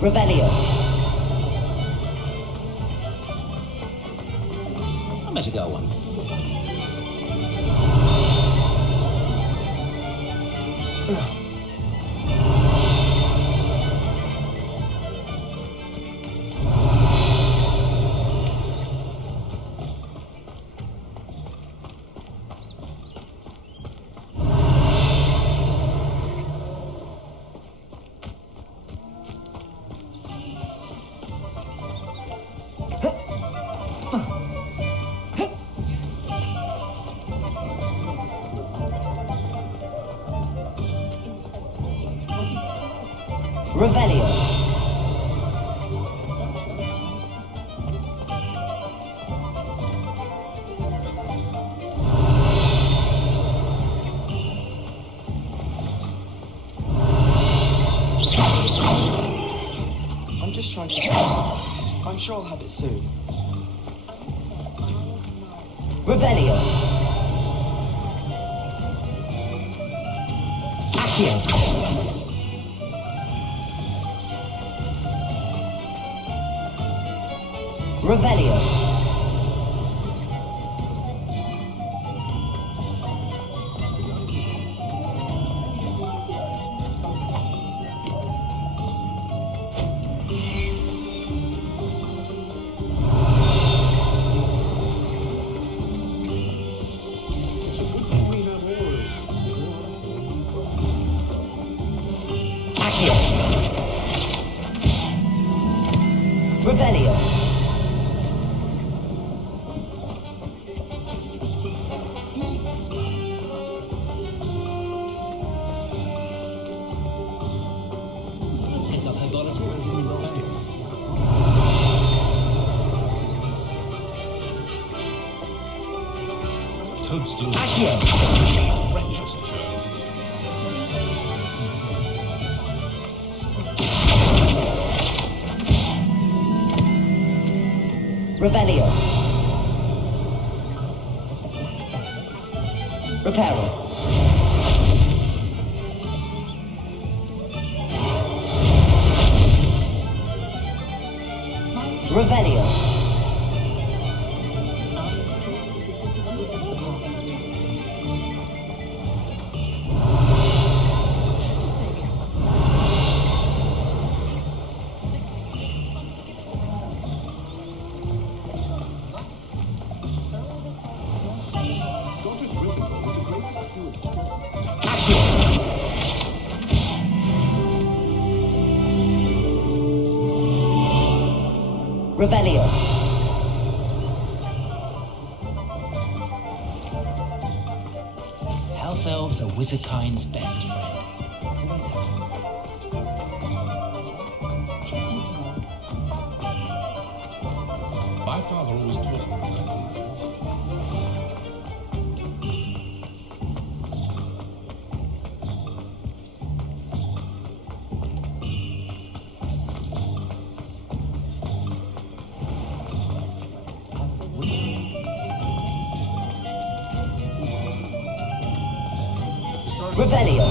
Revelio. I better go one. Revelio. I'm just trying to... I'm sure I'll have it soon. Revelio. Accio. Revelio. Accio. Revelio. Toadstool. Accio. Precious turn. Revelio. Reparo. Revelio. Revelio. House elves are wizardkind's best friend. My father always taught me. Revelio.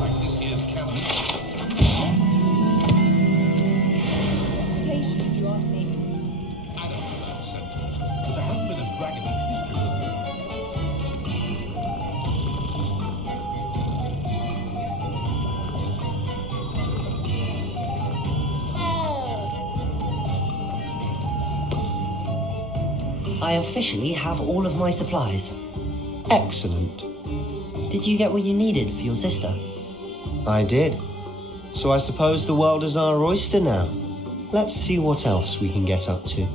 Like this year's cabinet. If you ask me. I don't know that sentence, but there hasn't been a dragon in history with me. I officially have all of my supplies. Excellent. Did you get what you needed for your sister? I did. So I suppose the world is our oyster now. Let's see what else we can get up to.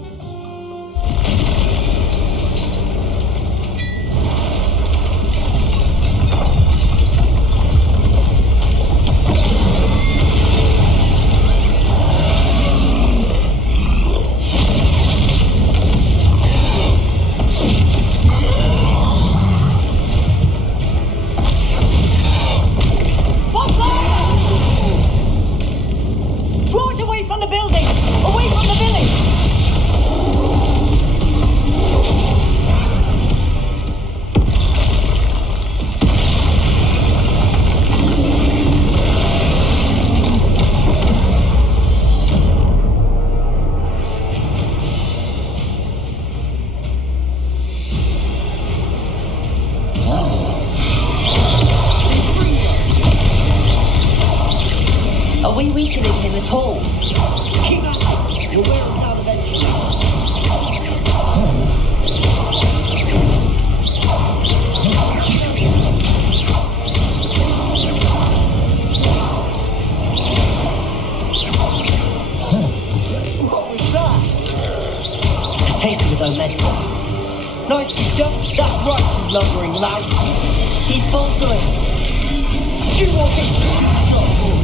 Draw it away from the building! Away from the village! Are we weakening him at all? Keep at it! You'll wear him down eventually. What was that? A taste of his own medicine. Nicely done. That's right, you lumbering lout. He's faltering. You want it to trouble.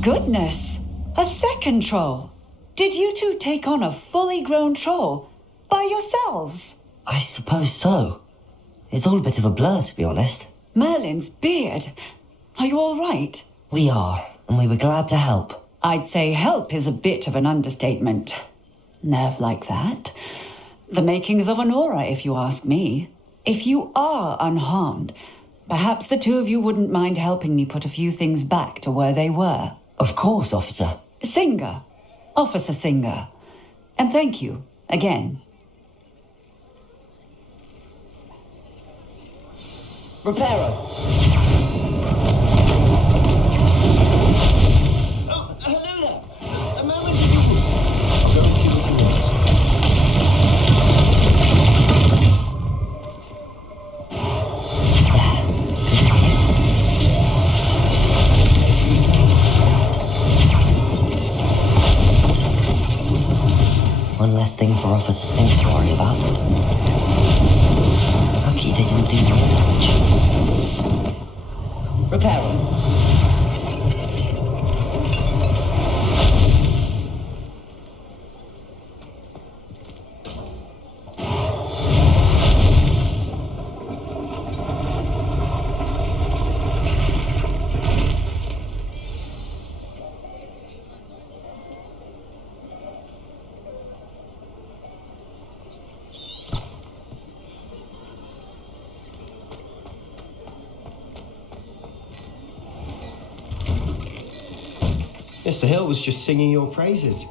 Goodness! A second troll! Did you two take on a fully grown troll by yourselves? I suppose so. It's all a bit of a blur, to be honest. Merlin's beard. Are you all right? We are, and we were glad to help. I'd say help is a bit of an understatement. Nerve like that. The makings of an aura, if you ask me. If you are unharmed, perhaps the two of you wouldn't mind helping me put a few things back to where they were. Of course, officer. Singer. Officer Singer. And thank you, again. Reparo. Oh, hello there. A moment if you will. I'll go and see what he wants. One less thing for Officer Sink to worry about. Lucky they didn't do more damage. Reparo. Mr. Hill was just singing your praises.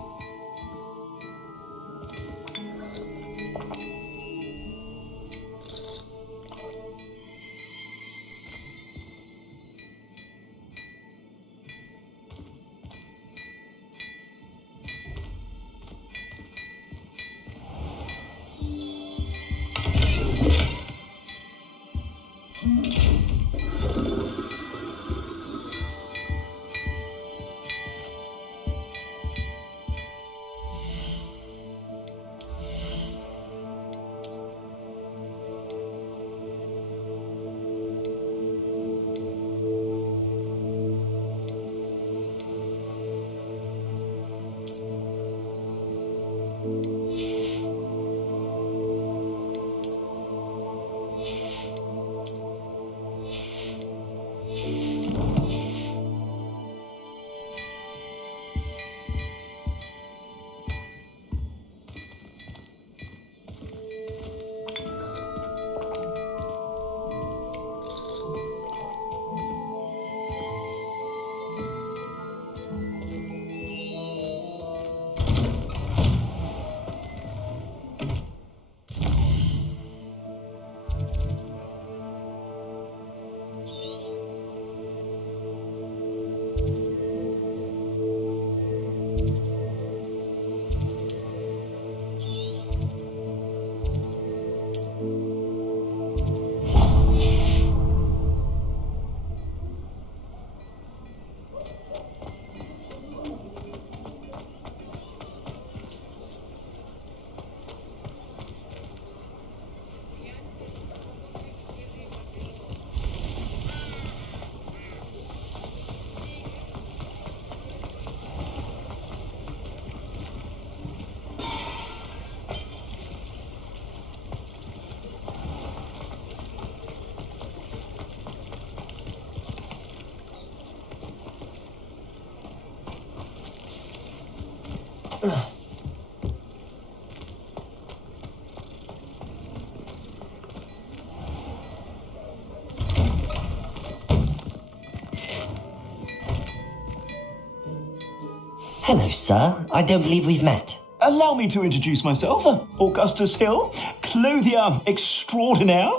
Hello, sir. I don't believe we've met. Allow me to introduce myself, Augustus Hill, clothier extraordinaire.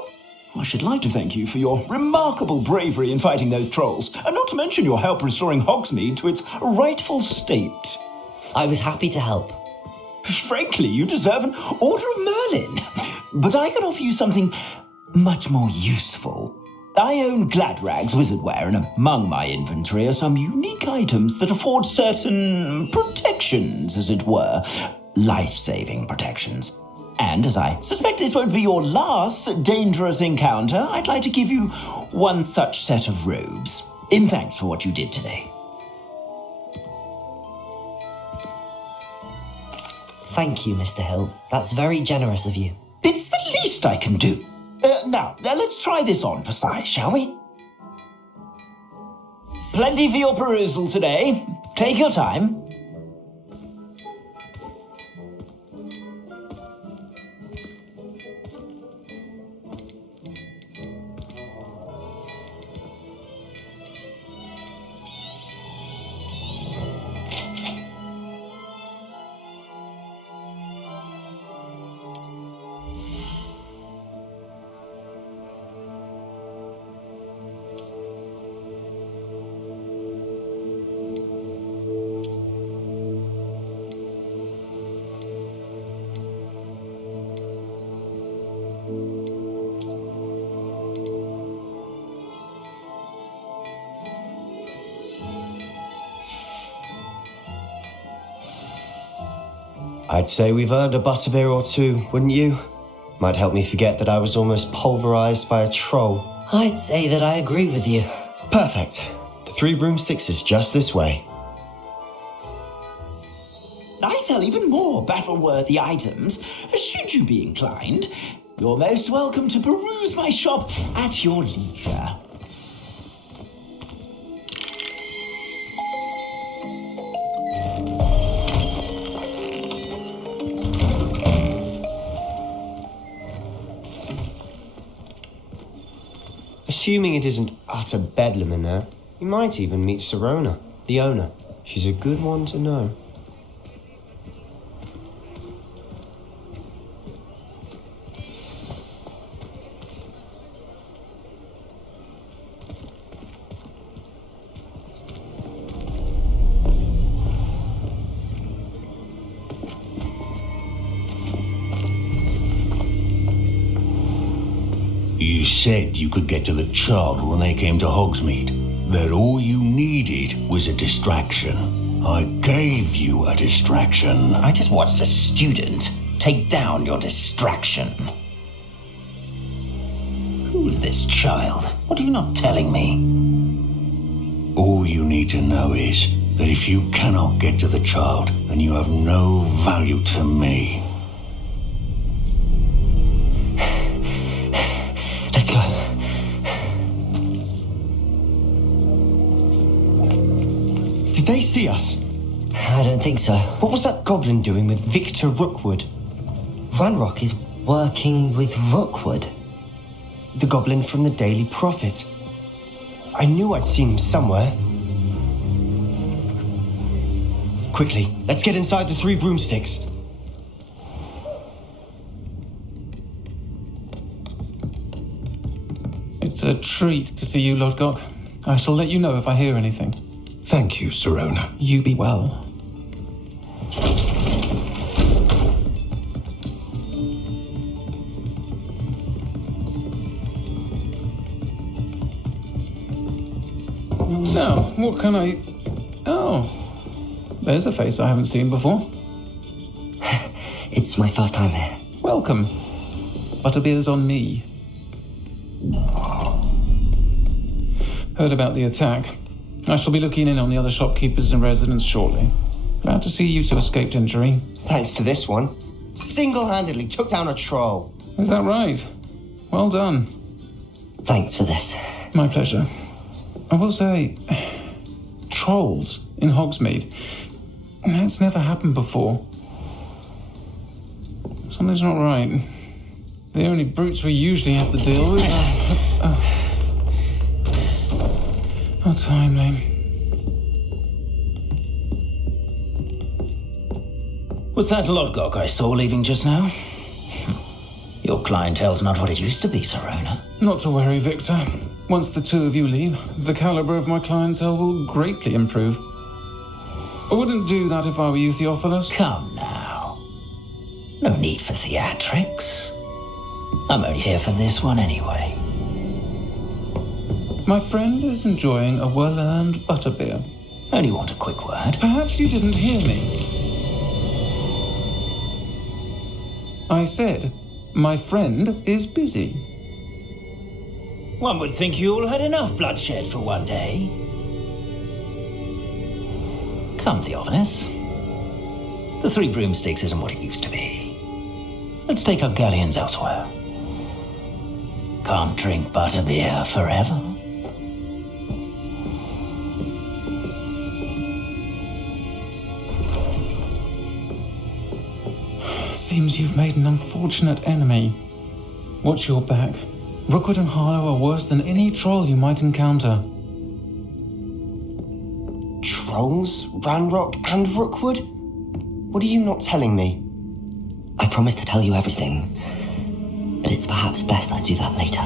I should like to thank you for your remarkable bravery in fighting those trolls, and not to mention your help restoring Hogsmeade to its rightful state. I was happy to help. Frankly, you deserve an Order of Merlin. But I can offer you something much more useful. I own Gladrag's wizardware, and among my inventory are some unique items that afford certain protections, as it were. Life-saving protections. And as I suspect this won't be your last dangerous encounter, I'd like to give you one such set of robes, in thanks for what you did today. Thank you, Mr. Hill. That's very generous of you. It's the least I can do. Now, let's try this on for size, shall we? Plenty for your perusal today. Take your time. I'd say we've earned a butterbeer or two, wouldn't you? Might help me forget that I was almost pulverized by a troll. I'd say that I agree with you. Perfect. The 3 broomsticks is just this way. I sell even more battle-worthy items, should you be inclined. You're most welcome to peruse my shop at your leisure. Assuming it isn't utter bedlam in there, you might even meet Sirona, the owner. She's a good one to know. You said you could get to the child when they came to Hogsmeade. That all you needed was a distraction. I gave you a distraction. I just watched a student take down your distraction. Who's this child? What are you not telling me? All you need to know is that if you cannot get to the child, then you have no value to me. Let's go. Did they see us? I don't think so. What was that goblin doing with Victor Rookwood? Ranrock is working with Rookwood. The goblin from the Daily Prophet. I knew I'd seen him somewhere. Quickly, let's get inside the 3 broomsticks. It's a treat to see you, Lodgok. I shall let you know if I hear anything. Thank you, Sirona. You be well. Now, what can I... Oh, there's a face I haven't seen before. It's my first time here. Welcome. Butterbeer's on me. Heard about the attack. I shall be looking in on the other shopkeepers and residents shortly. Glad to see you two escaped injury. Thanks to this one. Single-handedly took down a troll. Is that right? Well done. Thanks for this. My pleasure. I will say, trolls in Hogsmeade. That's never happened before. Something's not right. The only brutes we usually have to deal with are... How timely. Was that Lodgok I saw leaving just now? Your clientele's not what it used to be, Sirona. Not to worry, Victor. Once the 2 of you leave, the caliber of my clientele will greatly improve. I wouldn't do that if I were you, Theophilus. Come now. No need for theatrics. I'm only here for this one anyway. My friend is enjoying a well-earned butterbeer. Only want a quick word. Perhaps you didn't hear me. I said, my friend is busy. One would think you all had enough bloodshed for one day. Come, Theophilus. The Three Broomsticks isn't what it used to be. Let's take our galleons elsewhere. Can't drink butterbeer forever. Seems you've made an unfortunate enemy. Watch your back. Rookwood and Harlow are worse than any troll you might encounter. Trolls? Ranrock and Rookwood? What are you not telling me? I promise to tell you everything, but it's perhaps best I do that later.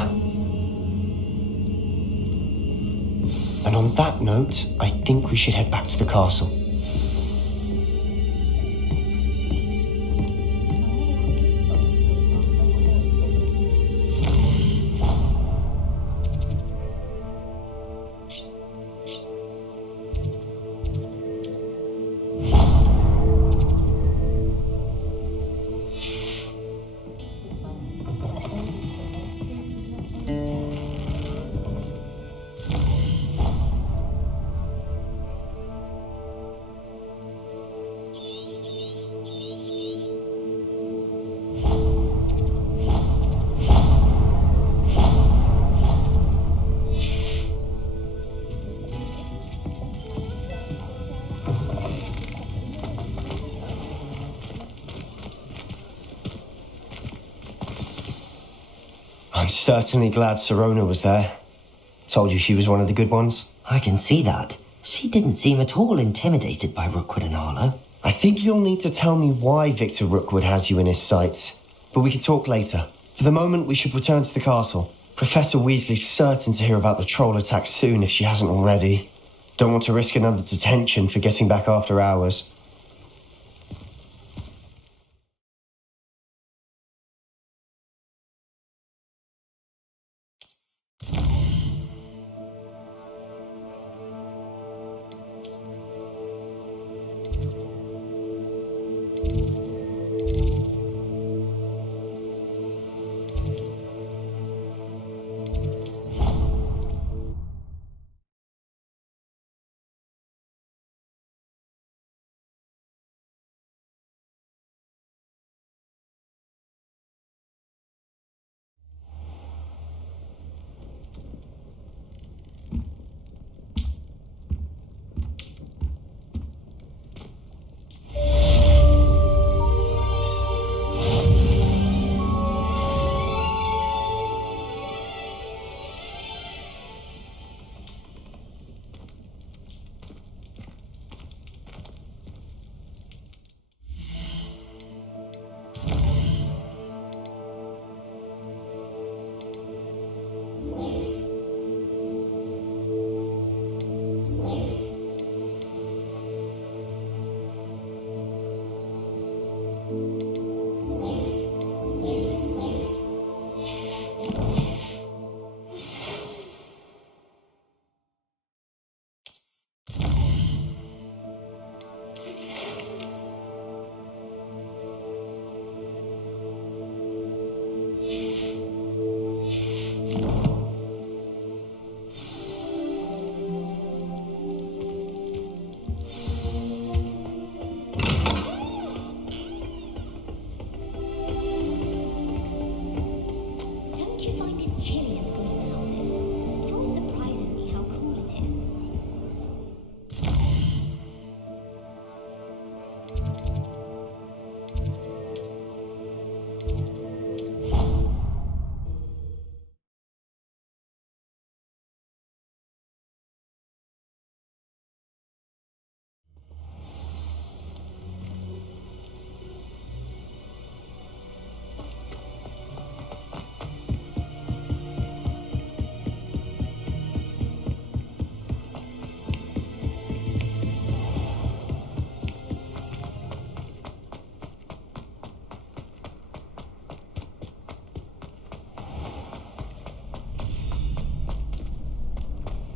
And on that note, I think we should head back to the castle. I'm certainly glad Sirona was there. Told you she was one of the good ones. I can see that. She didn't seem at all intimidated by Rookwood and Harlow. I think you'll need to tell me why Victor Rookwood has you in his sights. But we can talk later. For the moment, we should return to the castle. Professor Weasley's certain to hear about the troll attack soon if she hasn't already. Don't want to risk another detention for getting back after hours.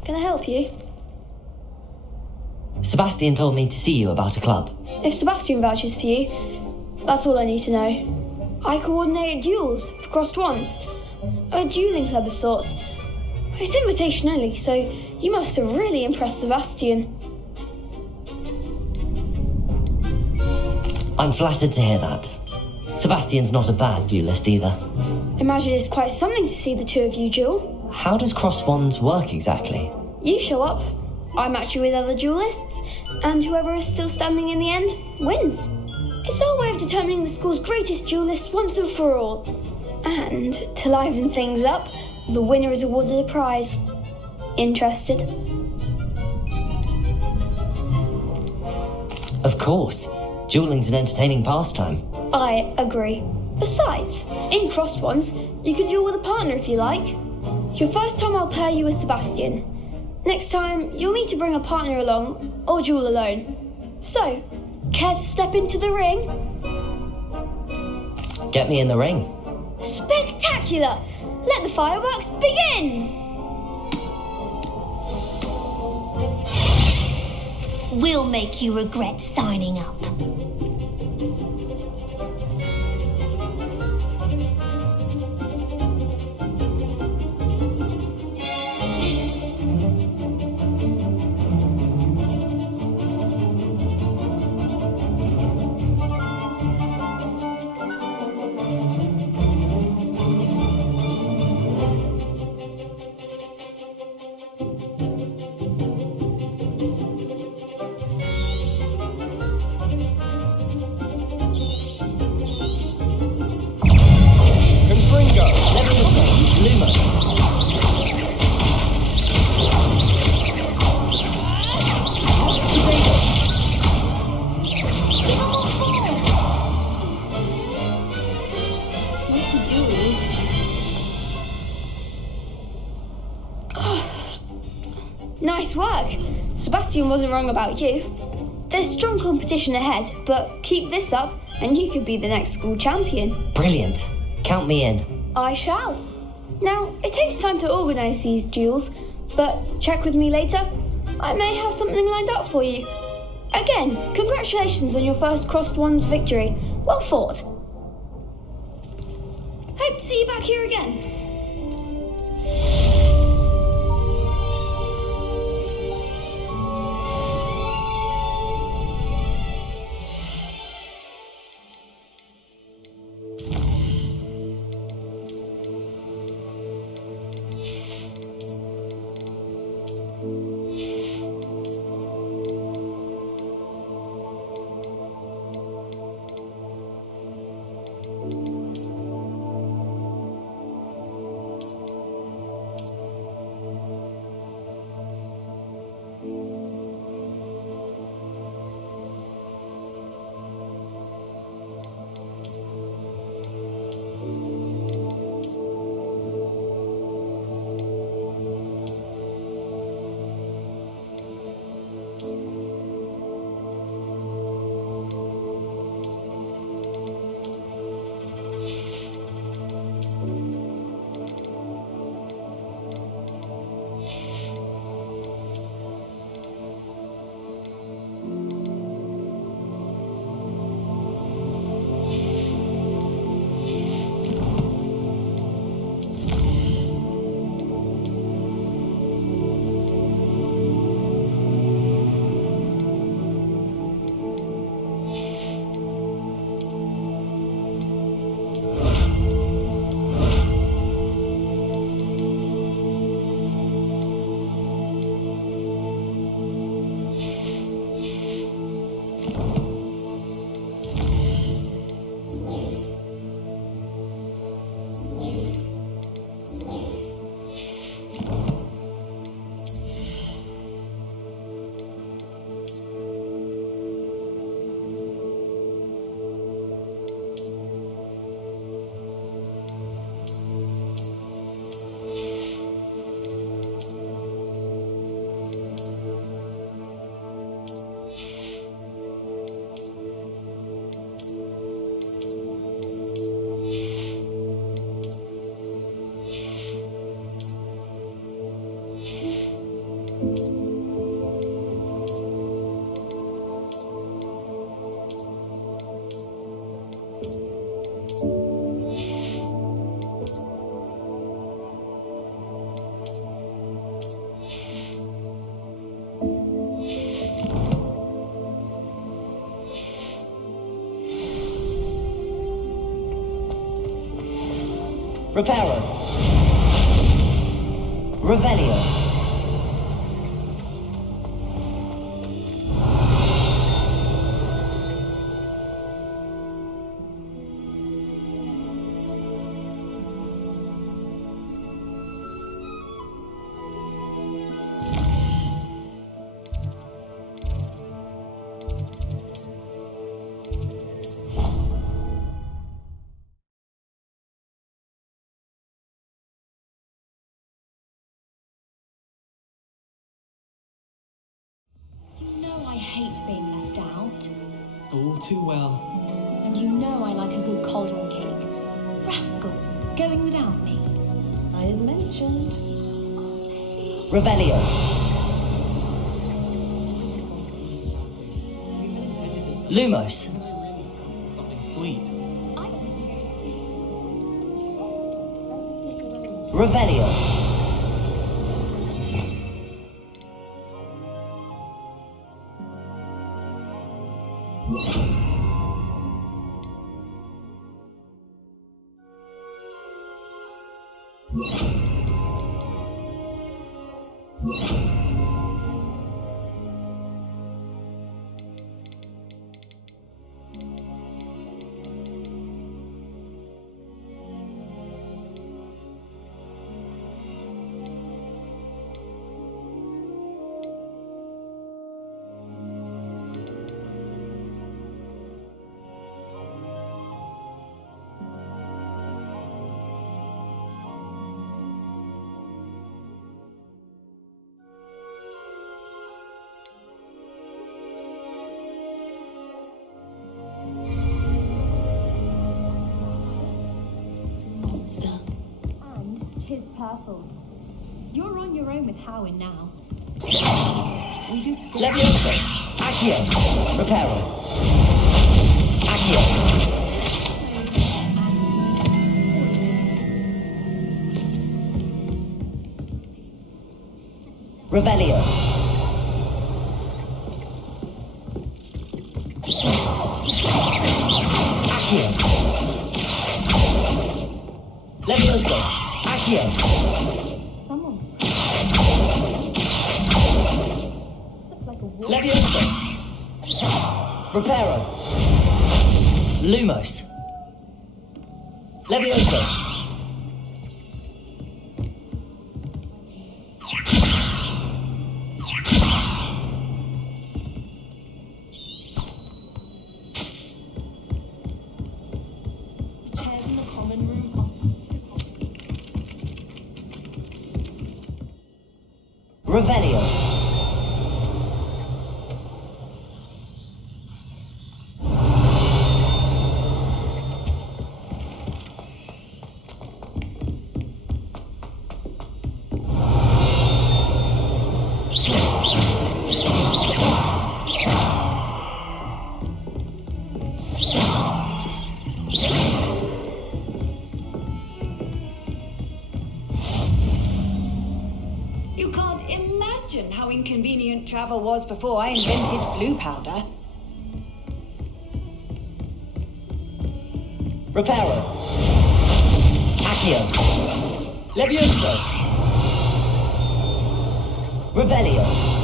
Can I help you? Sebastian told me to see you about a club. If Sebastian vouches for you, that's all I need to know. I coordinate duels for crossed wands. A dueling club of sorts. It's invitation only, so you must have really impressed Sebastian. I'm flattered to hear that. Sebastian's not a bad duelist either. Imagine it's quite something to see the two of you duel. How does cross wands work exactly? You show up, I match you with other duelists, and whoever is still standing in the end wins. It's our way of determining the school's greatest duelist once and for all. And to liven things up, the winner is awarded a prize. Interested? Of course. Dueling's an entertaining pastime. I agree. Besides, in crossed ones, you can duel with a partner if you like. Your first time I'll pair you with Sebastian. Next time, you'll need to bring a partner along, or duel alone. So, care to step into the ring? Get me in the ring. Spectacular! Let the fireworks begin! We'll make you regret signing up. Nice work. Sebastian wasn't wrong about you. There's strong competition ahead, but keep this up and you could be the next school champion. Brilliant. Count me in. I shall. Now, it takes time to organise these duels, but check with me later. I may have something lined up for you. Again, congratulations on your first Crossed Ones victory. Well fought. Hope to see you back here again. Reparo. Revelio. I hate being left out. All too well. And you know I like a good cauldron cake. Rascals, going without me. I had mentioned. Revelio. Lumos. Something sweet. Revelio. Tis purple. You're on your own with Howin now. Levioso. Accio. Reparo. Accio. Revelio. Accio. Levioso. Accio. Levioso. Reparo. Lumos. Levioso. Chairs in the common room. Revelio. You can't imagine how inconvenient travel was before I invented flu powder. Reparo. Accio. Levioso. Revelio.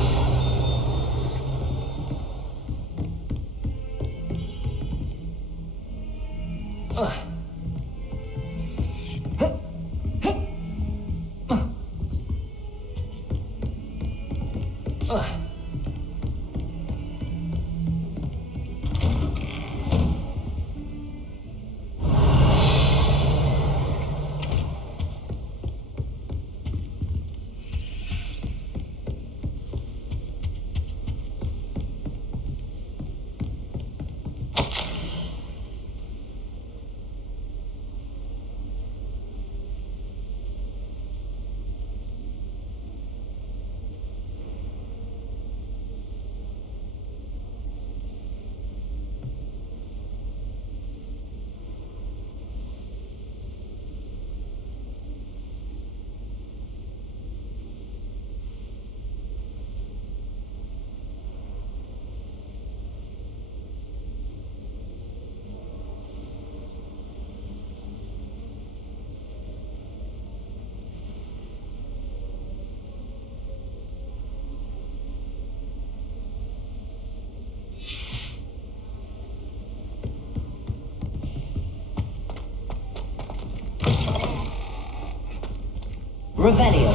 Revelio.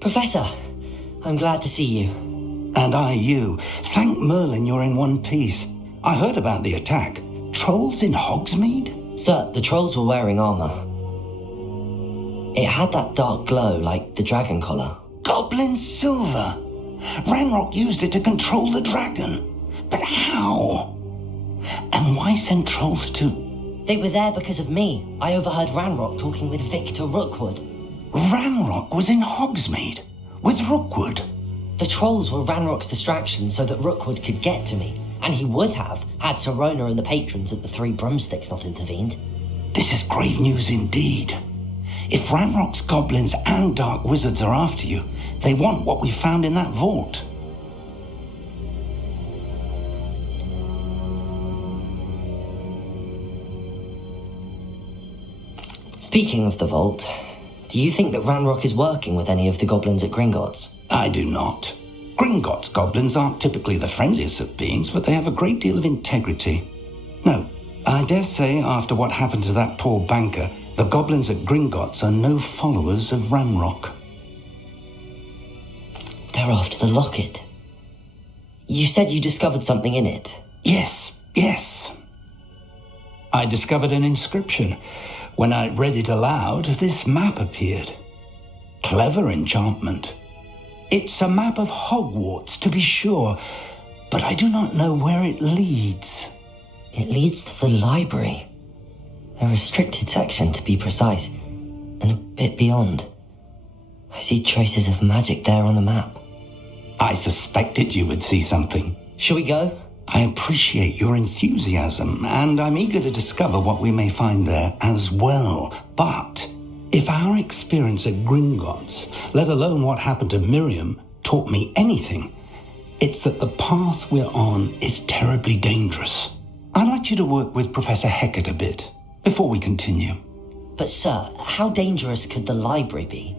Professor, I'm glad to see you. And I you. Thank Merlin you're in one piece. I heard about the attack. Trolls in Hogsmeade? Sir, the trolls were wearing armor. It had that dark glow like the dragon collar. Goblin silver! Ranrock used it to control the dragon. But how? And why send trolls too? They were there because of me. I overheard Ranrock talking with Victor Rookwood. Ranrock was in Hogsmeade? With Rookwood? The trolls were Ranrock's distraction so that Rookwood could get to me. And he would have, had Sirona and the patrons at the Three Broomsticks not intervened. This is grave news indeed. If Ranrock's goblins and dark wizards are after you, they want what we found in that vault. Speaking of the vault, do you think that Ranrock is working with any of the goblins at Gringotts? I do not. Gringotts goblins aren't typically the friendliest of beings, but they have a great deal of integrity. No, I dare say after what happened to that poor banker, the goblins at Gringotts are no followers of Ranrock. They're after the locket. You said you discovered something in it. Yes. I discovered an inscription. When I read it aloud, this map appeared. Clever enchantment. It's a map of Hogwarts, to be sure, but I do not know where it leads. It leads to the library. A restricted section, to be precise, and a bit beyond. I see traces of magic there on the map. I suspected you would see something. Shall we go? I appreciate your enthusiasm, and I'm eager to discover what we may find there as well. But if our experience at Gringotts, let alone what happened to Miriam, taught me anything, it's that the path we're on is terribly dangerous. I'd like you to work with Professor Hecat a bit before we continue. But sir, how dangerous could the library be?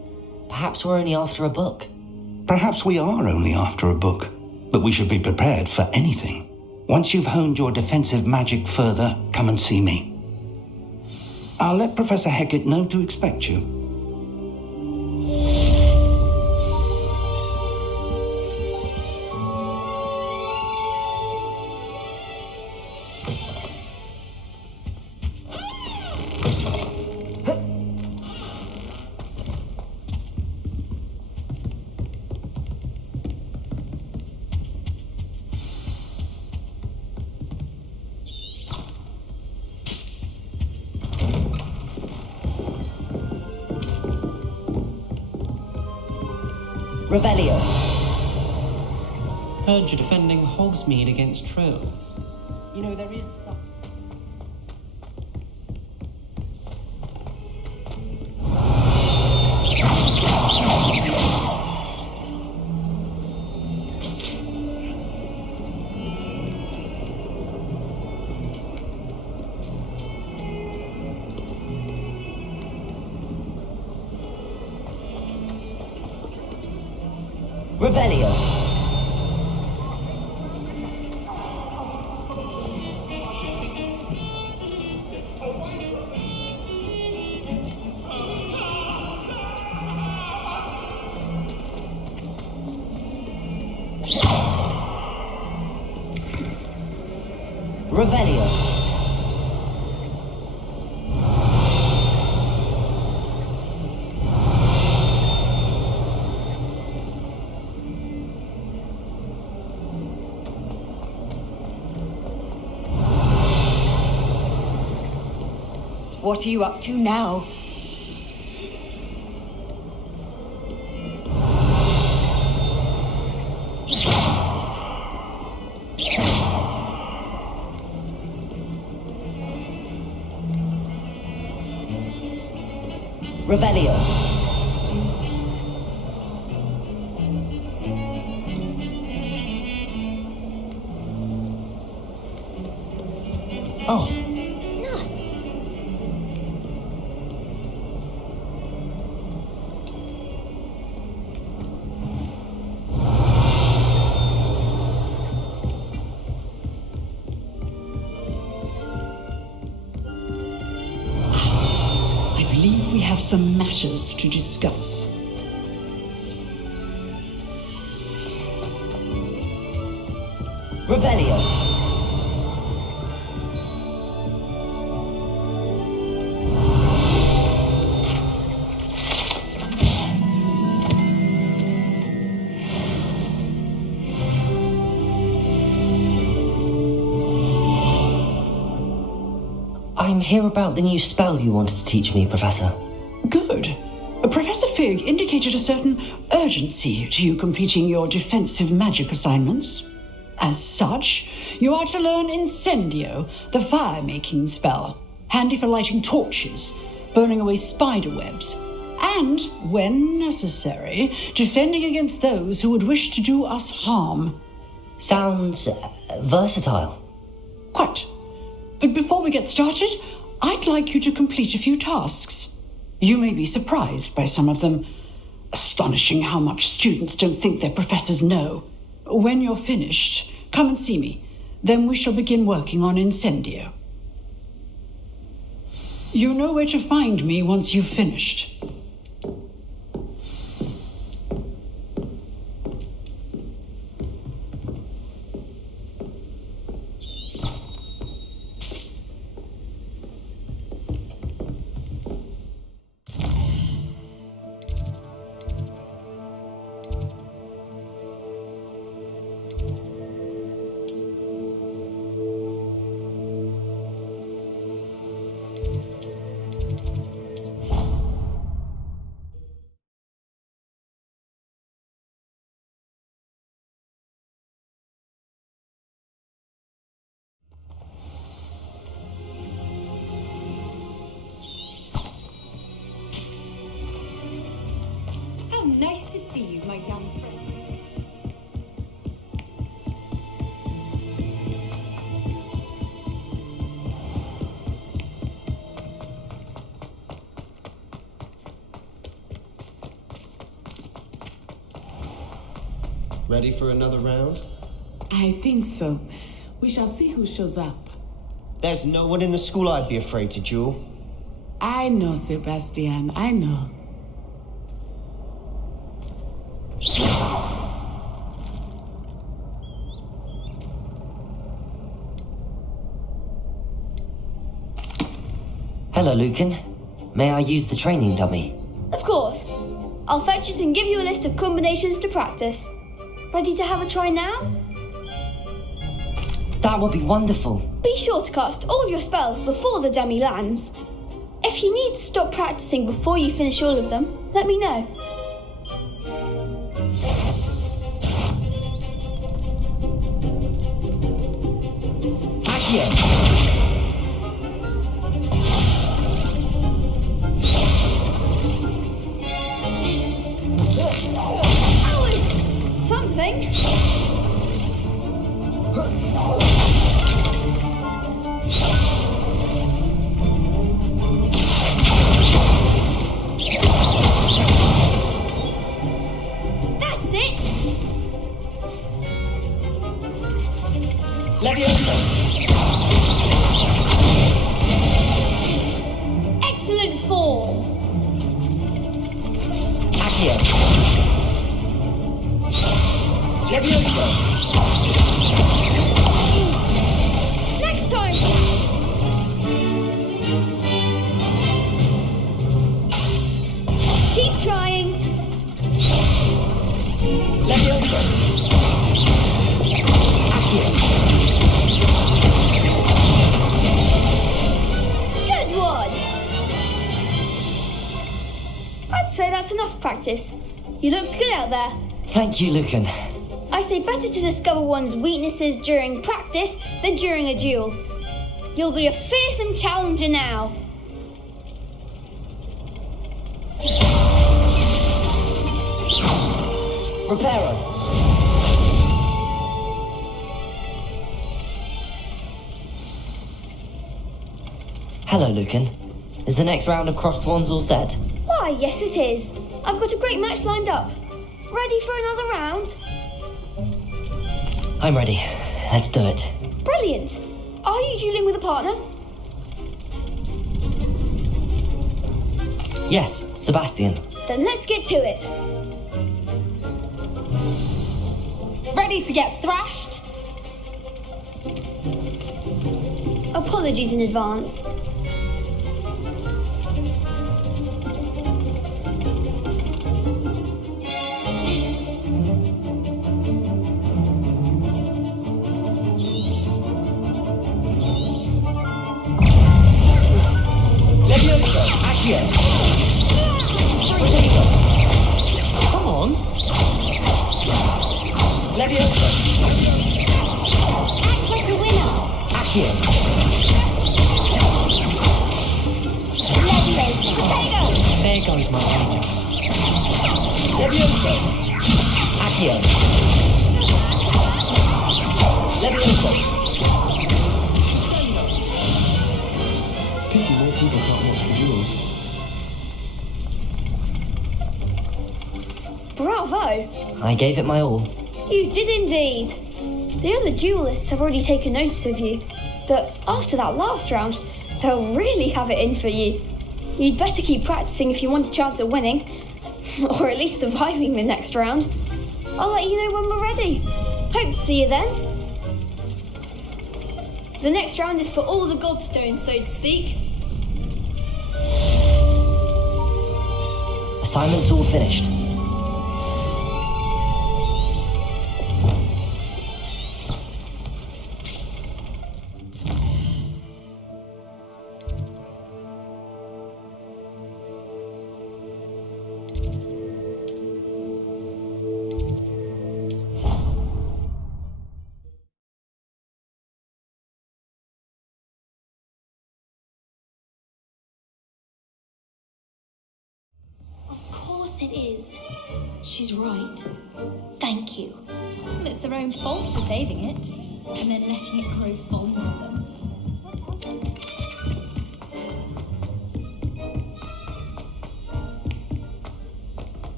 Perhaps we're only after a book. Perhaps we are only after a book, but we should be prepared for anything. Once you've honed your defensive magic further, come and see me. I'll let Professor Hecat know to expect you. Revelio. Heard you're defending Hogsmeade against trolls. You know, there is some... Revelio. Revelio. What are you up to now? Revelio. Oh. some matters to discuss. Revelio. I'm here about the new spell you wanted to teach me, Professor. Good. Professor Fig indicated a certain urgency to you completing your defensive magic assignments. As such, you are to learn Incendio, the fire-making spell, handy for lighting torches, burning away spider webs, and, when necessary, defending against those who would wish to do us harm. Sounds versatile. Quite. But before we get started, I'd like you to complete a few tasks. You may be surprised by some of them. Astonishing how much students don't think their professors know. When you're finished, come and see me. Then we shall begin working on Incendio. You know where to find me once you've finished. How nice to see you, my young friend. Ready for another round? I think so. We shall see who shows up. There's no one in the school I'd be afraid to duel. I know, Sebastian, I know. Hello, Lucan. May I use the training dummy? Of course. I'll fetch it and give you a list of combinations to practice. Ready to have a try now? That would be wonderful. Be sure to cast all your spells before the dummy lands. If you need to stop practicing before you finish all of them, let me know. Accio! Something. That's it. Leviosa. Excellent form. Accio. Leviosa. Next time. Keep trying. Leviosa. Accio. Good one. I'd say that's enough practice. You looked good out there. Thank you, Lucan. I say better to discover one's weaknesses during practice than during a duel. You'll be a fearsome challenger now. Reparo. Hello, Lucan. Is the next round of crossed wands all set? Why, yes it is. I've got a great match lined up. Ready for another round? I'm ready. Let's do it. Brilliant. Are you dueling with a partner? Yes, Sebastian. Then let's get to it. Ready to get thrashed? Apologies in advance. Levioso, Accio. Potato. Come on. Levioso. Act like a winner. Accio. Levioso. There goes my ranger. Levioso. Accio. Levioso. Pity more people can't watch the duels. Bravo! I gave it my all. You did indeed. The other duelists have already taken notice of you, but after that last round, they'll really have it in for you. You'd better keep practicing if you want a chance at winning, or at least surviving the next round. I'll let you know when we're ready. Hope to see you then. The next round is for all the gobstones, so to speak. Assignment's all finished. It is. She's right. Thank you. Well, it's their own fault for saving it, and then letting it grow fond of them.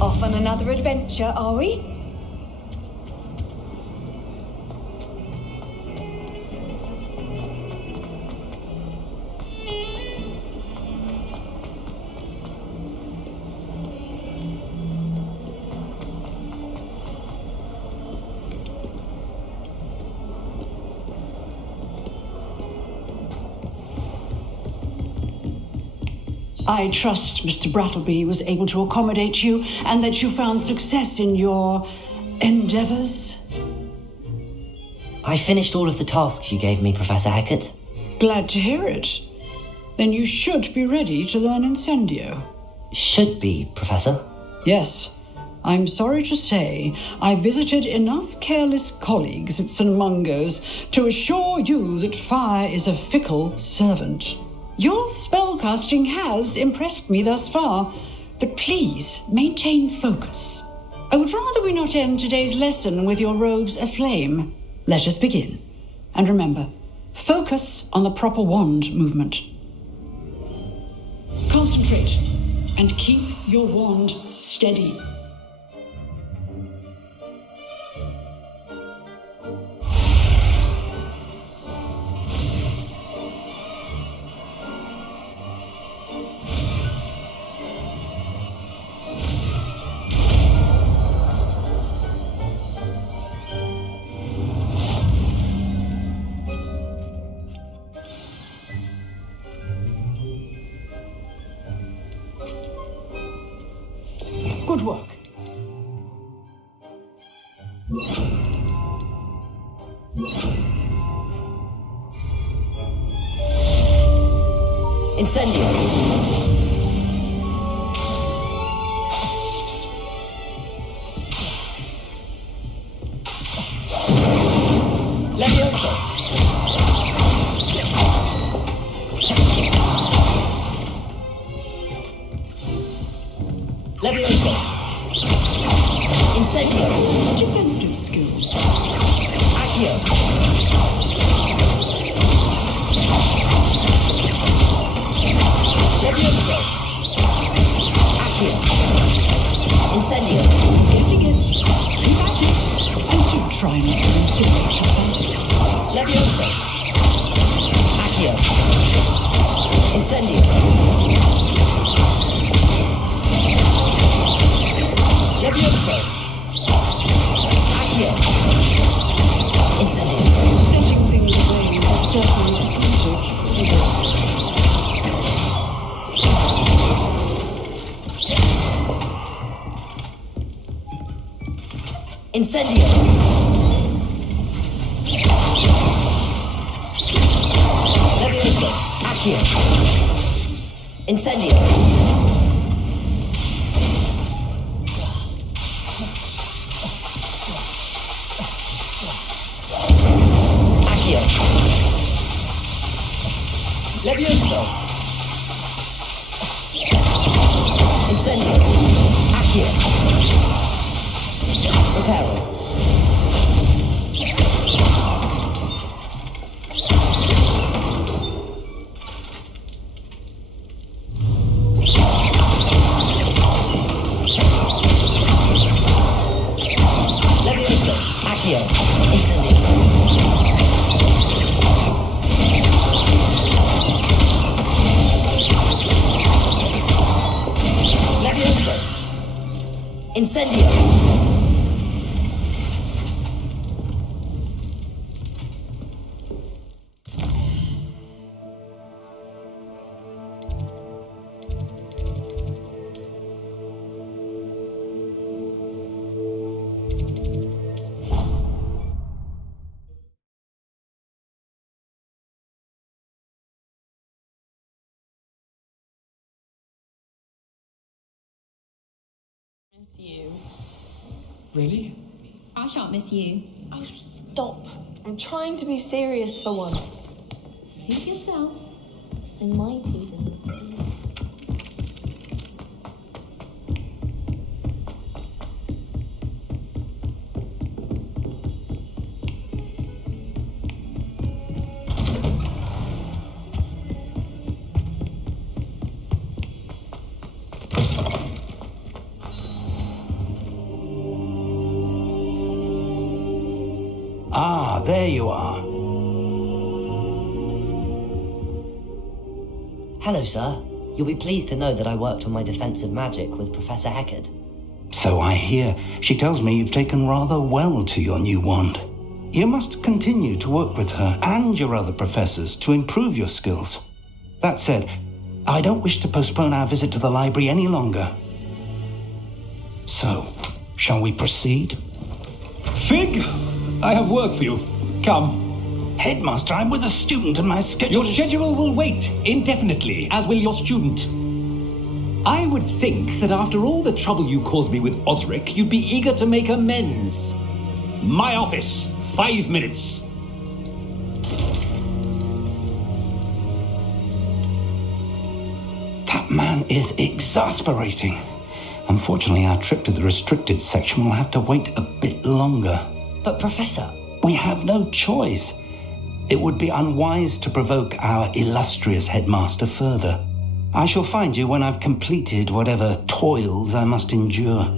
Off on another adventure, are we? I trust Mr. Brattleby was able to accommodate you and that you found success in your endeavors. I finished all of the tasks you gave me, Professor Hackett. Glad to hear it. Then you should be ready to learn Incendio. Should be, Professor? Yes. I'm sorry to say I visited enough careless colleagues at St. Mungo's to assure you that fire is a fickle servant. Your spellcasting has impressed me thus far, but please maintain focus. I would rather we not end today's lesson with your robes aflame. Let us begin. And remember, focus on the proper wand movement. Concentrate and keep your wand steady. Good work. Incendio. Levioso. Levioso. Incendio. Defensive skills. Accio. Levioso. Accio. Incendio. Getting it. Keep at it. And do try not Levioso. Accio. Incendio. Levioso. Accio. Incendio. Setting things ablaze is certainly tragic, isn't it? Incendio. Levioso. Accio. Incendio. Accio. Levioso. Incendio. Accio. Reparo. Levioso. Accio. Incendio. Levioso. Incendio. Miss you. Really? I shan't miss you. Oh, stop. I'm trying to be serious for once. Suit yourself. I might even. Ah, there you are. Hello, sir. You'll be pleased to know that I worked on my defensive magic with Professor Heckard. So I hear. She tells me you've taken rather well to your new wand. You must continue to work with her and your other professors to improve your skills. That said, I don't wish to postpone our visit to the library any longer. So, shall we proceed? Fig, I have work for you. Come. Headmaster, I'm with a student and my schedule... Your schedule will wait indefinitely, as will your student. I would think that after all the trouble you caused me with Osric, you'd be eager to make amends. My office, 5 minutes. That man is exasperating. Unfortunately, our trip to the restricted section will have to wait a bit longer. But, Professor... We have no choice. It would be unwise to provoke our illustrious headmaster further. I shall find you when I've completed whatever toils I must endure.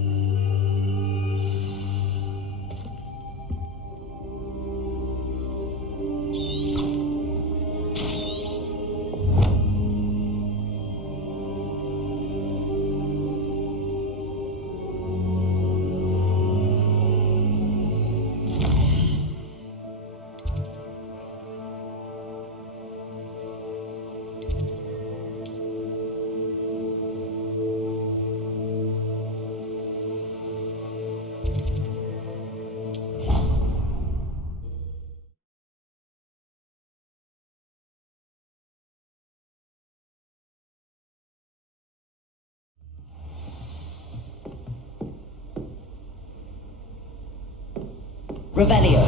Revelio.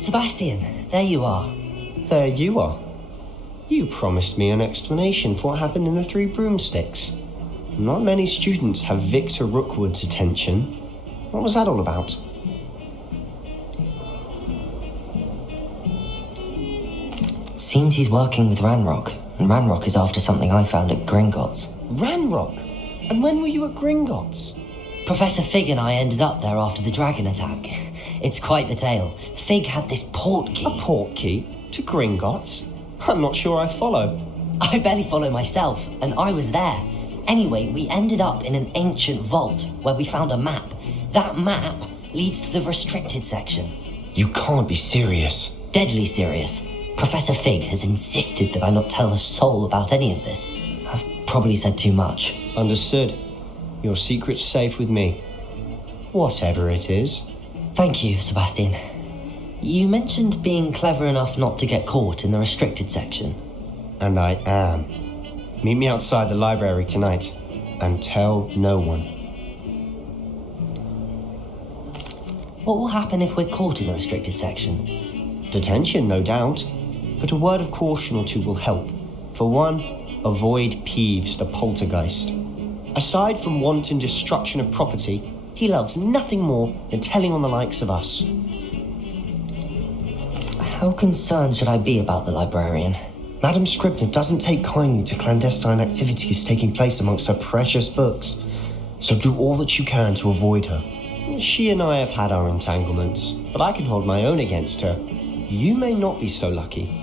Sebastian, there you are. There you are. You promised me an explanation for what happened in the Three Broomsticks. Not many students have Victor Rookwood's attention. What was that all about? Seems he's working with Ranrock, and Ranrock is after something I found at Gringotts. Ranrock? And when were you at Gringotts? Professor Fig and I ended up there after the dragon attack. It's quite the tale. Fig had this port key. A port key? To Gringotts? I'm not sure I follow. I barely follow myself, and I was there. Anyway, we ended up in an ancient vault where we found a map. That map leads to the restricted section. You can't be serious. Deadly serious. Professor Fig has insisted that I not tell a soul about any of this. I've probably said too much. Understood. Your secret's safe with me. Whatever it is. Thank you, Sebastian. You mentioned being clever enough not to get caught in the restricted section. And I am. Meet me outside the library tonight, and tell no one. What will happen if we're caught in the restricted section? Detention, no doubt. But a word of caution or two will help. For one, avoid Peeves the poltergeist. Aside from wanton destruction of property, he loves nothing more than telling on the likes of us. How concerned should I be about the librarian? Madam Scribner doesn't take kindly to clandestine activities taking place amongst her precious books, so do all that you can to avoid her. She and I have had our entanglements, but I can hold my own against her. You may not be so lucky.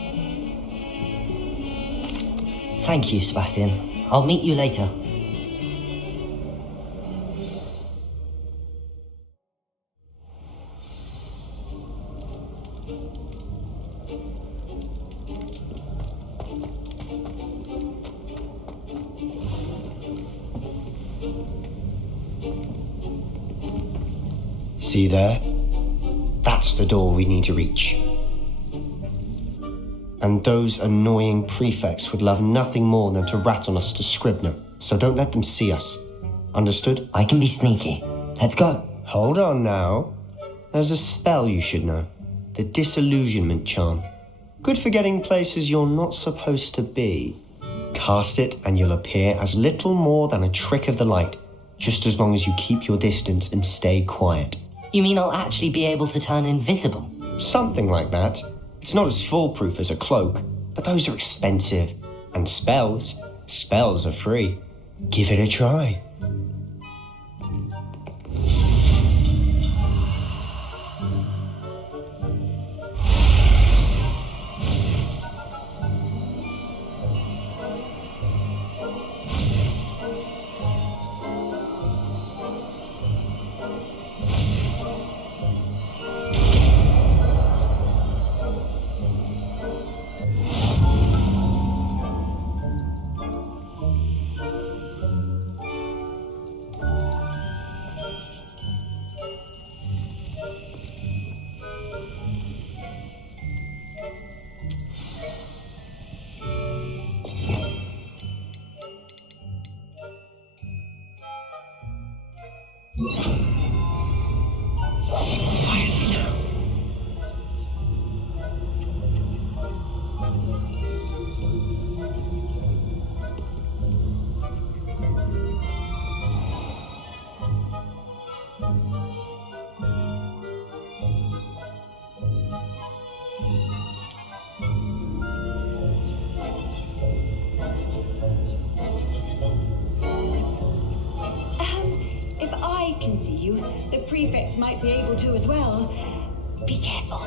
Thank you, Sebastian. I'll meet you later. See there? That's the door we need to reach. And those annoying prefects would love nothing more than to rat on us to Scribner, so don't let them see us. Understood? I can be sneaky. Let's go. Hold on now. There's a spell you should know. The Disillusionment Charm. Good for getting places you're not supposed to be. Cast it and you'll appear as little more than a trick of the light, just as long as you keep your distance and stay quiet. You mean I'll actually be able to turn invisible? Something like that. It's not as foolproof as a cloak, but those are expensive. And spells are free. Give it a try. The prefects might be able to as well. Be careful.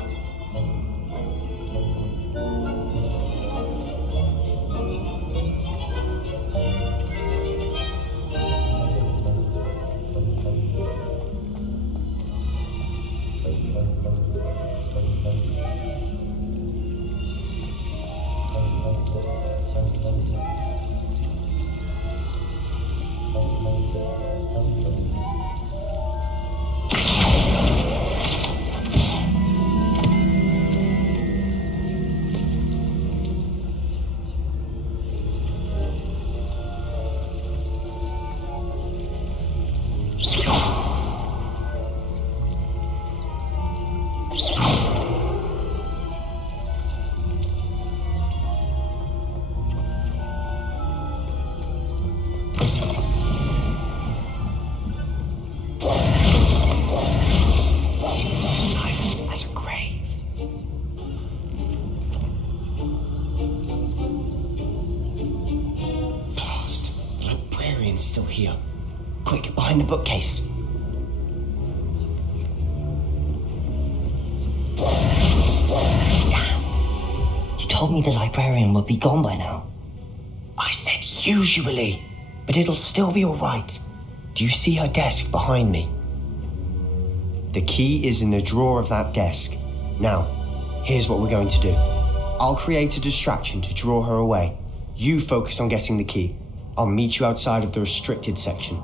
It's still here. Quick, behind the bookcase. Damn. You told me the librarian would be gone by now. I said usually, but it'll still be all right. Do you see her desk behind me? The key is in the drawer of that desk. Now, here's what we're going to do. I'll create a distraction to draw her away. You focus on getting the key. I'll meet you outside of the restricted section.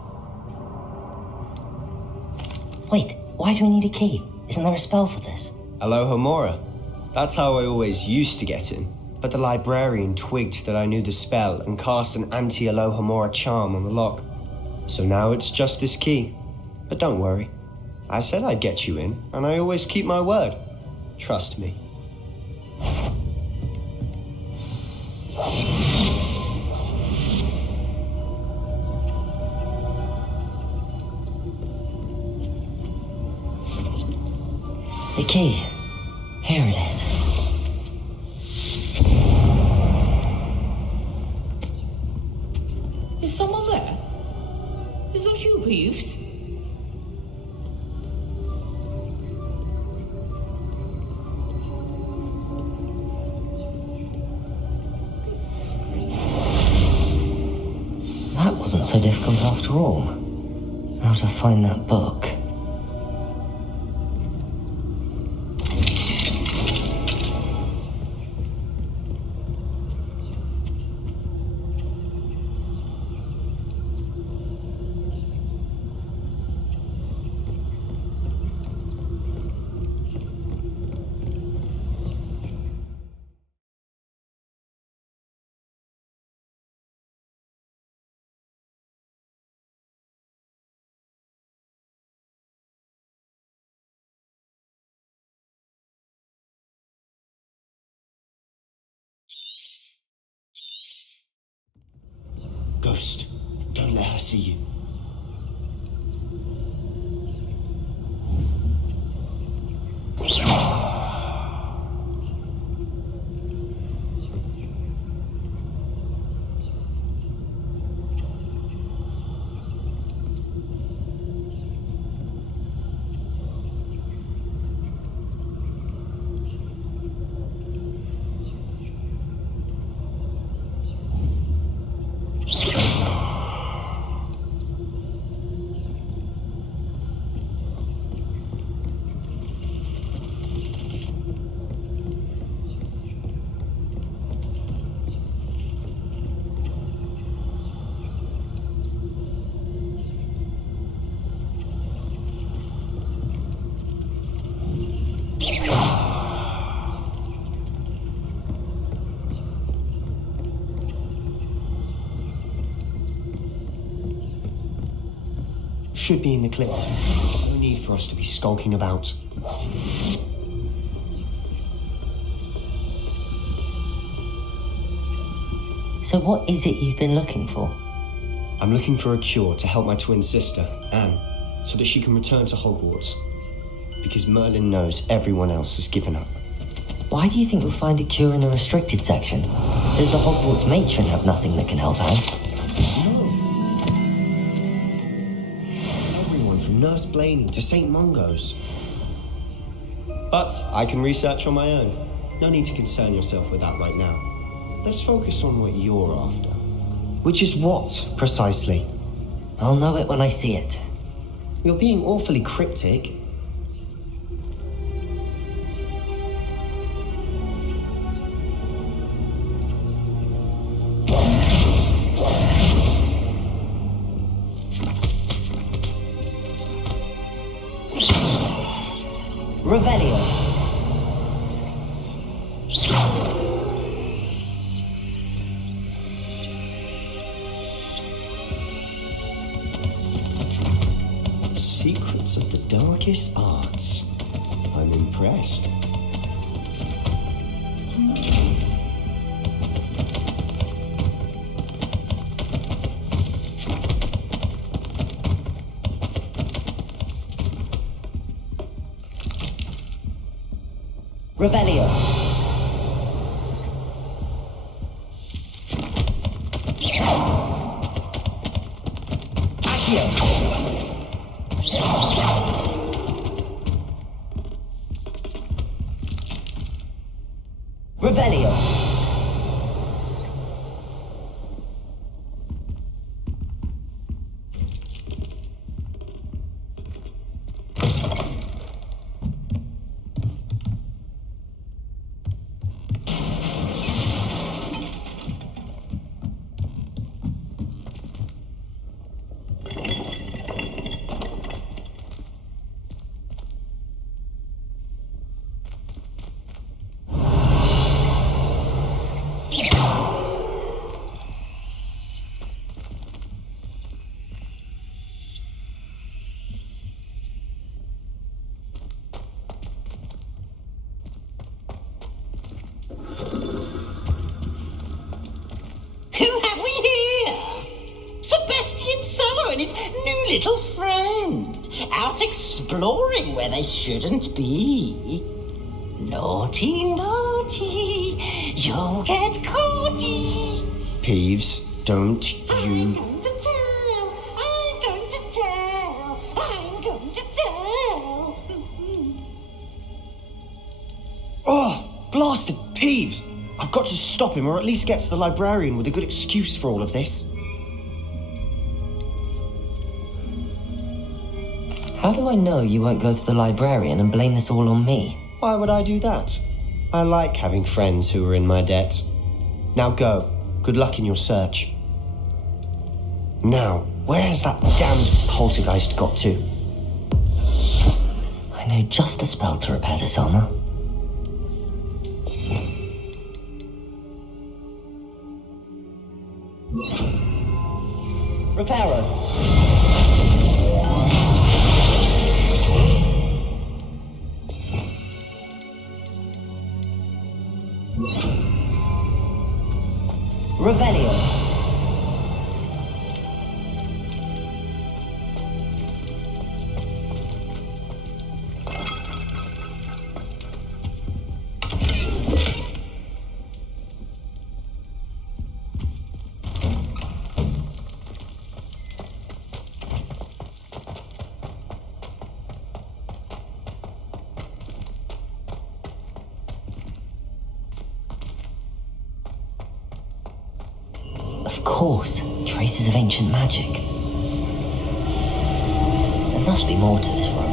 Wait, why do we need a key? Isn't there a spell for this? Alohomora. That's how I always used to get in. But the librarian twigged that I knew the spell and cast an anti-Alohomora charm on the lock. So now it's just this key. But don't worry. I said I'd get you in, and I always keep my word. Trust me. The key. Here it is. Is someone there? Is that you, Peeves? That wasn't so difficult after all. Now to find that book. Ghost, don't let her see you. Should be in the clip. No need for us to be skulking about. So what is it you've been looking for? I'm looking for a cure to help my twin sister, Anne, so that she can return to Hogwarts. Because Merlin knows everyone else has given up. Why do you think you'll find a cure in the restricted section? Does the Hogwarts matron have nothing that can help Anne? From Nurse Blaney to St. Mungo's. But I can research on my own. No need to concern yourself with that right now. Let's focus on what you're after. Which is what, precisely? I'll know it when I see it. You're being awfully cryptic. Revelio. Secrets of the darkest arts. I'm impressed. Revelio. Revelio. Who have we here? Sebastian Summer and his new little friend, out exploring where they shouldn't be. Naughty, naughty, you'll get caughty. Peeves, don't you... I'm going to tell, I'm going to tell, I'm going to tell. Oh, blasted Peeves! I've got to stop him, or at least get to the librarian with a good excuse for all of this. How do I know you won't go to the librarian and blame this all on me? Why would I do that? I like having friends who are in my debt. Now go. Good luck in your search. Now, where has that damned poltergeist got to? I know just the spell to repair this armor. Reparo. Revelio. Of course, traces of ancient magic. There must be more to this room.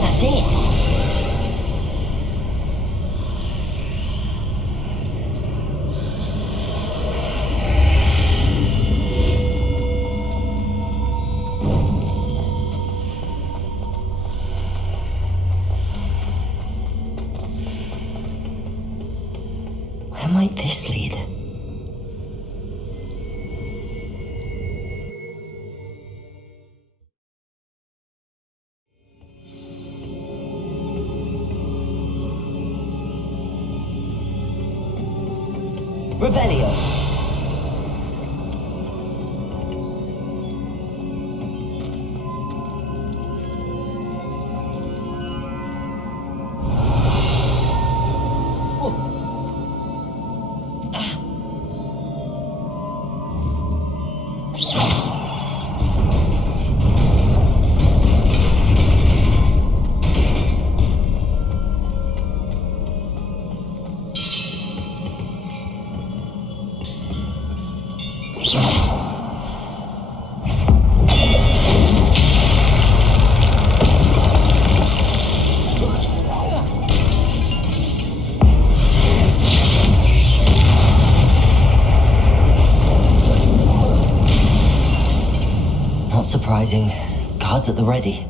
That's it! Where might this lead? Revelio. Not surprising. Guards at the ready.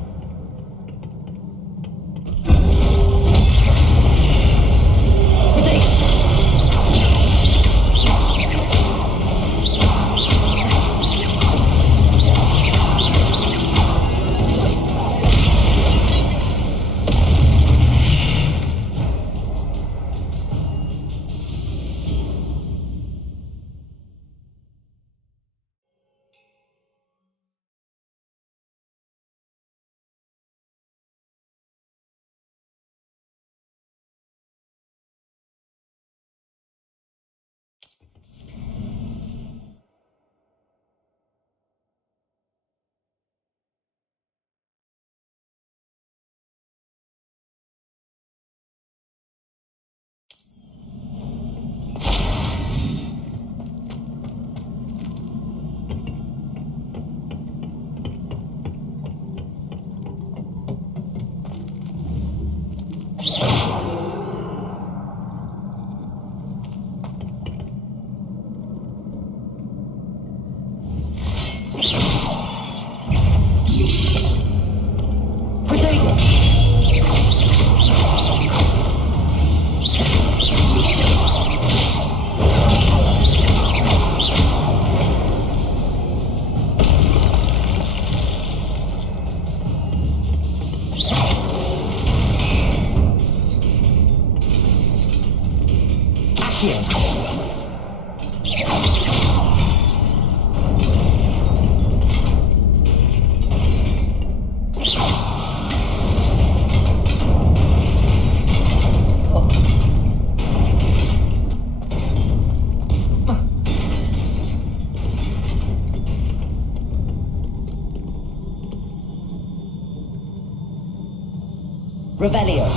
Revelio.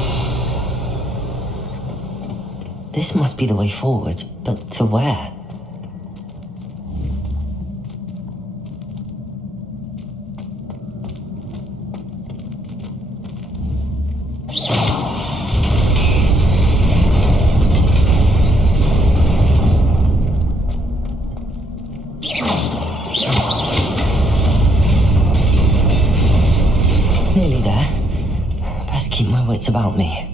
This must be the way forward, but to where? Nearly there. Best keep my wits about me.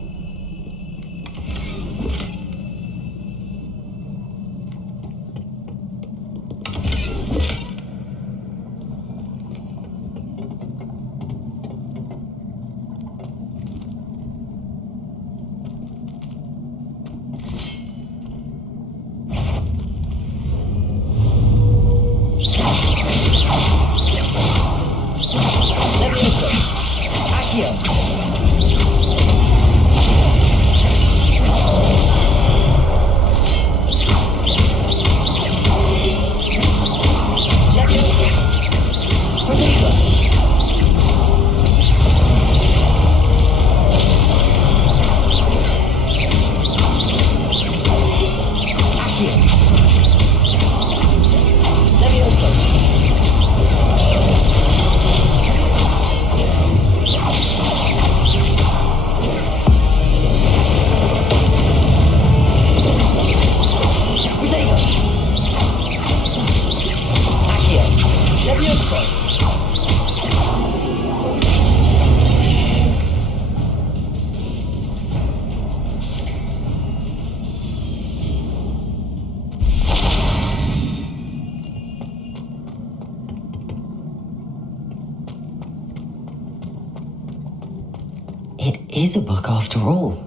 It is a book after all.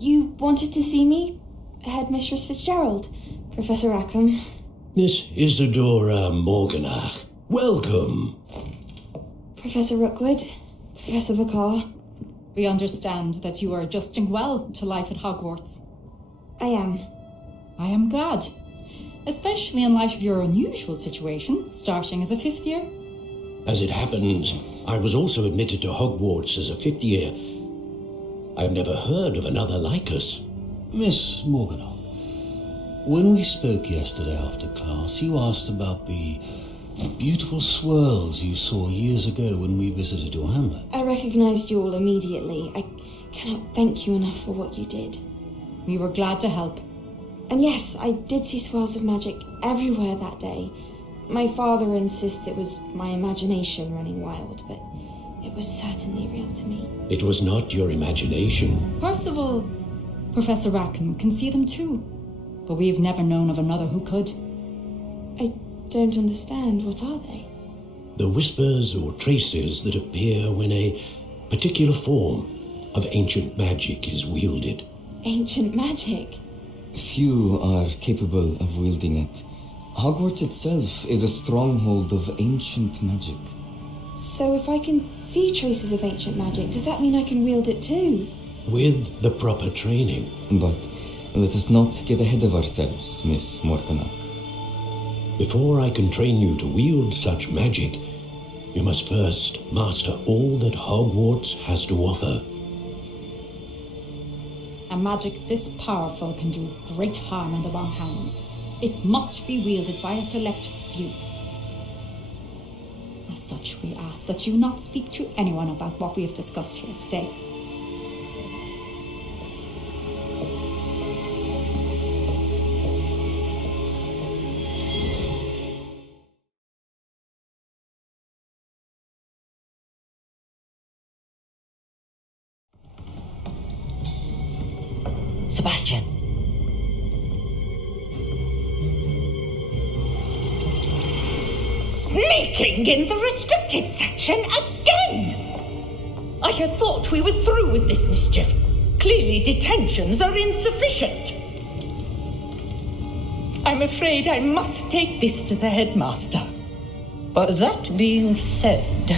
You wanted to see me? Headmistress Fitzgerald, Professor Rackham. Miss Isadora Morganach, welcome. Professor Rookwood, Professor Bakar. We understand that you are adjusting well to life at Hogwarts. I am. I am glad. Especially in light of your unusual situation, starting as a 5th year. As it happens, I was also admitted to Hogwarts as a 5th year. I've never heard of another like us. Miss Morganock, when we spoke yesterday after class, you asked about the beautiful swirls you saw years ago when we visited your hamlet. I recognized you all immediately. I cannot thank you enough for what you did. We were glad to help. And yes, I did see swirls of magic everywhere that day. My father insists it was my imagination running wild, but it was certainly real to me. It was not your imagination. Percival, Professor Rackham can see them too, but we've never known of another who could. I don't understand. What are they? The whispers or traces that appear when a particular form of ancient magic is wielded. Ancient magic? Few are capable of wielding it. Hogwarts itself is a stronghold of ancient magic. So if I can see traces of ancient magic, does that mean I can wield it too? With the proper training. But let us not get ahead of ourselves, Miss Morganock. Before I can train you to wield such magic, you must first master all that Hogwarts has to offer. A magic this powerful can do great harm in the wrong hands. It must be wielded by a select few. As such, we ask that you not speak to anyone about what we have discussed here today. Sebastian. Sneaking in the restricted section again! I had thought we were through with this mischief. Clearly detentions are insufficient. I'm afraid I must take this to the headmaster. But that being said,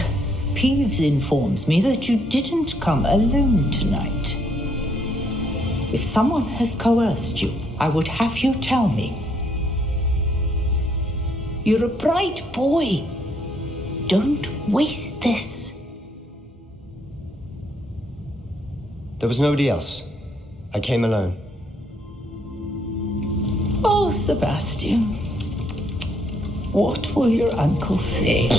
Peeves informs me that you didn't come alone tonight. If someone has coerced you, I would have you tell me. You're a bright boy. Don't waste this. There was nobody else. I came alone. Oh, Sebastian. What will your uncle say?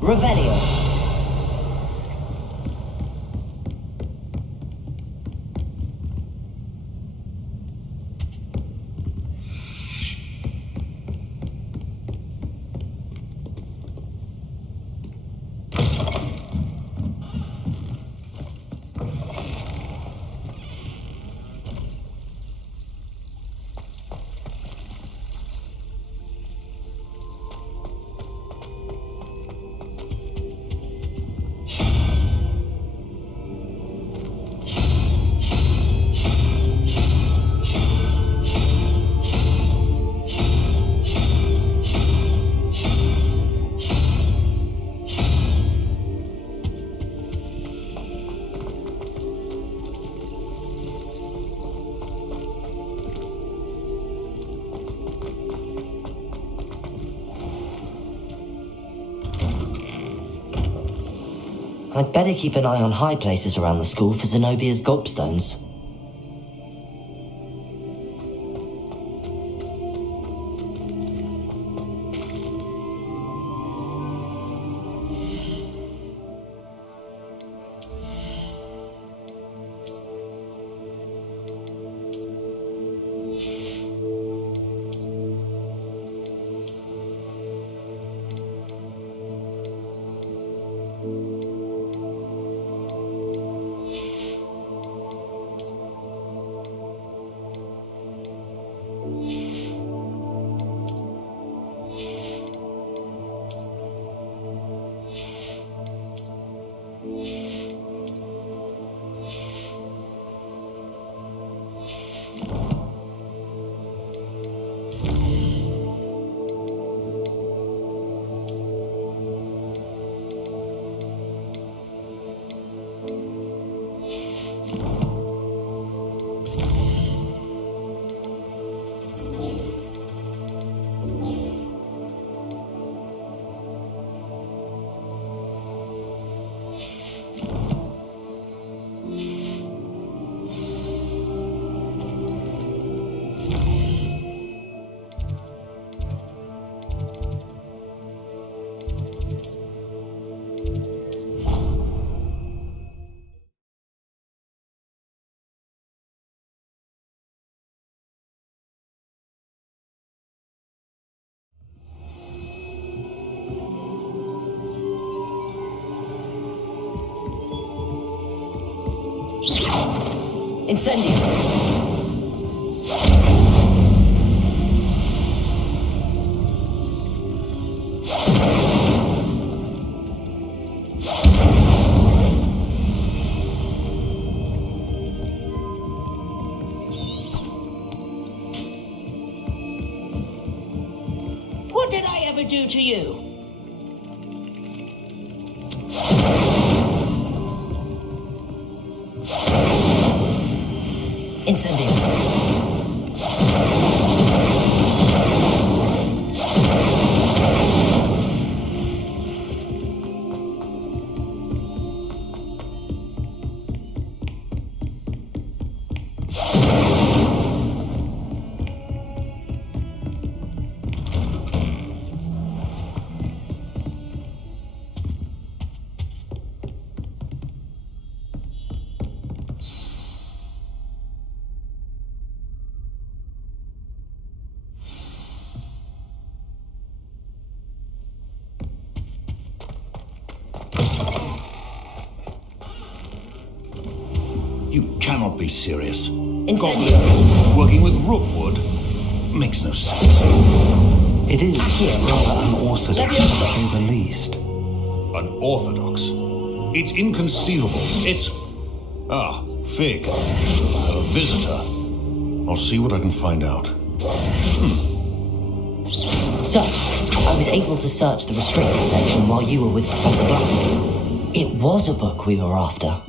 Revelio. I'd better keep an eye on high places around the school for Zenobia's gobstones. Incendio! What did I ever do to you? Incendio. You cannot be serious. Incendio. Goblin working with Rookwood makes no sense. It is rather unorthodox, to say the least. Unorthodox? It's inconceivable. It's... Ah, Fig. A visitor. I'll see what I can find out. So, I was able to search the restricted section while you were with Professor Black. It was a book we were after.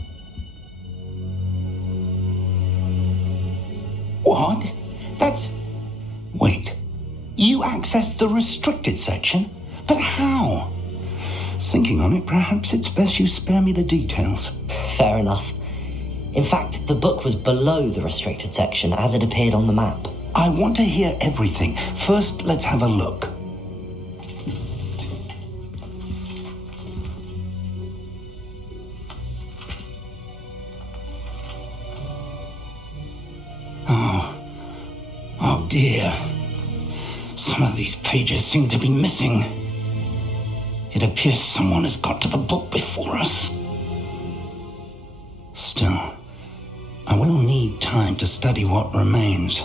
What? That's... Wait. You accessed the restricted section? But how? Thinking on it, perhaps it's best you spare me the details. Fair enough. In fact, the book was below the restricted section as it appeared on the map. I want to hear everything. First, let's have a look. Oh dear. Some of these pages seem to be missing. It appears someone has got to the book before us. Still, I will need time to study what remains.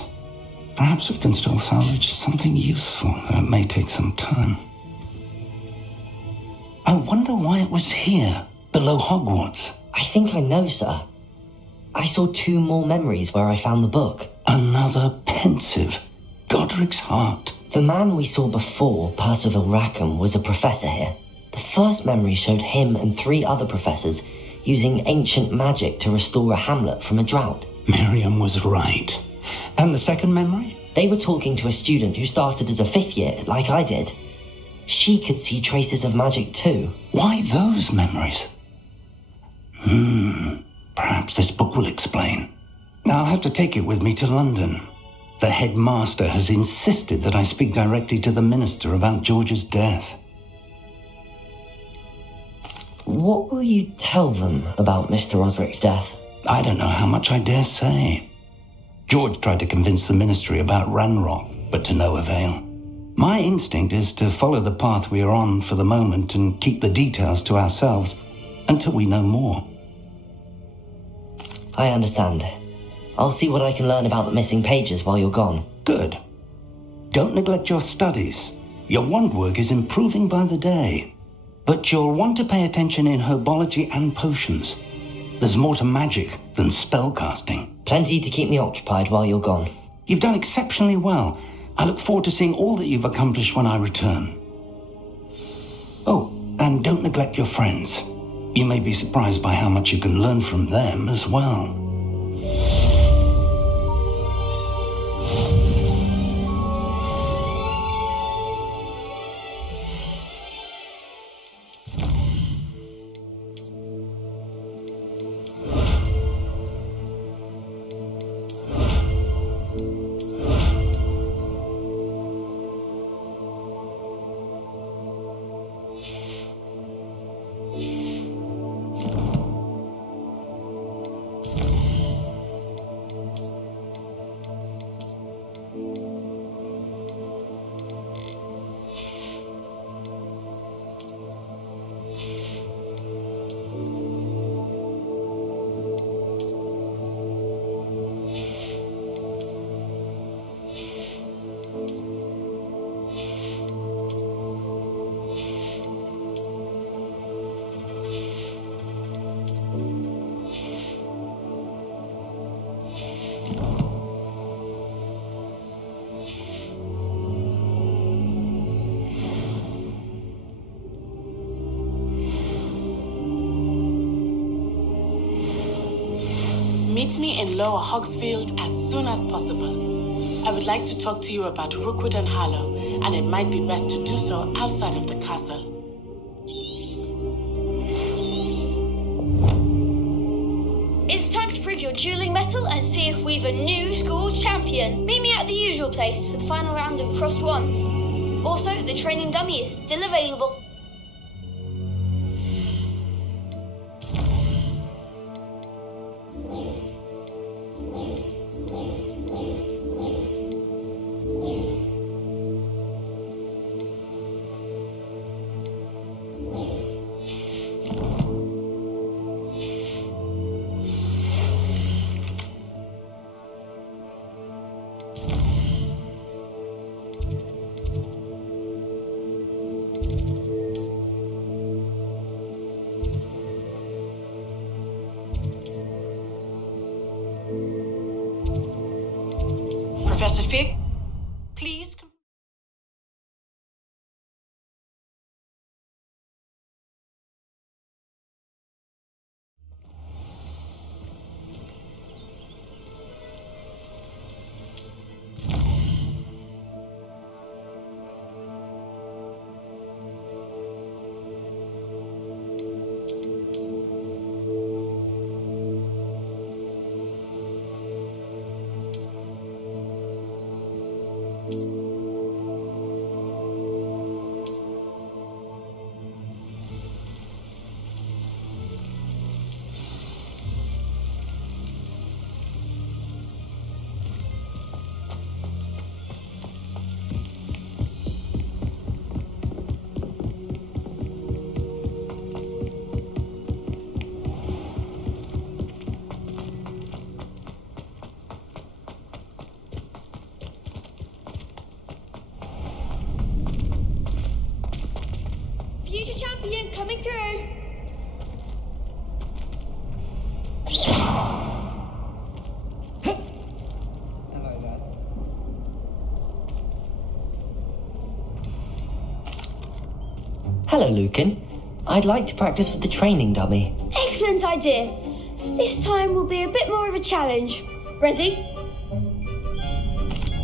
Perhaps we can still salvage something useful, though it may take some time. I wonder why it was here, below Hogwarts. I think I know, sir. I saw 2 more memories where I found the book. Another pensive. Godric's heart. The man we saw before, Percival Rackham, was a professor here. The first memory showed him and 3 other professors using ancient magic to restore a hamlet from a drought. Miriam was right. And the second memory? They were talking to a student who started as a 5th year, like I did. She could see traces of magic too. Why those memories? Perhaps this book will explain. I'll have to take it with me to London. The headmaster has insisted that I speak directly to the minister about George's death. What will you tell them about Mr. Osric's death? I don't know how much I dare say. George tried to convince the ministry about Ranrock, but to no avail. My instinct is to follow the path we are on for the moment and keep the details to ourselves until we know more. I understand. I'll see what I can learn about the missing pages while you're gone. Good. Don't neglect your studies. Your wand work is improving by the day. But you'll want to pay attention in herbology and potions. There's more to magic than spellcasting. Plenty to keep me occupied while you're gone. You've done exceptionally well. I look forward to seeing all that you've accomplished when I return. Oh, and don't neglect your friends. You may be surprised by how much you can learn from them as well. Meet me in Lower Hogsfield as soon as possible. I would like to talk to you about Rookwood and Harlow, and it might be best to do so outside of the castle. It's time to prove your dueling mettle and see if we've a new school champion. Meet me at the usual place for the final round of crossed wands. Also, the training dummy is still available. Professor Fig, please. Future champion coming through. Hello there. Hello, Lucan. I'd like to practice with the training dummy. Excellent idea. This time will be a bit more of a challenge. Ready?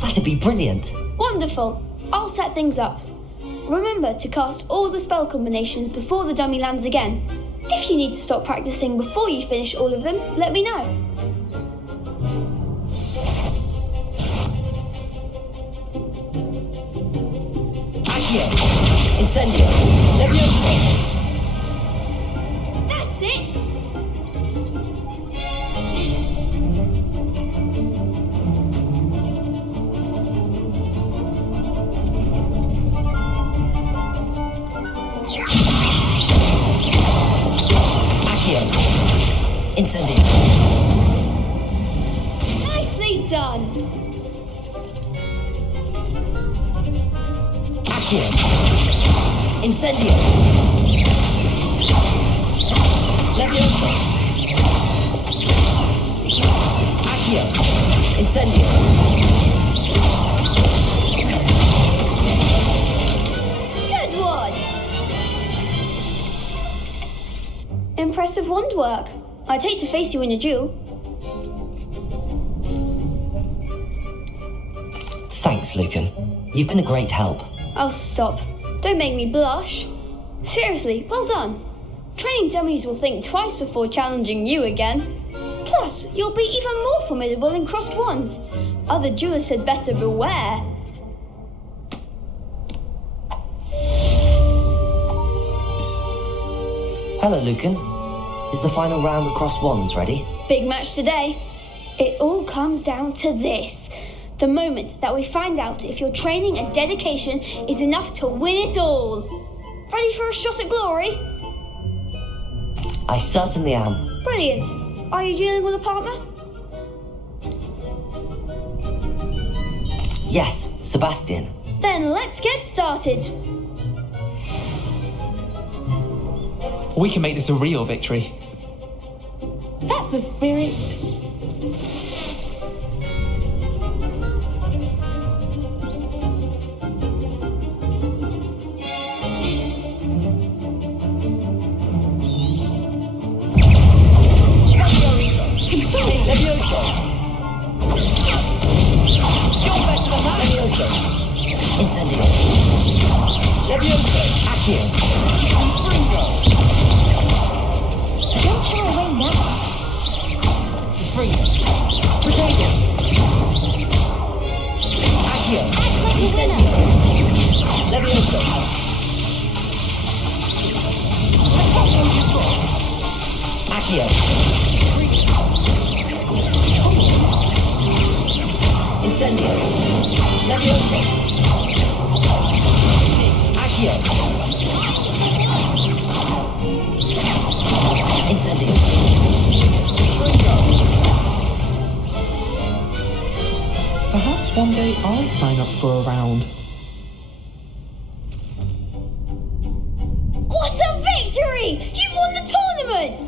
That'd be brilliant. Wonderful. I'll set things up. Remember to cast all the spell combinations before the dummy lands again. If you need to stop practicing before you finish all of them, let me know. Accio! Incendio! Levioso! That's it! Accio! Incendio! Nicely done! Accio! Incendio! Levioso! Accio! Incendio! Good one! Impressive wand work. I'd hate to face you in a duel. Thanks, Lucan. You've been a great help. Oh, stop. Don't make me blush. Seriously, well done. Training dummies will think twice before challenging you again. Plus, you'll be even more formidable in crossed wands. Other duelists had better beware. Hello, Lucan. Is the final round of crossed wands ready? Big match today. It all comes down to this. The moment that we find out if your training and dedication is enough to win it all. Ready for a shot at glory? I certainly am. Brilliant. Are you dealing with a partner? Yes, Sebastian. Then let's get started. We can make this a real victory. That's the spirit. Levioso! You're better than that! Levioso! Incendio! Levioso! Accio! Fringo! Don't shy away now. Fringo! Potato! Accio! Incendio! Levioso! Accio! Incendio! Levioso! Accio! Incendio! Perhaps one day I'll sign up for a round. What a victory! You've won the tournament!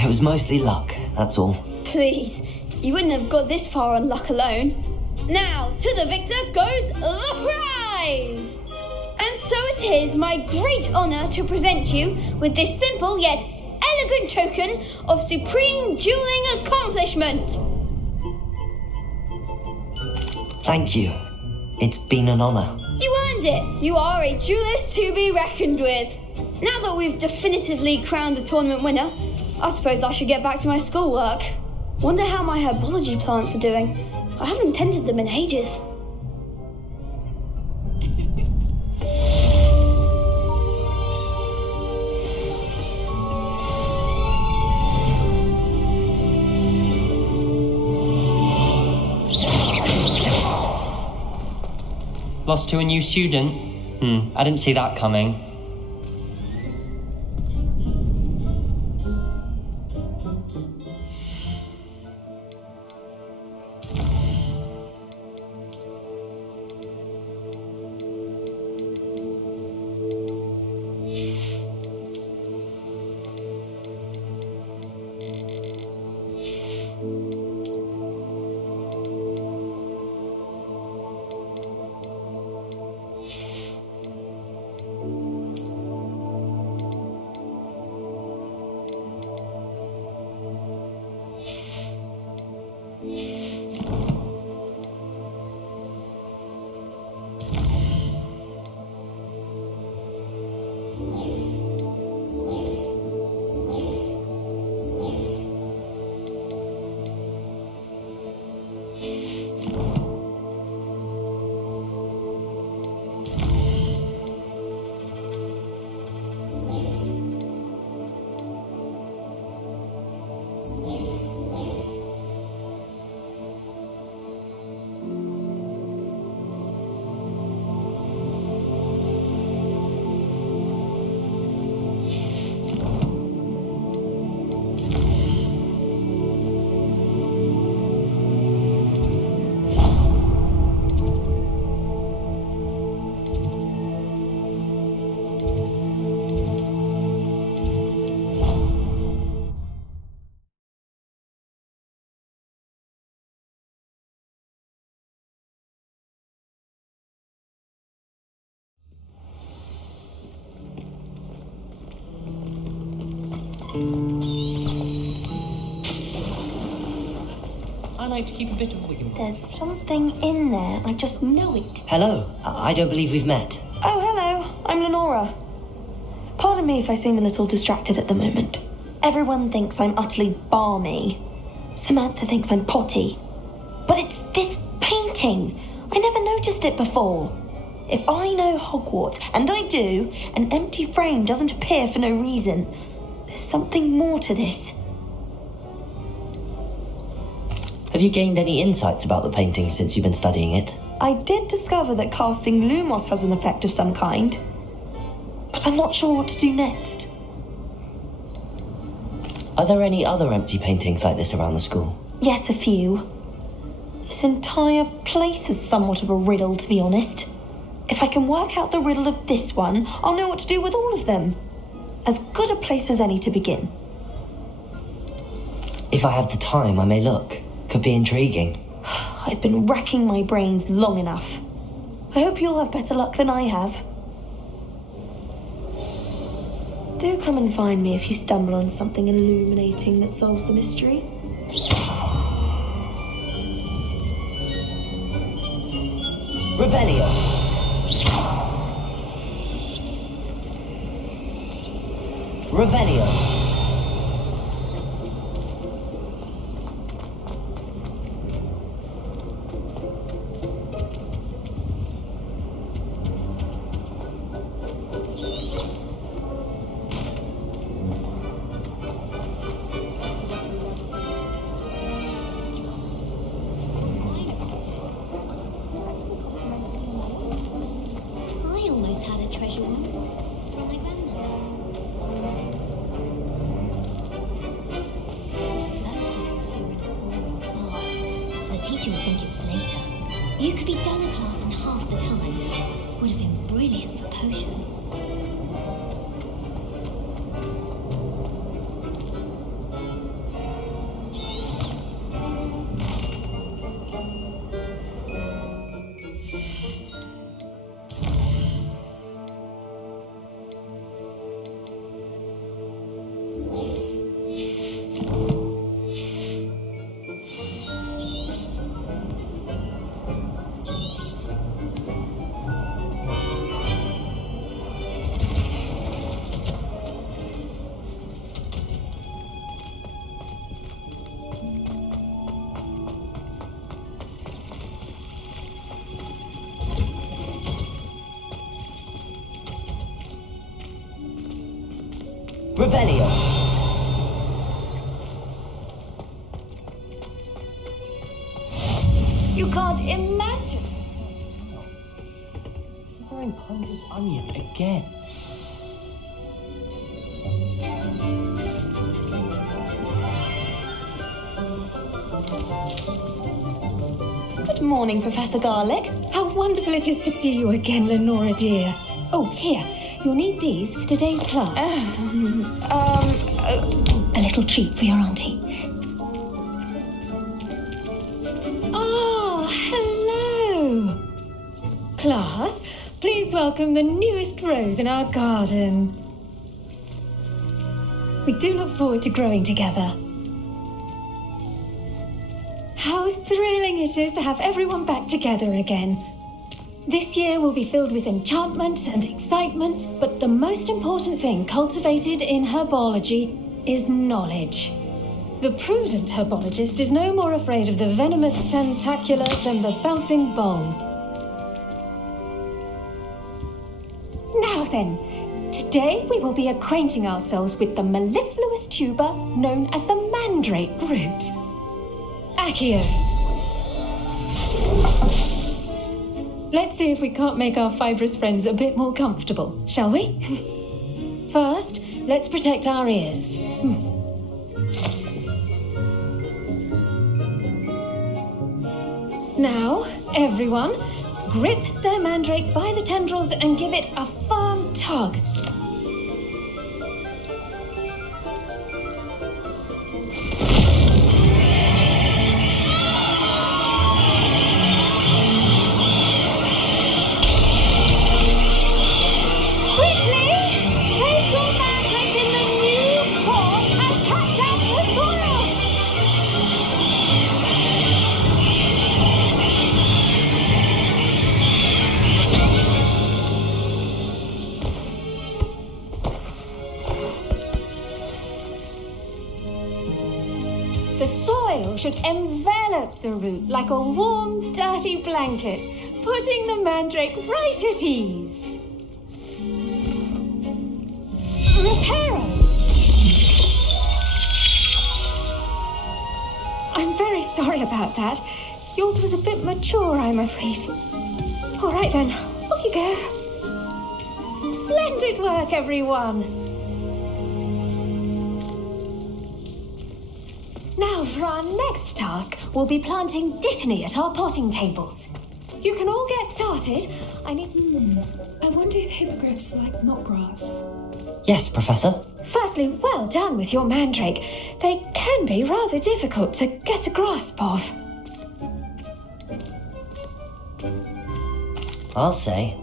It was mostly luck, that's all. Please, you wouldn't have got this far on luck alone. Now, to the victor goes the prize! And so it is my great honour to present you with this simple yet elegant token of supreme dueling accomplishment. Thank you. It's been an honour. You earned it. You are a duelist to be reckoned with. Now that we've definitively crowned the tournament winner, I suppose I should get back to my schoolwork. Wonder how my herbology plants are doing. I haven't tended them in ages. Lost to a new student? I didn't see that coming. I like to keep a bit of wiggle room. There's something in there. I just know it. Hello. I don't believe we've met. Oh, hello. I'm Lenora. Pardon me if I seem a little distracted at the moment. Everyone thinks I'm utterly balmy. Samantha thinks I'm potty. But it's this painting. I never noticed it before. If I know Hogwarts, and I do, an empty frame doesn't appear for no reason. There's something more to this. Have you gained any insights about the painting since you've been studying it? I did discover that casting Lumos has an effect of some kind. But I'm not sure what to do next. Are there any other empty paintings like this around the school? Yes, a few. This entire place is somewhat of a riddle, to be honest. If I can work out the riddle of this one, I'll know what to do with all of them. As good a place as any to begin. If I have the time, I may look. Could be intriguing. I've been racking my brains long enough. I hope you'll have better luck than I have. Do come and find me if you stumble on something illuminating that solves the mystery. Revelio. Revelio. Revelio. You can't imagine. Wearing Pungent Onion again. Good morning, Professor Garlick. How wonderful it is to see you again, Lenora dear. Oh, here. You'll need these for today's class. A little treat for your auntie. Ah, hello. Class, please welcome the newest rose in our garden. We do look forward to growing together. How thrilling it is to have everyone back together again. This year will be filled with enchantment and excitement, but the most important thing cultivated in herbology is knowledge. The prudent herbologist is no more afraid of the venomous tentacula than the bouncing bowl. Now then, today we will be acquainting ourselves with the mellifluous tuber known as the mandrake root. Accio. Let's see if we can't make our fibrous friends a bit more comfortable, shall we? First, let's protect our ears. Now, everyone, grip their mandrake by the tendrils and give it a firm tug. Should envelop the root like a warm, dirty blanket, putting the mandrake right at ease. Reparo! I'm very sorry about that. Yours was a bit mature, I'm afraid. All right then, off you go. Splendid work, everyone. Now, for our next task, we'll be planting Dittany at our potting tables. You can all get started. I wonder if hippogriffs like knotgrass. Yes, Professor. Firstly, well done with your mandrake. They can be rather difficult to get a grasp of. I'll say,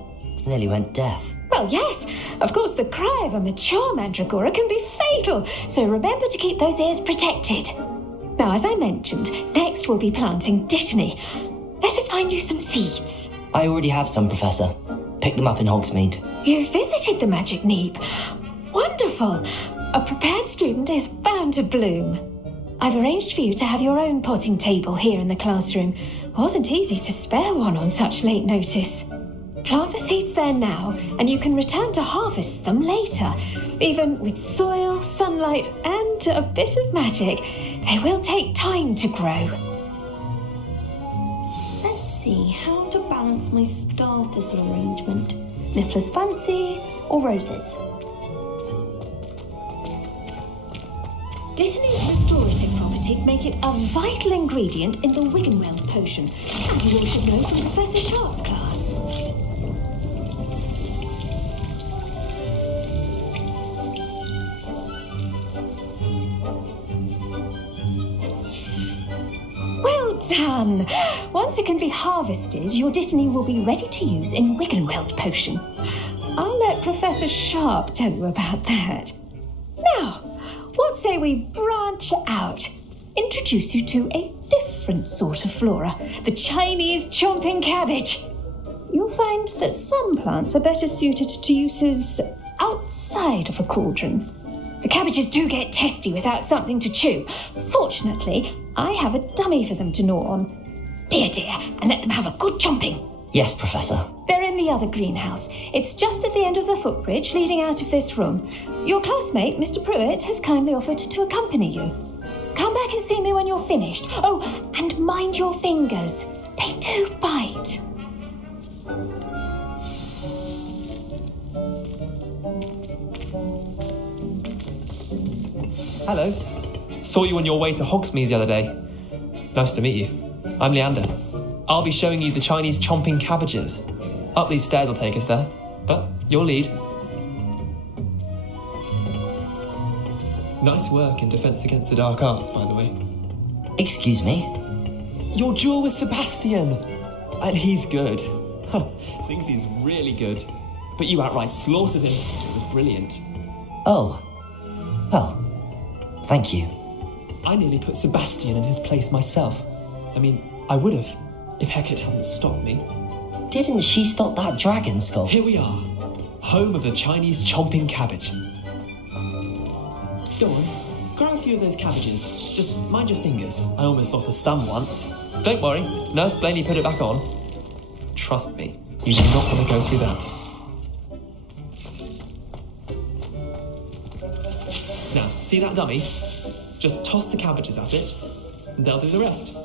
nearly went deaf. Well, yes. Of course, the cry of a mature mandragora can be fatal, so remember to keep those ears protected. Now, as I mentioned, next we'll be planting Dittany. Let us find you some seeds. I already have some, Professor. Picked them up in Hogsmeade. You visited the Magic Neep. Wonderful. A prepared student is bound to bloom. I've arranged for you to have your own potting table here in the classroom. Wasn't easy to spare one on such late notice. Plant the seeds there now, and you can return to harvest them later. Even with soil, sunlight, and a bit of magic, they will take time to grow. Let's see how to balance my star thistle arrangement. Niffler's fancy or roses? Dittany's restorative properties make it a vital ingredient in the Wiggenweld potion, as you all should know from Professor Sharp's class. Done! Once it can be harvested, your Dittany will be ready to use in Wiggenweld potion. I'll let Professor Sharp tell you about that. Now, what say we branch out? Introduce you to a different sort of flora, the Chinese chomping cabbage. You'll find that some plants are better suited to uses outside of a cauldron. The cabbages do get testy without something to chew. Fortunately, I have a dummy for them to gnaw on. Be a dear and let them have a good chomping. Yes, Professor. They're in the other greenhouse. It's just at the end of the footbridge leading out of this room. Your classmate, Mr. Pruitt, has kindly offered to accompany you. Come back and see me when you're finished. Oh, and mind your fingers. They do bite. Hello. Saw you on your way to Hogsmeade the other day. Nice to meet you. I'm Leander. I'll be showing you the Chinese chomping cabbages. Up these stairs will take us there. But your lead. Nice work in Defense Against the Dark Arts, by the way. Excuse me? Your duel with Sebastian. And he's good. Thinks he's really good. But you outright slaughtered him. It was brilliant. Oh. Well, thank you. I nearly put Sebastian in his place myself. I mean, I would have, if Hecate hadn't stopped me. didn't she stop that dragon skull? Here we are, home of the Chinese chomping cabbage. Go on, grab a few of those cabbages. Just mind your fingers. I almost lost a thumb once. Don't worry, Nurse Blaney put it back on. Trust me, you do not want to go through that. Now, see that dummy? Just toss the cabbages at it, and they'll do the rest.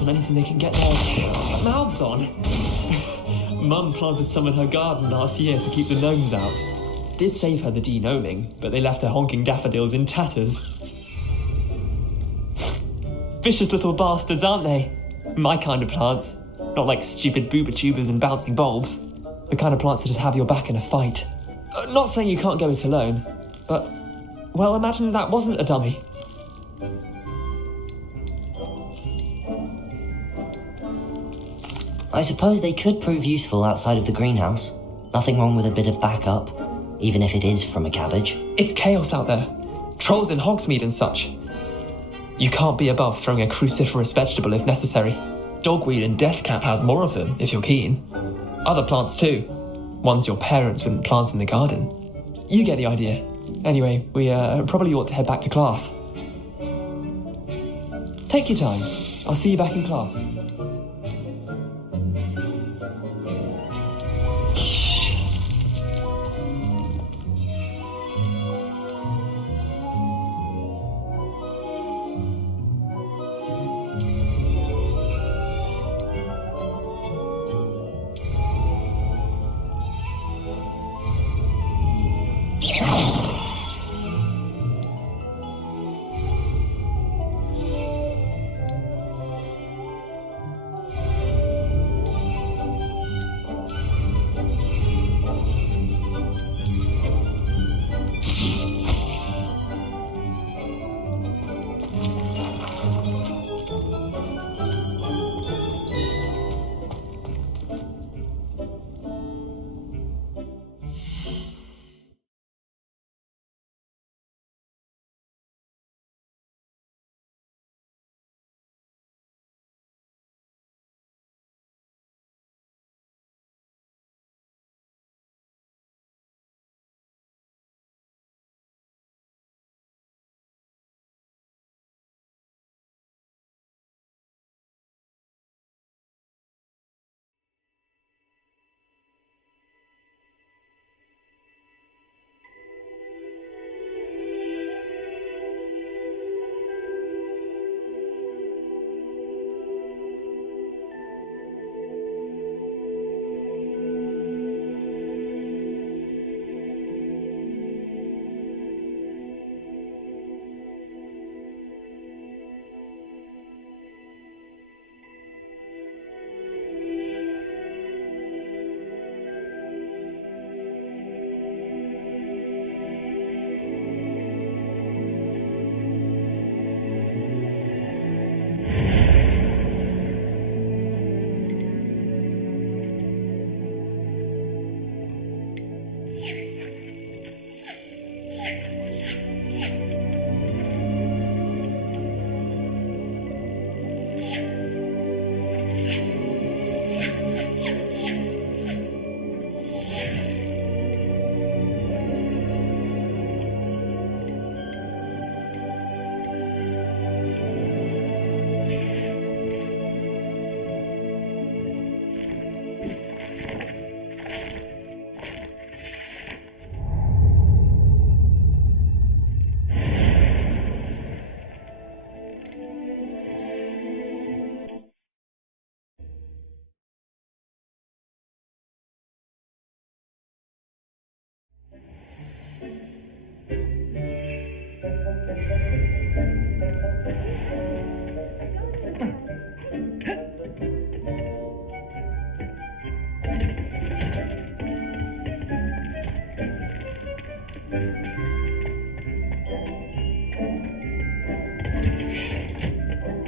On anything they can get their mouths on. Mum planted some in her garden last year to keep the gnomes out. Did save her the de-gnoming, but they left her honking daffodils in tatters. Vicious little bastards, aren't they? My kind of plants. Not like stupid booba tubers and bouncing bulbs. The kind of plants that just have your back in a fight. Not saying you can't go it alone, but, well, imagine that wasn't a dummy. I suppose they could prove useful outside of the greenhouse. Nothing wrong with a bit of backup, even if it is from a cabbage. It's chaos out there. Trolls in Hogsmeade and such. You can't be above throwing a cruciferous vegetable if necessary. Dogweed and deathcap has more of them, if you're keen. Other plants too. Ones your parents wouldn't plant in the garden. You get the idea. Anyway, we probably ought to head back to class. Take your time. I'll see you back in class.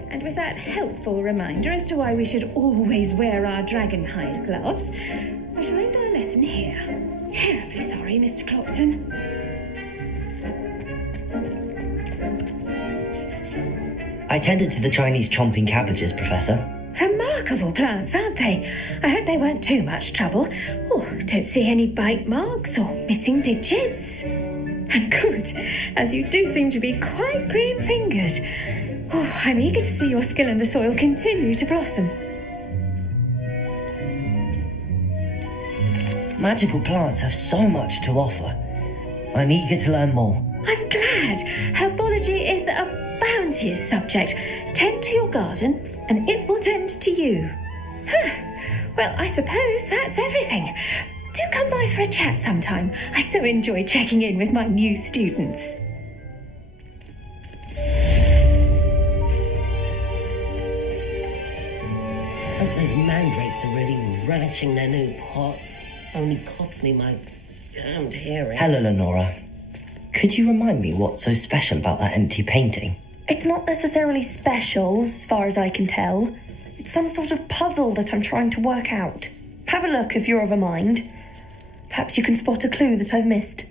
And with that helpful reminder as to why we should always wear our dragonhide gloves, I shall end our lesson here. Terribly sorry, Mr. Clopton. I tended to the Chinese chomping cabbages, Professor. Remarkable plants, aren't they? I hope they weren't too much trouble. Oh, don't see any bite marks or missing digits. And good, as you do seem to be quite green-fingered. Oh, I'm eager to see your skill in the soil continue to blossom. Magical plants have so much to offer. I'm eager to learn more. I'm glad. Herbology is a bounteous subject. Tend to your garden, and it will tend to you. Well, I suppose that's everything. Do come by for a chat sometime. I so enjoy checking in with my new students. Hope those mandrakes are really relishing their new pots. Only cost me my damned hearing. Hello, Lenora. Could you remind me what's so special about that empty painting? It's not necessarily special, as far as I can tell. It's some sort of puzzle that I'm trying to work out. Have a look if you're of a mind. Perhaps you can spot a clue that I've missed.